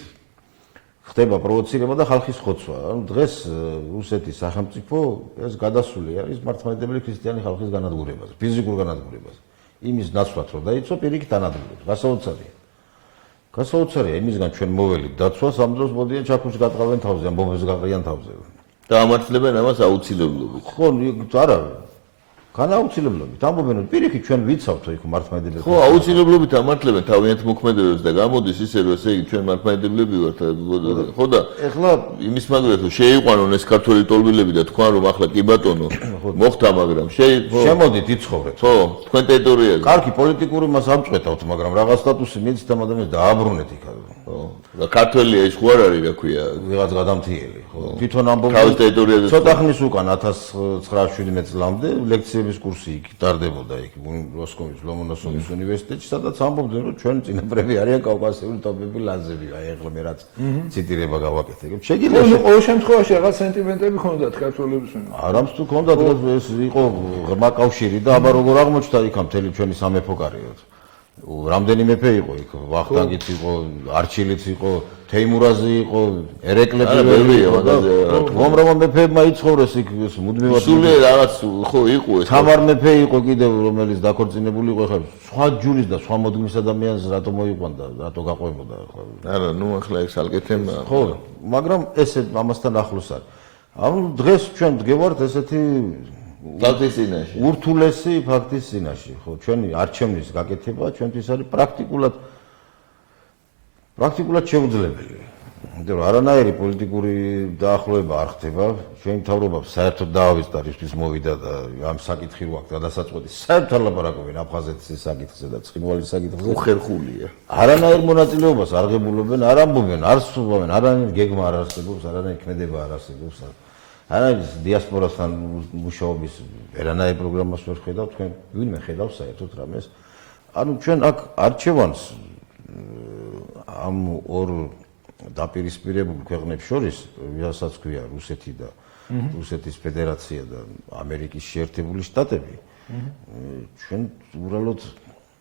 ხდება პროვოცირება და ხალხის ხოცვა ანუ დღეს რუსეთის სახელმწიფო ეს გადასული არის მართლმადიდებელი ქრისტიანი ხალხის განადგურებაზე ფიზიკურ განადგურებაზე იმის ნაცვლად რომ დაიცვა პირიქით ანადგურებს გასაოცარია გასაოცარია იმისგან ჩვენ მოველით დაცვას ამ დროს მოდიან ჩაქუჩს გატყავენ თავზე ან ბომბებს გაყრიან თავზე და ამართლებენ ამას აუცილებლობით ხო არა განაუცილებლობით ამბობენ რომ პირიქით ჩვენ ვიცავთ იქ მართლმადიდებლები ხო აუცილებლობით ამართლებენ თავიანთ მოქმედებებს და გამოდის ისე რომ ესე იგი ჩვენ მართლმადიდებლები ვართ ხო და ეხლა იმის მაგალითად რომ შეიყვანონ ეს ქართველი ტოლბილები და თქვან რომ ახლა კი ბატონო მოხდა მაგრამ შემოდით იცხოვრეთ ხო თქვენ ტერიტორიაზე კარგი პოლიტიკური მას ამწყვეტავთ მაგრამ რაღაც სტატუსი მიეცით ამ ადამიანს დააბრუნეთ იქ ხო და ქართველია ის ხო არ არის რა ქვია ვიღაც გადამთიელი ხო თვითონ ამბობენ თავის ტერიტორიაზე ცოტა ხნის უკან 1917 წლამდე ლექციების კურსი იქ ტარდებოდა იქ მოსკოვის ლომონოსოვის უნივერსიტეტში სადაც ამბობდნენ რომ ჩვენ წინაპრები არიან კავკასიური ტომები ლაზები აი ახლა მე რაც ციტირება გავაკეთე შეგიძლია ყოველ შემთხვევაში რაღაც სენტიმენტები ჰქონდათ ქართველების მიმართ არამც თუ ჰქონდათ ეს იყო ღრმა კავშირი და აბა როგორ აღმოჩნდა იქ მთელი ჩვენი სამეფო კარიერა რამდენი მეფე იყო იქ ვახტანგიც იყო არჩილიც იყო თეიმურაზი იყო ერეკლე პირველი იყო და უამრავ მეფეებმა იცხოვრეს იქ მუდმივად სულ რაღაც ხო იყო ეს თამარ მეფე იყო კიდევ რომელიც დაქორწინებული იყო ხა სხვა ჯურის და სხვა მოდგმის ადამიანს რატო მოიყვანდა რატო გაყვებოდა ხა არა ნუ ახლა ეს ალკეთემ ხო მაგრამ ესე ამასთან ახლოს არის ანუ დღეს ჩვენ დგევართ ესეთი ფაქტის წინაშე ურთულესი ფაქტის წინაშე ხო ჩვენი არჩევნის გაკეთება ჩვენთვის არის პრაქტიკულად შეუძლებელი იმიტომ რომ არანაირი პოლიტიკური დაახლოება არ ხდება ჩვენი მთავრობა საერთოდ დაავიწყდა რისთვის მოვიდა და ამ საკითხი რო აქვს გადასაწყვეტი საერთოდ არ ლაპარაკობენ აფხაზეთის საკითხზე და ცხინვალის საკითხზე უხერხულია არანაირ მონაწილეობას არ ღებულობენ არ ამბობენ არ სულობენ არანაირ გეგმა არ არსებობს არანაირ ქმედება არ არსებობს არა ის დიასპორასთან მუშაობის ვერანაირ პროგრამას ვერ ხედავ, თქვენ ვინმე ხედავს საერთოდ რამეს. ანუ ჩვენ აქ არჩევანს ამ ორ დაპირისპირებულ ქვეყნებს შორის, ვისაც ქვია რუსეთი და რუსეთის ფედერაცია და ამერიკის შეერთებული შტატები, ჩვენ უბრალოდ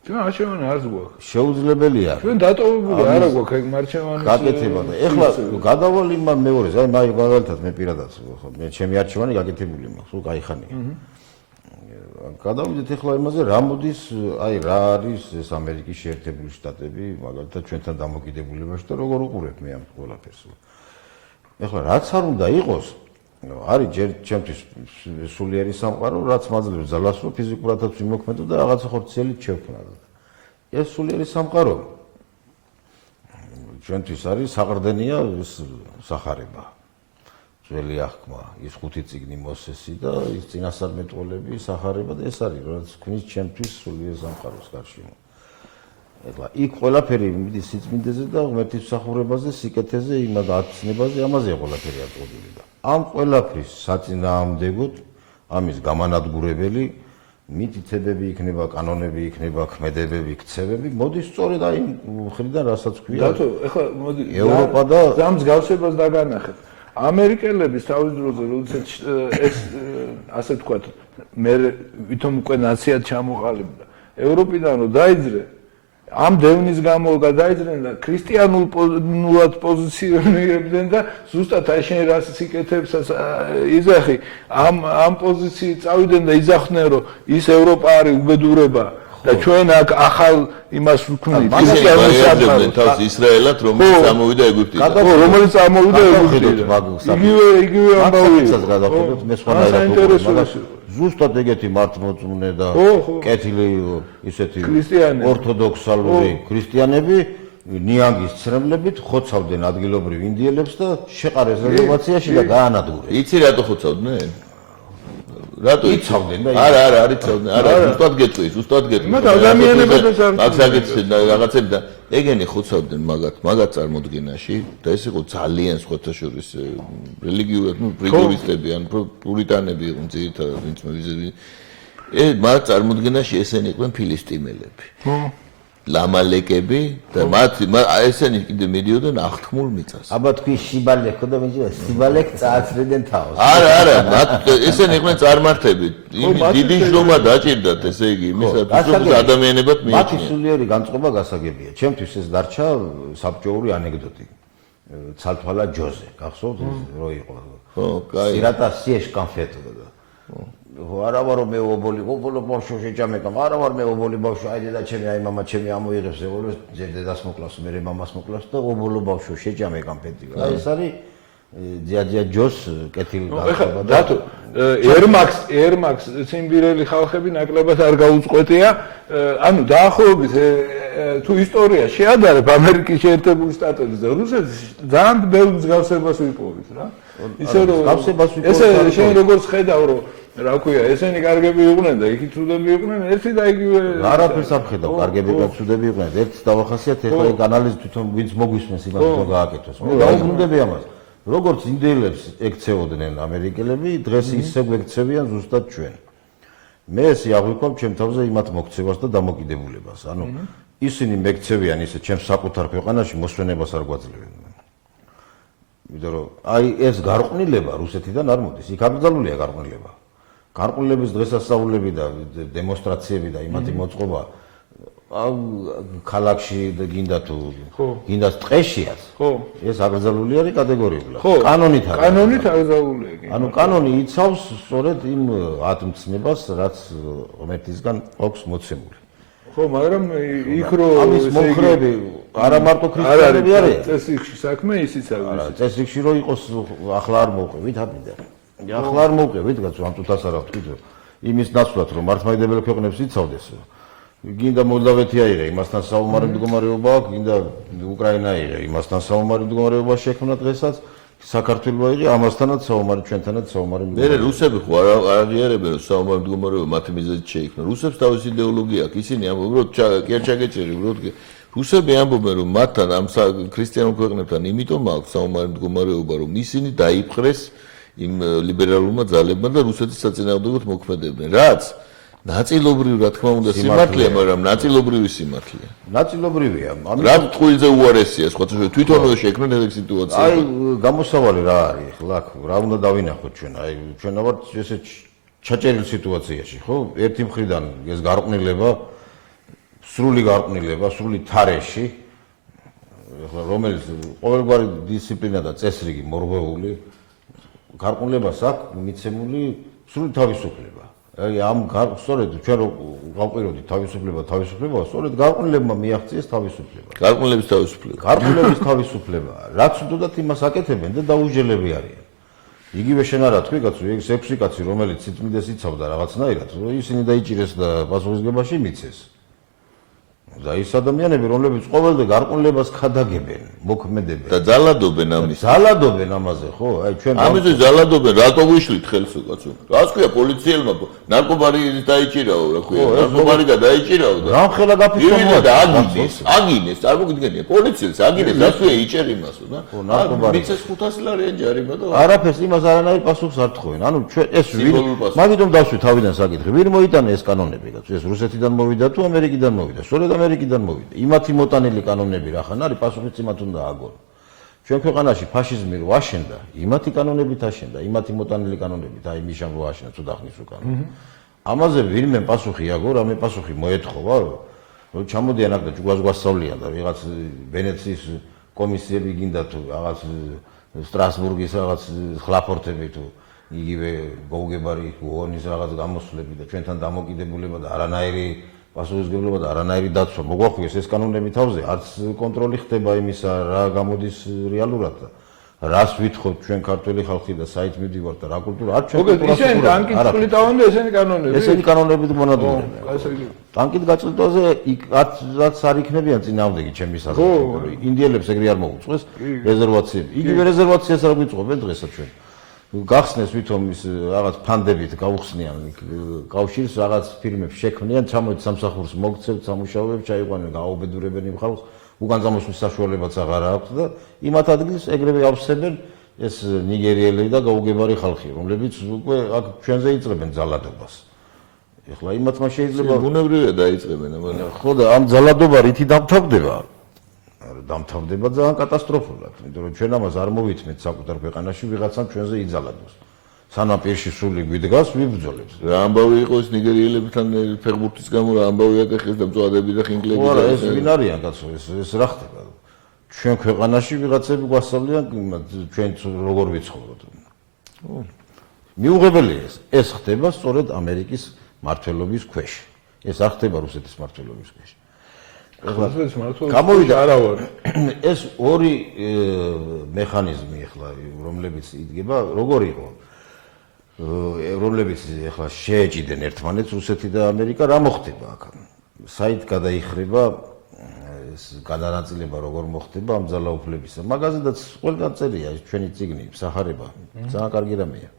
ჩვენ არჩევანი არ გვაქვს. შეუძლებელია ჩვენ დატოვებული არა გვაქვს ეგ მარჩევანის გაკეთება და ეხლა გადავალ იმ მეორეს, აი მაგალითად მე პირადად მე ჩემი არჩევანი გაკეთებული მაქვს, სულ кайხანია. გადავიდეთ ეხლა იმაზე, რა მოდის, აი რა არის ეს ამერიკის შეერთებული შტატები, მაგალითად ჩვენთან დამოკიდებულებაში და როგორ უყურებ მე ამ ყველაფერს. ეხლა რაც არ უნდა იყოს, არის ჯერ ჩემთვის სულიერი სამყარო, რაც მაძლევს ძალას, რომ ფიზიკურადაც ვიმოქმედო და რაღაცა ხორციელით შევქმნათ. ეს სულიერი სამყარო ჩვენთვის არის საყრდენია ეს სახარება. ძველი აღქმა, ის 5 წიგნი მოსესი და ის წინასწარმეტყველები სახარება და ეს არის, რაც ქმნის ჩემთვის სულიერ სამყაროს გარშემო. ეხლა იქ ყველაფერი მიდის სიწმინდეზე და ღმერთის მსახურებაზე, სიკეთეზე, იმად აცნებაზე, ამაზეა ყველაფერი აწყვეტილი და ამ ყველაფრის საწინააღმდეგოდ, ამის გამანადგურებელი მითითებები იქნება, კანონები იქნება, ქმედებები, ქცევები, მოდის სწორედ აი მხრიდან, რასაც ქვია. დათო, ეხლა მოდი ევროპა და ზამს გავსებას დაგანახეთ. ამერიკელების თავის დროზე, როდესაც ეს ასე თქვათ, მე ვითომ უკვე ნაციად ჩამოყალიბდა. ევროპიდან რომ დაიძრე, ამ დევნის გამო გადაიძრენ და ქრისტიანულად პოზიციონირებდნენ და ზუსტად აი შენ რას სიკეთებსაც იზახი, ამ პოზიციით წავიდნენ და იძახდნენ, რომ ის ევროპა არის უბედურება. და ჩვენ აქ ახალ იმას ვქვნით ისრაელს თავს ისრაელად რომელიც წამოვიდა ეგვიპტიდან რომელიც წამოვიდა ეგვიპტიდან იგივე ამბავია გადახედოთ მე სხვანაირად ზუსტად ეგეთი მართლმორწმუნე და კეთილი ისეთი ორთოდოქსალური ქრისტიანები ნიანგის ცრემლებით ხოცავდნენ ადგილობრივ ინდიელებს და შეყარეს რეზერვაციაში და გაანადგურეს. იცი რატო ხოცავდნენ? რატო იცავდნენ და არა იცავდნენ არა ზუსტად გეტყვი მათ ადამიანებსაც არ მაგ საკითხი და რაღაცები და ეგენი ხოცავდნენ მაგათ წარმოდგენაში და ეს იყო ძალიან სხვათა შორის რელიგიურად პრიგორისტები ან პურიტანები იყვნენ ძირითადად ვინც მოვიზები მათ წარმოდგენაში ესენი იყვნენ ფილისტიმელები ლამალეკები და ესენი კიდე მიდიოდნენ აღთქმულ მიწას. აბა თქვი შიბალე ხო და მეჯერა შიბალეკ წააცრედნენ თავს. არა, ესენი იყვნენ წარმართები. დიდი შრომა დაჭირდათ, ესე იგი, იმისათვის ადამიანებად მიეჩნიათ. მათი სულიერი განწყობა გასაგებია. ჩემთვის ეს დარჩა საბჭოური ანეკდოტი. ცალთვალა ჯოზე, გახსოვთ რო იყო. ხო, კაი. სირატა სიეშ კონფეტო და. არა ვარო მე ობოლი ბავშვო შეჭამეკამ არა ვარ მე ობოლი ბავშვო აი დედა ჩემი აი мама ჩემი ამოიღებს ებოლოს ჯერ დედას მოკლავს მე მამას მოკლავს და ობოლო ბავშვო შეჭამეკამ პეტი აი ეს არის ძიაძია ჯოს კეთილი განწყობა და დათო ერმაქს სიმბირელი ხალხები ნაკლებად არ გაუწყვეტია ანუ დაახლოებით თუ ისტორია შეადარებ ამერიკის შეერთებული შტატების და რუსეთის ძალიან ბევრ მსგავსებას ვიპოვეთ რა ისე რომ ესე შენ როგორც ხედავ რომ რა ქვია, ესენი კარგები იყვნენ და იქით ცუდები იყვნენ, ერთი და იგივე არაფერს არ ხედავ, კარგები და ცუდები იყვნენ. ერთს დავახასიათ, ეხლა ეგ ანალიზი თვითონ ვინც მოგვისმენს იმას რომ გააკეთოს. მე დაუბრუნდები ამას. როგორც ინდიელებს ექცეოდნენ ამერიკელები, დღეს ისე გვექცევიან ზუსტად ჩვენ. მე ესე აღვიქვამ ჩემ თავზე იმათ მოქცევას და დამოკიდებულებას. ანუ ისინი მეკცევიან ისე ჩემს საკუთარ ქვეყანაში მოსვენებას არ გვაძლევენ. იმიტომ რომ აი ეს გარყვნილება რუსეთიდან არ მოდის, იქ აკრძალულია გარყვნილება. გარყვნილების დღესასწაულები და დემონსტრაციები და იმათი მოწყობა ქალაქში და გინდა თუ გინდა ტყეშიაც ეს აკრძალული არის კატეგორიულად კანონით აკრძალულია ანუ კანონი იცავს სწორედ იმ ათმცნებას რაც ღმერთისგან აქვს მოცემული ხო მაგრამ იქ რო ამის მომხრეები არა მარტო ქრისტიანები არიან წესრიგში საქმე ისიც არის წესრიგში რო იყოს ახლა არ მოვყევით აბიდა ახლა არ მოვყევით რაც ამ თუთას არა ვთქვით იმის ნაცვლად რომ მართლმადიდებელ ქვეყნებს იცავდეს გინდა მოლდავეთი აიღე იმასთან საომარი მდგომარეობა აქვს გინდა უკრაინა აიღე იმასთან საომარი მდგომარეობა შექმნა დღესაც საქართველოს აიღე ამასთანაც საომარი ჩვენთანაც საომარი მდგომარეობა მე რუსები ხო არ აღიარებენ რომ საომარი მდგომარეობა მათი მიზეზით შეიქმნა რუსებს თავისი იდეოლოგია აქვს ისინი ამბობენ რომ კერჩაგეჭერი უბრალოდ რუსები ამბობენ რომ მათთან ამ ქრისტიანულ ქვეყნებთან იმიტომ აქვს საომარი მდგომარეობა რომ ისინი დაიპყრეს იმ ლიბერალურმა ძალებმა და რუსეთის საწინააღმდეგოდ მოქმედებდნენ. რაც ნაწილობრივ რა თქმა უნდა სიმართლეა, მაგრამ ნაწილობრივი სიმართლეა. ნაწილობრივია. რა ტყუილზე უარესია სხვათა შორის თვითონვე შექმნან ეგ სიტუაცია. აი გამოსავალი რა არის ახლა აქ რა უნდა დავინახოთ ჩვენ აი ჩვენ ვართ ესე ჩაჭერილ სიტუაციაში ხო ერთი მხრიდან ეს გარყვნილება სრული გარყვნილება სრული თარეში ახლა რომელიც ყოველგვარი დისციპლინა და წესრიგი მორღვეული გარყვნილებას აქვს მიცემული სრული თავისუფლება აი ამ სწორედ ჩვენ გავყიროდით თავისუფლება სწორედ გარყვნილებმა მიაღწიეს თავისუფლება გარყვნილების თავისუფლება გარყვნილების თავისუფლება რაც უდოდათ იმას აკეთებენ და დაუჯელები არიან იგივე შენ არა თქვი კაცო ეს 6 კაცი რომელიც სიწმინდეს იცავდა რაღაცნაირად ისინი დაიჭირეს და პასუხისგებაში მიცეს და ის ადამიანები რომლებიც ყოველდღე გარყვნილებას ხადაგებენ მოქმედებენ და ძალადობენ ამის ძალადობენ ამაზე ხო აი ჩვენ ამაზე ძალადობენ რატო ვიშლით ხელს კაცო რას ქვია პოლიციელმა ნარკომანი დაიჭირაო რა ქვია ნარკომანი და დაიჭირაო და რამხელა გაფიქრდა და აგინეს წარმოგიდგენია პოლიციელს აგინეს რას ქვია იჭერ იმასო და მიცეს 500 ლარიან ჯარიმა და არაფერს იმას არანაირ პასუხს არ თხოვენ ანუ ჩვენ ეს მაგიტომ დავსვი თავიდან საკითხი ვინ მოიტანა ეს კანონები კაცო ეს რუსეთიდან მოვიდა თუ ამერიკიდან მოვიდა სწორედ ამერიკიდან მოვიდა. იმათი მოტანილი კანონები რა ხან არის, პასუხიც იმათ უნდა ააგონ. ჩვენ ქვეყანაში ფაშიზმი რო აშენდა, იმათი კანონებით აშენდა, იმათი მოტანილი კანონებით, აი მიშამ რო აშენდა თუ დახნის უკან. ამაზე ვინმე პასუხი ააგო, რამე პასუხი მოეთხოვა, რომ ჩამოდიან აქ და ჯუგას გვასწავლიან და ვიღაც ვენეციის კომისიები გინდა თუ რაღაც სტრასბურგის რაღაც ხლაფორტები თუ იგივე გოუგებარი უონის რაღაც გამოსვლები და ჩვენთან დამოკიდებულება და არანაირი პასუხისმგებლობა და არანაირი დაცვა მოგვახვიეს ეს კანონები თავზე არც კონტროლი ხდება იმისა რა გამოდის რეალურად და რას ვითხოვთ ჩვენ ქართველი ხალხი და საით მივდივართ და რა კულტურა არ ჩვენ კულტურა ისინი ტანკით წლიტავენ და ესენი კანონები ესენი კანონები მონადირეა ტანკით გაწლიტვაზე რაც არ იქნებიან წინააღმდეგი ჩემი საზრდოები ინდიელებს ეგრე არ მოუწყვეს რეზერვაციები იგივე რეზერვაციას არ გვიწყობენ დღესაც ჩვენ გახსნეს ვითომ ის რაღაც ფანდებით გავხსნიან კავშირს რაღაც ფირმებს შექმნიან ჩამოეთ სამსახურს მოგცევთ სამუშაოებს ჩაიყვანენ გააუბედურებენ იმ ხალხს უკან წამოსვლის საშუალებაც აღარ აქვს და იმათ ადგილს ეგრევე ავსებენ ეს ნიგერიელი და გაუგებარი ხალხი რომლებიც უკვე აქ ჩვენზე იწყებენ ძალადობას ეხლა იმათმა შეიძლება ბუნებრივია დაიწყებენ აბა ხო და ამ ძალადობა რითი დამთავრდება დამთავრდება ძალიან კატასტროფულად, იმიტომ რომ ჩვენ ამას არ მოვითმეთ საკუთარ ქვეყანაში ვიღაცამ ჩვენზე იძალადოს. სანამ პირში სული გვიდგას, ვიბრძოლებს. რა ამბავი იყო ეს ნიგერიელებთან ფეხბურთის გამო რა ამბავი აკეთეს და მწვადები და ხინკლები და ეს ვინ არიან კაცო, ეს რა ხდება? ჩვენ ქვეყანაში ვიღაცები გვასწავლიან ჩვენ როგორ ვიცხოვროთ. მიუღებელია ეს ხდება სწორედ ამერიკის მმართველობის ქვეშ. ეს არ ხდება რუსეთის მმართველობის ქვეშ. გამოვიდა ეს ორი მექანიზმი ახლა რომლებიც იდგება როგორ იყო რომლებიც ახლა შეეჭიდნენ ერთმანეთს რუსეთი და ამერიკა რა მოხდება აქ საით გადაიხრება ეს გადანაწილება როგორ მოხდება ამ ძალაუფლებისა მაგაზედაც ყველგან წერია ჩვენი წიგნი სახარება ძალიან კარგი რამეა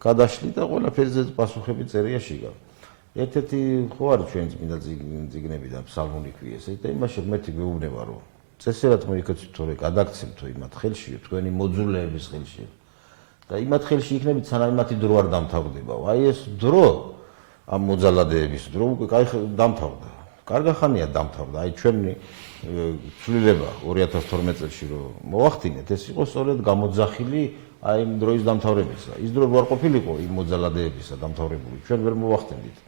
გადაშლი და ყველაფერზე პასუხები წერია შიგა ერთ-ერთი ხო არის ჩვენი წმინდა წიგნები და ფსალმუნი ქვია ესე და იმაში ღმერთი გვეუბნება რომ წესერად მოიქცეთ თორე გადაგცემთ თუ იმათ ხელში თქვენი მოძულეების ხელში და იმათ ხელში იქნებით სანამ იმათი დრო არ დამთავრდება აი ეს დრო ამ მოძალადეების დრო უკვე კაი დამთავრდა კარგა ხანია დამთავრდა აი ჩვენი ცვლილება 2012 წელს რომ მოვახდინეთ ეს იყო სწორედ გამოძახილი აი იმ დროის დამთავრებისა ის დრო არ ყოფილიყო იმ მოძალადეებისა დამთავრებული ჩვენ ვერ მოვახდენით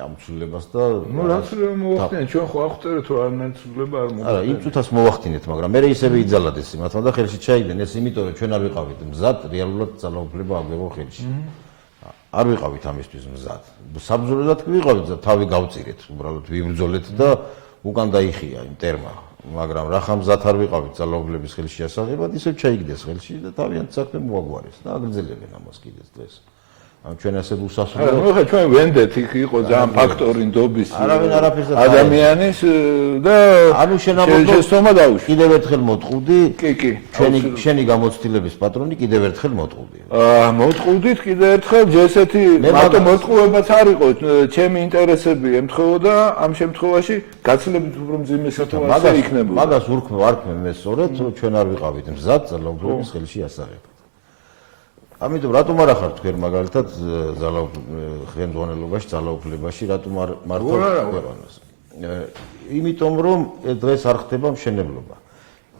ამ ცვლილებას და ნუ რა ცვლილება მოვახდინეთ ჩვენ ხო აღწერეთ რომ არანაირი ცვლილება არ მოვახდინეთ არა იმ წუთას მოვახდინეთ მაგრამ მე ისევე იძალადეს იმათმა და ხელში ჩაიგდნენ ეს იმიტომ რომ ჩვენ არ ვიყავით მზად რეალურად ძალაუფლება აგვეღო ხელში არ ვიყავით ამისთვის მზად საბრძოლველად ვიყავით და თავი გავწირეთ უბრალოდ ვიბრძოლეთ და უკან დაიხია იმ ტერმა მაგრამ რა ხამ მზად არ ვიყავით ძალაუფლების ხელში ასაღებად ისევ ჩაიგდეს ხელში და თავიანთ საქმე მოაგვარეს და აგრძელებენ ამას კიდეც დღეს ან ჩვენ ასე უსასრულო ნუ ხა ჩვენ ვენდეთ იქ იყო ძალიან ფაქტორი ნდობის არავინ არაფერს ადამიანის და ანუ შენამოდო შეცდომა დაუშვი კიდევ ერთხელ მოტყუდი კი შენი გამოცდილების პატრონი კიდევ ერთხელ მოტყუდი მოტყუდით კიდევ ერთხელ ჯესეთი მარტო მოტყუებაც არ იყო ჩემი ინტერესები ემთხოვოდა ამ შემთხვევაში გაცილებით უფრო მძიმე სიტუაცია იქნებოდა მაგას ვარქმე მე სწორედ რომ ჩვენ არ ვიყავით მზად ძალაუფლების ხელში ასაღებად ამიტომ რატომ არ ახარ თქვენ მაგალითად ხელმძღვანელობაში, ძალაუფლებაში, რატომ არ მართავს ქვეყანას? იმიტომ რომ დღეს არ ხდება მშენებლობა.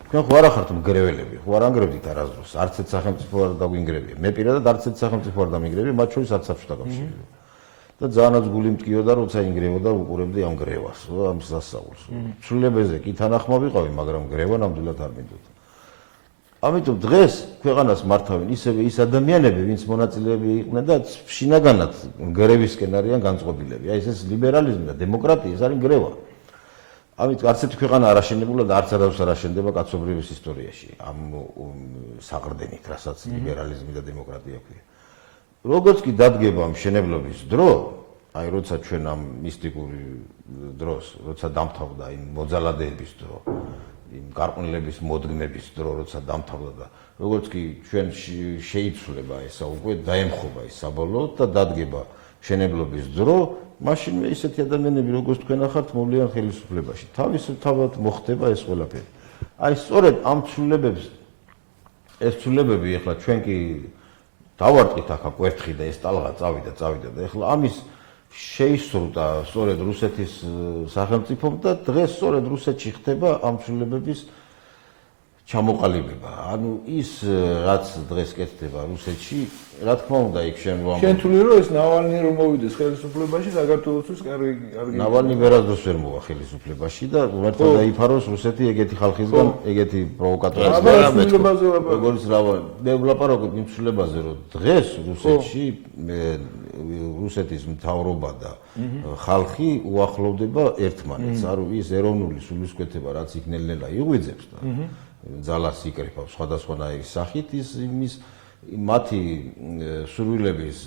თქვენ ხო არ ახართ მგრეველები, ხო არ ანგრევდით არასდროს, არც ერთ სახელმწიფო არ დაგვინგრევია. მე პირადად არც ერთ სახელმწიფო არ დამინგრევია, მათ შორის არც საბჭოთა კავშირი. და ძალიანაც გული მტკიოდა, როცა ინგრევოდა უყურებდი ამ გრევას, ამ სასწაულს. ცვლილებაზე კი თანახმა ვიყავი, მაგრამ გრევა ნამდვილად არ მინდოდა. ამიტომ დღეს ქვეყანას მართავენ ისევე ის ადამიანები, ვინც მონაწილეები იყვნენ და შინაგანად გრევისკენ არიან განწყობილები. აი ეს ლიბერალიზმი და დემოკრატია, ეს არის გრევა. ამიტომ არც ერთი ქვეყანა არ აშენებულა და არც არავის არ აშენდება კაცობრიობის ისტორიაში ამ საყრდენით, რასაც ლიბერალიზმი და დემოკრატია ქვია. როგორც კი დადგება მშენებლობის დრო, აი როცა ჩვენ ამ მისტიკური დროს, როცა დამთავრდა იმ მოძალადეების დრო, იმ გარყვნილების მოდგმების დრო, როცა დამთავრდა და როგორც კი ჩვენ შეიცვლება ესა უკვე დაემხობა ის საბოლოოდ და დადგება მშენებლობის დრო, მაშინვე ისეთი ადამიანები როგორც თქვენ ახართ მოვლიან ხელისუფლებაში. თავისთავად მოხდება ეს ყველაფერი. აი სწორედ ამ ცვლილებებს ეს ცვლილებები ახლა ჩვენ კი დავარტყით ახლა კვერთხი და ეს ტალღა წავიდა და ახლა ამის შეისრულდა სწორედ რუსეთის სახელმწიფომ და დღეს სწორედ რუსეთში ხდება ამ ცვლილებების ჩამოყალიბება. ანუ ის რაც დღეს კეთდება რუსეთში, რა თქმა უნდა, იქ შენ თვლი რომ ეს ნავალნი რომ მოვიდეს ხელისუფლებაში, საქართველოსთვის კარგი ნავალნი ვერასდროს ვერ მოვა ხელისუფლებაში და უერთოდ დაიფაროს რუსეთი ეგეთი ხალხისგან, ეგეთი პროვოკატორებისგან. როგორც მე ვლაპარაკობ იმ ცვლილებაზე, რომ დღეს რუსეთში რუსეთის მთავრობა და ხალხი უახლოვდება ერთმანეთს. ანუ ის ეროვნული სულისკვეთება, რაც იქ ნელ-ნელა იღვიძებს და ძალას იკრიფავს სხვადასხვანაირი სახით, იმის მათი სურვილების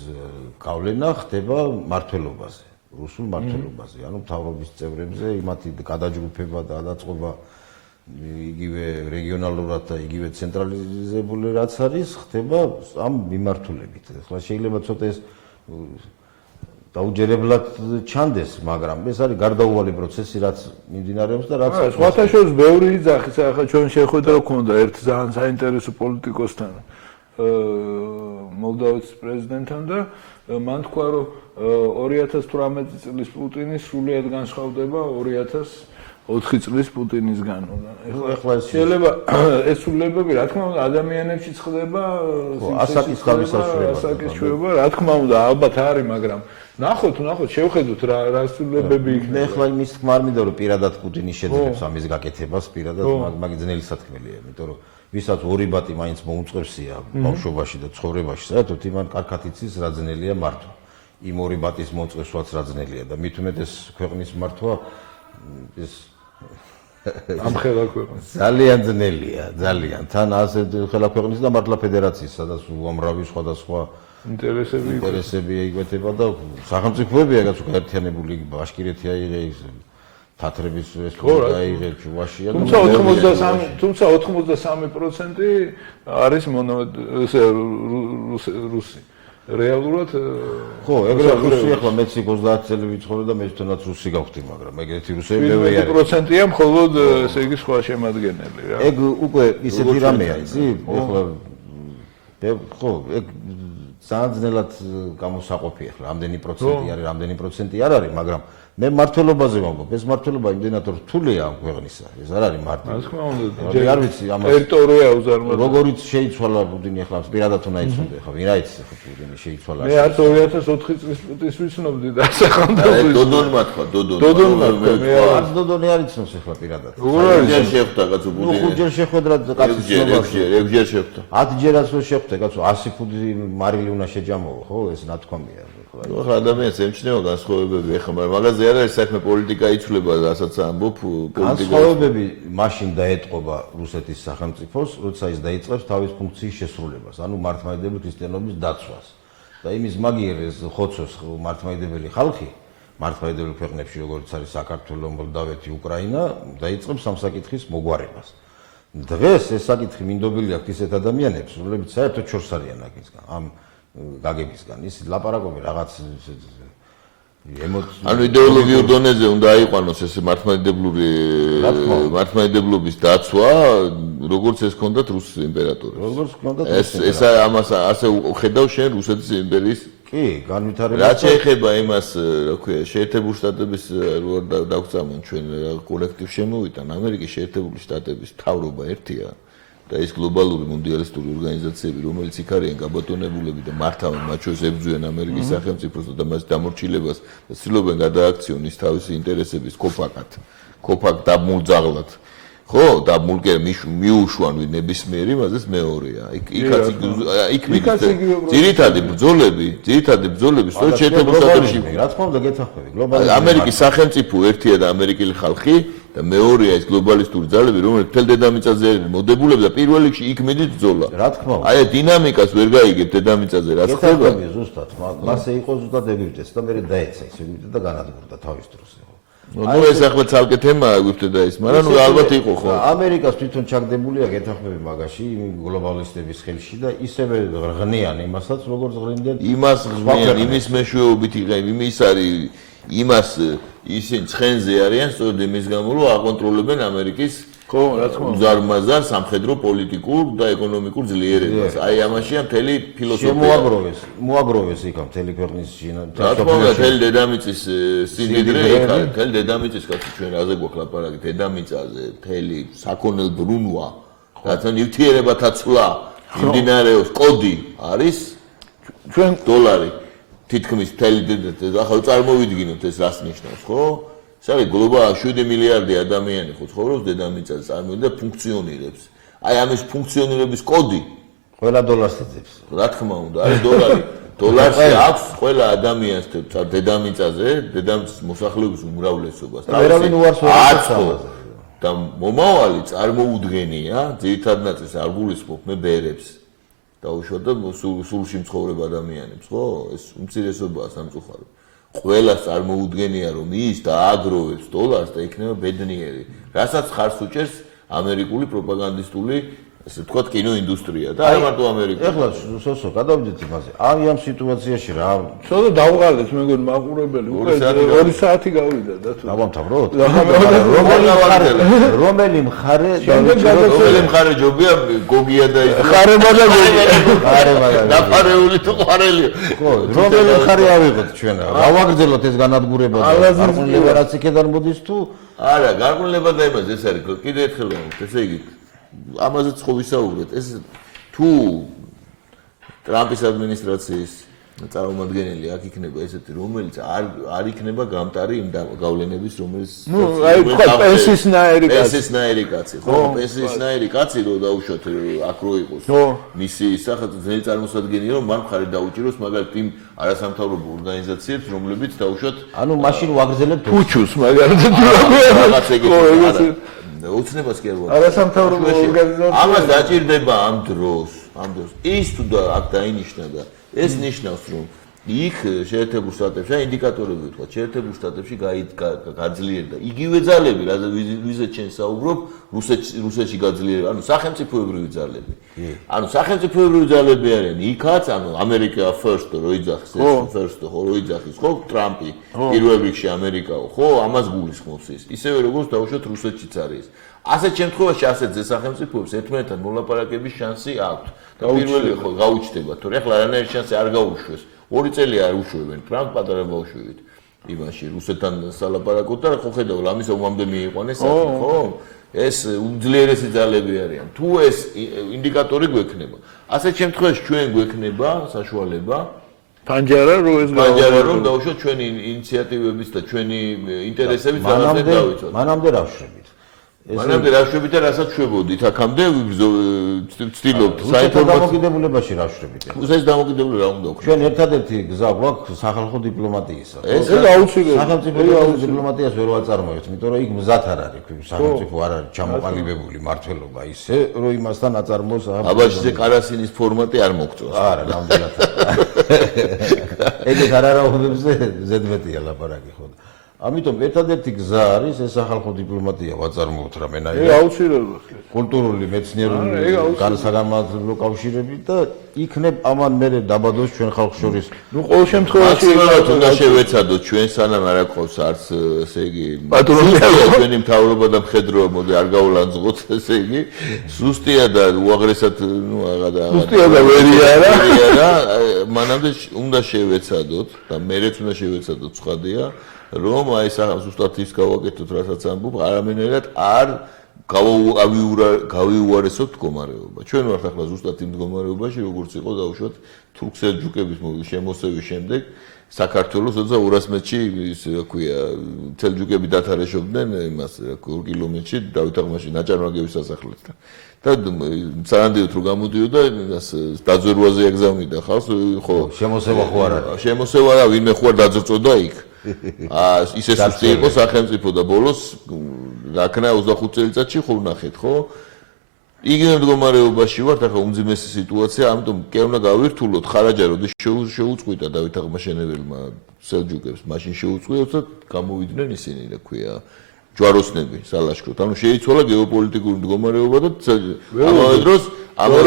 გავლენა ხდება მართლობაზე, რუსულ მართლობაზე, ანუ მთავრობის წევრებზე, მათი გადაჯგუფება და გადაწყობა იგივე რეგიონალურად და იგივე ცენტრალიზებული რაც არის, ხდება ამ მიმართულებით. ახლა შეიძლება ცოტა ეს დაუჯერებლად ჩანდეს, მაგრამ ეს არის გარდაუვალი პროცესი, რაც მიმდინარეობს და რაც სხვათა შორის ბევრი იძახის, ახლა ჩვენ შეხვედრა გქონდა ერთ ძალიან საინტერესო პოლიტიკოსთან, მოლდოვის პრეზიდენტთან და მან თქვა, რომ 2018 წლის პუტინი სრულიად განსხვავდება 2004 წლის პუტინისგან. ეხლა შეიძლება ეს სრულებები, რა თქმა უნდა, ადამიანებში ხდება ასაკის თავისთავად, რა თქმა უნდა, ალბათ არის, მაგრამ ნახოთ, შევხედოთ რა სრულებები იქნება. მე ახლა იმის თქმა არ მინდა, რომ პირადად პუტინი შეძლებს ამის გაკეთებას, პირადად მაგ ძნელი სათქმელია, იმიტომ რომ ვისაც ორი ბატი მაინც მოუწყებსია ბავშვობაში და ცხოვრებაში, საერთოდ იმან კარგად იცის რა ძნელია მართვა. იმ ორი ბატის მოწყებსვაც რა ძნელია და მით უმეტეს ქვეყნის მართვა ეს ამ ხელა ქვეყნის ძალიან ძნელია, ძალიან. თან ასე ხელა ქვეყნის და მართლა ფედერაციის, სადაც უამრავი სხვადასხვა ინტერესები იგივეთება და სახელმწიფოები რაღაც გაერთიანებული ბაშკირეთი აიღე ის თათრების რესპუბლიკა აიღე ჩუვაშია და თუმცა 83% არის რუსი. რეალურად ხო, ეგრე რუსი ახლა მეც 30 წელი ვიცხოვრე და მე თვითონაც რუსი გავხდი, მაგრამ ეგეთი რუსები მე ვარ. 20%-ია მხოლოდ ესე იგი სხვა შემადგენელი რა. ეგ უკვე ისეთი რამეა, იცი? ახლა ხო, ეგ ძალიან ძნელად გამოსაყოფი ახლა, რამდენი პროცენტი არის, რამდენი პროცენტი არ არის, მაგრამ მე მართლობაზე ვამბობ, ეს მართლობა იმდენად რთულია ამ ქვეყნისა, ეს არ არის მარტო. რა თქმა უნდა, არ ვიცი ამას. ტერიტორია უზარმაზრია. როგორიც შეიცვალა პუტინი ახლა, პირადად უნდა იცოდე, ხო, ვინ აიცის ახლა პუტინი შეიცვალა. მე არც 2004 წლის პუტინს ვიცნობდი და სახელმწიფო დოდონმა თქვა, დოდონმა მე არც დოდონი არ იცნობს ახლა პირადად. როგორ არის შეხვდა კაცო პუტინი? ნუ 5 ჯერ შეხვედრა კაცის ცნობაში. 6 ჯერ შეხვდა. 10 ჯერაც რო შეხვდე კაცო 100 ფუდი მარილი უნდა შეჯამოო, ხო, ეს ნათქვამია. ნუ ახლა ადამიანს ემჩნევა განსხვავებები, ახლა მაგრამ მაგაზე არ არის საქმე, პოლიტიკა იცვლება, რასაც ამბობ, პოლიტიკა. განსხვავებები მაშინ დაეტყობა რუსეთის სახელმწიფოს, როცა ის დაიწყებს თავის ფუნქციის შესრულებას, ანუ მართლმადიდებლური ქრისტიანობის დაცვას. და იმის მაგიერეს ხოცოს მართლმადიდებელი ხალხი, მართლმადიდებლურ ქვეყნებში, როგორც არის საქართველო, მოლდავეთი, უკრაინა, დაიწყებს ამ საკითხის მოგვარებას. დღეს ეს საკითხი მინდობილი აქვს ისეთ ადამიანებს, რომლებიც საერთოდ შორს არიან აქისგან, ამ გაგებისგან. ის ლაპარაკობენ რაღაც ანუ იდეოლოგიურ დონეზე უნდა აიყვანოს ეს მართლმადიდებლობის დაცვა, როგორც ეს ჰქონდათ რუს იმპერატორებს. როგორც ჰქონდათ ეს ამას ასე ხედავ შენ რუსეთის იმპერიის კი, განვითარებას. რაც შეეხება იმას, რა ქვია, შეერთებული შტატების რო დავწამონ ჩვენ კოლექტივ შემოვიდან, ამერიკის შეერთებული შტატების მთავრობა ერთია და ეს გლობალური მუნდიალისტური ორგანიზაციები, რომელიც იქ არიან გაბატონებულები და მართავენ მათ შორის ებრძვიან ამერიკის სახელმწიფოს და მას დამორჩილებას და ცდილობენ გადააქციონ ის თავისი ინტერესების კოფაკ დაბმულძაღლად. ხო, და მულკე მიუშვან ნებისმიერი, მაზეს მეორეა. იქ ძირითადი ბრძოლები, სწორედ შეერთებულ შტატებში. რა თქმა უნდა, გეთახმები, გლობალიზმი. ამერიკის სახელმწიფო ერთია და ამერიკელი ხალხი და მეორეა ეს გლობალისტური ძალები, რომელიც მთელ დედამიწაზე არის მოდებულები და პირველ რიგში იქ მიდით ბრძოლა. რა თქმა უნდა. აი დინამიკას ვერ გაიგებ დედამიწაზე, რაც ხდება. გეთახმები ზუსტად, მასე იყო ზუსტად ეგვიპტეს და მე დაეცა ის ეგვიპტე და განადგურდა თავის დროს. ნუ ეს ახლა ცალკე თემაა ეგვიპტე და ის, მაგრამ ნუ ალბათ იყო ხო. ამერიკას თვითონ ჩაგდებულია გეთახმები მაგაში გლობალისტების ხელში და ისევე ღნიან იმასაც, როგორც ღრინდნენ. იმას ღმიან, იმის მეშვეობით იყენ, იმის არის იმას ისინი ცხენზე არიან, სწორედ იმის გამო რომ აკონტროლებენ ამერიკის ხო, რა თქმა უნდა. უზარმაზარ სამხედრო პოლიტიკურ და ეკონომიკურ ძლიერებას. აი ამაშია მთელი ფილოსოფია. მოაგროვეს იქ მთელი ქვეყნის რა თქმა უნდა, მთელი დედამიწის სიმდიდრე იქ არის, მთელი დედამიწის კაცი ჩვენ რაზე გვაქვს ლაპარაკი, დედამიწაზე მთელი საქონელ ბრუნვა, რათა ნივთიერებათა ცვლა მიმდინარეობს, კოდი არის ჩვენ დოლარი. თითქმის მთელი ახლა წარმოვიდგინოთ ეს რას ნიშნავს, ხო? ეს არის გლობალ 7 მილიარდი ადამიანი ხო ცხოვრობს დედამიწაზე, წარმოვიდგინეთ და ფუნქციონირებს. აი ამის ფუნქციონირების კოდი ყველა დოლარს ეძებს. რა თქმა უნდა, არის დოლარი. დოლარში აქვს ყველა ადამიანს დედამიწაზე, დედამიწის მოსახლეობის უმრავლესობას. ვერავინ უარს ვერ აკეთებს. და მომავალი წარმოუდგენია, ძირითადად ნაწილს არ გულისხმობ მე ბერებს. დაუშვათ და სულში მცხოვრებ ადამიანებს, ხო? ეს უმცირესობაა სამწუხაროდ. ყველას წარმოუდგენია რომ ის და აგროვებს დოლარს და იქნება ბედნიერი. რასაც ხარს უჭერს ამერიკული პროპაგანდისტული, ესე ვთქვათ, კინოინდუსტრია და არა მარტო ამერიკული. ეხლა სოსო გადავიდეთ იმაზე. აი ამ სიტუაციაში რა ცოტა დავღალეს მეგონი მაყურებელი უკვე 2 საათი გავიდა და თუ დავამთავროთ? რომელი რომელი მხარე ჯობია გოგია და ის ხარება და დაფარეული თუ ყვარელია. ხო, რომელი მხარე ავიღოთ ჩვენ? გავაგრძელოთ ეს განადგურება და გარყვნილება რაც იქიდან მოდის თუ არა, გარყვნილება და იმას ეს არის. კიდე ერთხელ ვამბობ, ესე იგი ამაზეც ხო ვისაუბრეთ. ეს თუ ტრამპის ადმინისტრაციის წარმომადგენელი აქ იქნება ესეთი, რომელიც არ იქნება გამტარი იმ გავლენების, რომელიც აი თქვა პენსისნაირი კაცი, ხო, პენსისნაირი კაცი რო დაუშვათ აქ რო იყოს. მისი სახელმწიფო ძნელი წარმოსადგენია, რომ მან მხარი დაუჭიროს მაგალითად იმ არასამთავრობო ორგანიზაციებს, რომლებიც დაუშვათ ანუ მაშინ ვაგრძელებთ ფუჩუს მაგალითად რაღაც ეგეთი უცნებას კი არ ვარ. არასამთავრობო ორგანიზაცია ამას დაჭირდება ამ დროს. ის თუ და აქ დაინიშნა და ეს ნიშნავს რომ იქ შეერთებულ შტატებში ინდიკატორები ვთქვა, შეერთებულ შტატებში გაძლიერდა. იგივე ძალები, ვიზეთ ჩვენ საუბრობ, რუსეთში გაძლიერდა, ანუ სახელმწიფოებრივი ძალები. ანუ სახელმწიფოებრივი ძალები არიან იქაც, ანუ ამერიკა first რო იძახის, first ხო რო იძახის, ხო, ტრამპი პირველ რიგში ამერიკაო, ხო, ამას გულისხმობს ის. ისევე როგორც დაუშვათ რუსეთშიც არის. ასეთ შემთხვევაში ასეთზე სახელმწიფოებს ერთმანეთთან მოლაპარაკების შანსი აქვს. და პირველი ხო გაუჩნდება, თორე ახლა არანაირი შანსი არ გაუშვეს. 2 წელი არ უშვებენ ტრამპ პატარა ბავშვებით. იმაში რუსეთთან სალაპარაკოთ და ხო ხედავ ამის ომამდე მიიყვანეს აქ, ხო? ეს უძლიერესი ძალები არიან. თუ ეს ინდიკატორი გვექნება, ასეთ შემთხვევაში ჩვენ გვექნება საშუალება პანჯარა რომ დაუშვათ ჩვენი ინიციატივების და ჩვენი ინტერესების რაღაცა დავიცოთ. მანამდე რა ვშვებით? მანამდე რა ვშვებით და რასაც შვებოდით აქამდე ვცდილობთ საერთო დამოკიდებულებაში რა ვშვებით? რუსეთის დამოკიდებულება რა უნდა ჩვენ ერთადერთი გზა გვაქვს სახალხო დიპლომატიისა. ეს აუცილებელი. სახელმწიფო დიპლომატიას ვერ ვაწარმოებთ, იმიტომ რომ იქ მზად არ არის, სახელმწიფო არ არის ჩამოყალიბებული მართლობა ისე, რომ იმასთან აწარმოოს აბაშიძე კარასინის ფორმატი არ მოგწონს. არა, ნამდვილად. ეგეთ არარაობებზე ზედმეტია ლაპარაკი ხო. ამიტომ ერთადერთი გზა არის ეს სახალხო დიპლომატია ვაწარმოოთ რამენაირად. აუცილებლად. კულტურული, მეცნიერული, საგანმანათლებლო კავშირები და იქნებ ამან მე დაბადოს ჩვენ ხალხს შორის. ნუ ყოველ შემთხვევაში მაკსიმალურად უნდა შევეცადოთ ჩვენ სანამ არ აქვს არც ესე იგი პატრონია ჩვენი მთავრობა და მხედროობა მოდი არ გავლანძღოთ ესე იგი ზუსტია და უაღრესად ნუ აღადა ზუსტია და ვერია რა მანამდე უნდა შევეცადოთ და მერეც უნდა შევეცადოთ ცხადია რომ აი ზუსტად ის გავაკეთოთ რასაც ამბობ არამენერად არ გავიუარესოთ მდგომარეობა. ჩვენ ვართ ახლა ზუსტად იმ მდგომარეობაში, როგორც იყო დაუშვათ თურქ-სელჯუკების შემოსევის შემდეგ საქართველოს 2200-ში ის რა ქვია, სელჯუკები დათარეშობდნენ იმას 2 კილომეტრში დავით აღმაშენის ნაჭარმაგების სასახლესთან. და სანამდეოდ რომ გამოდიოდა იმას დაძვერვაზე ეკზავნიდა ხალხს, ხო, შემოსევა ხო არ არის. შემოსევა რა, ვინმე ხო არ დაძრწოდა იქ. ისე სუსტი იყო სახელმწიფო და ბოლოს რაკნა 25 წელიწადში ხო ვნახეთ, ხო? იგივე მდგომარეობაში ვართ, ახლა უმძიმესი სიტუაცია, ამიტომ კი უნდა გავირთულოთ ხარაჯა, როდის შეუწყვიტა დავით აღმაშენებელმა სელჯუკებს, მაშინ შეუწყვიტა და გამოვიდნენ ისინი, რა ქვია, ჯვაროსნები სალაშქროდ. ანუ შეიცვალა გეოპოლიტიკური მდგომარეობა და ამავე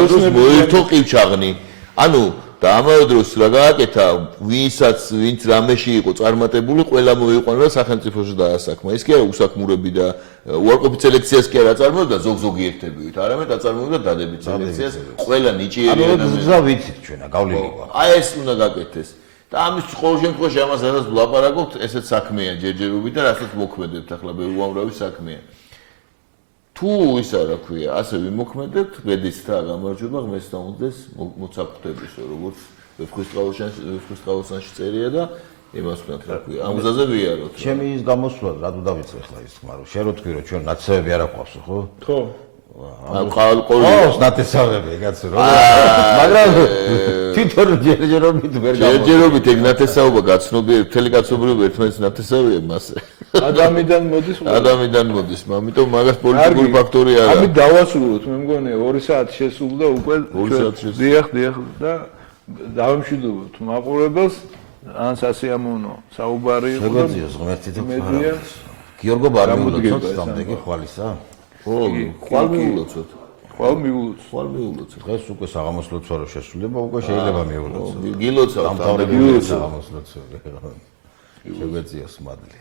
დროს მოირთო ყივჩაღნი. ანუ და ამავე დროს რა გააკეთა, ვინც რამეში იყო წარმატებული, ყველა მოიყვანა სახელმწიფოში დაასაქმა. ის კი არა უსაქმურები და უარყოფით სელექციას კი არა წარმოებდა ზოგი ერთებივით, არამედ აწარმოებდა დადებით სელექციას, ყველა ნიჭიერი ადამიანი. და ვიცით ჩვენა გავლილი ყვა. აი ეს უნდა გაკეთდეს. და ამის ყოველ შემთხვევაში ამას რასაც ვლაპარაკობთ, ესეც საქმეა ჯერჯერობით და რასაც მოქმედებთ ახლა უამრავი საქმეა. თუ ისა რა ქვია, ასე ვიმოქმედებთ, ბედის და გამარჯვება ღმერთს დაუნდეს მოცაფხვდებისო, როგორც ვეფხისტყაოსანში წერია და იმას ვქნათ რა ქვია. ამ გზაზე ვიაროთ. ჩემი ის გამოსვლა რატო დავიწყე ახლა ის თქმა რომ შენ რო თქვი რომ ჩვენ ნაცევები არ აქვს ხო? ხო. ყოველ ნათესავები კაცო რა. მაგრამ თვითონ ჯერჯერობით ვერ გამო. ჯერჯერობით ეგ ნათესაობა გაცნობიერებს, მთელი კაცობრიობა ერთმანეთს ნათესავია მასე. ადამიანიდან მოდის, ამიტომ მაგას პოლიტიკური ფაქტორი არა. ამით დავასრულოთ, მე მგონია 2 საათი შესულდა უკვე. 2 საათი შესულდა. დიახ და დავამშვიდობოთ მაყურებელს, ან სასიამოვნო საუბარი იყო. შეგეძიოს ღმერთი და მედია. გიორგო ბარმეულოცოთ სამდეგი ხვალისა. ხო, ხვალ მიულოცოთ. ხვალ მიულოცოთ. დღეს უკვე საღამოს ლოცვა რო შესრულება, უკვე შეიძლება მიულოცოთ. გილოცავთ, ამ თავრები საღამოს ლოცვა. შეგეძიოს მადლი.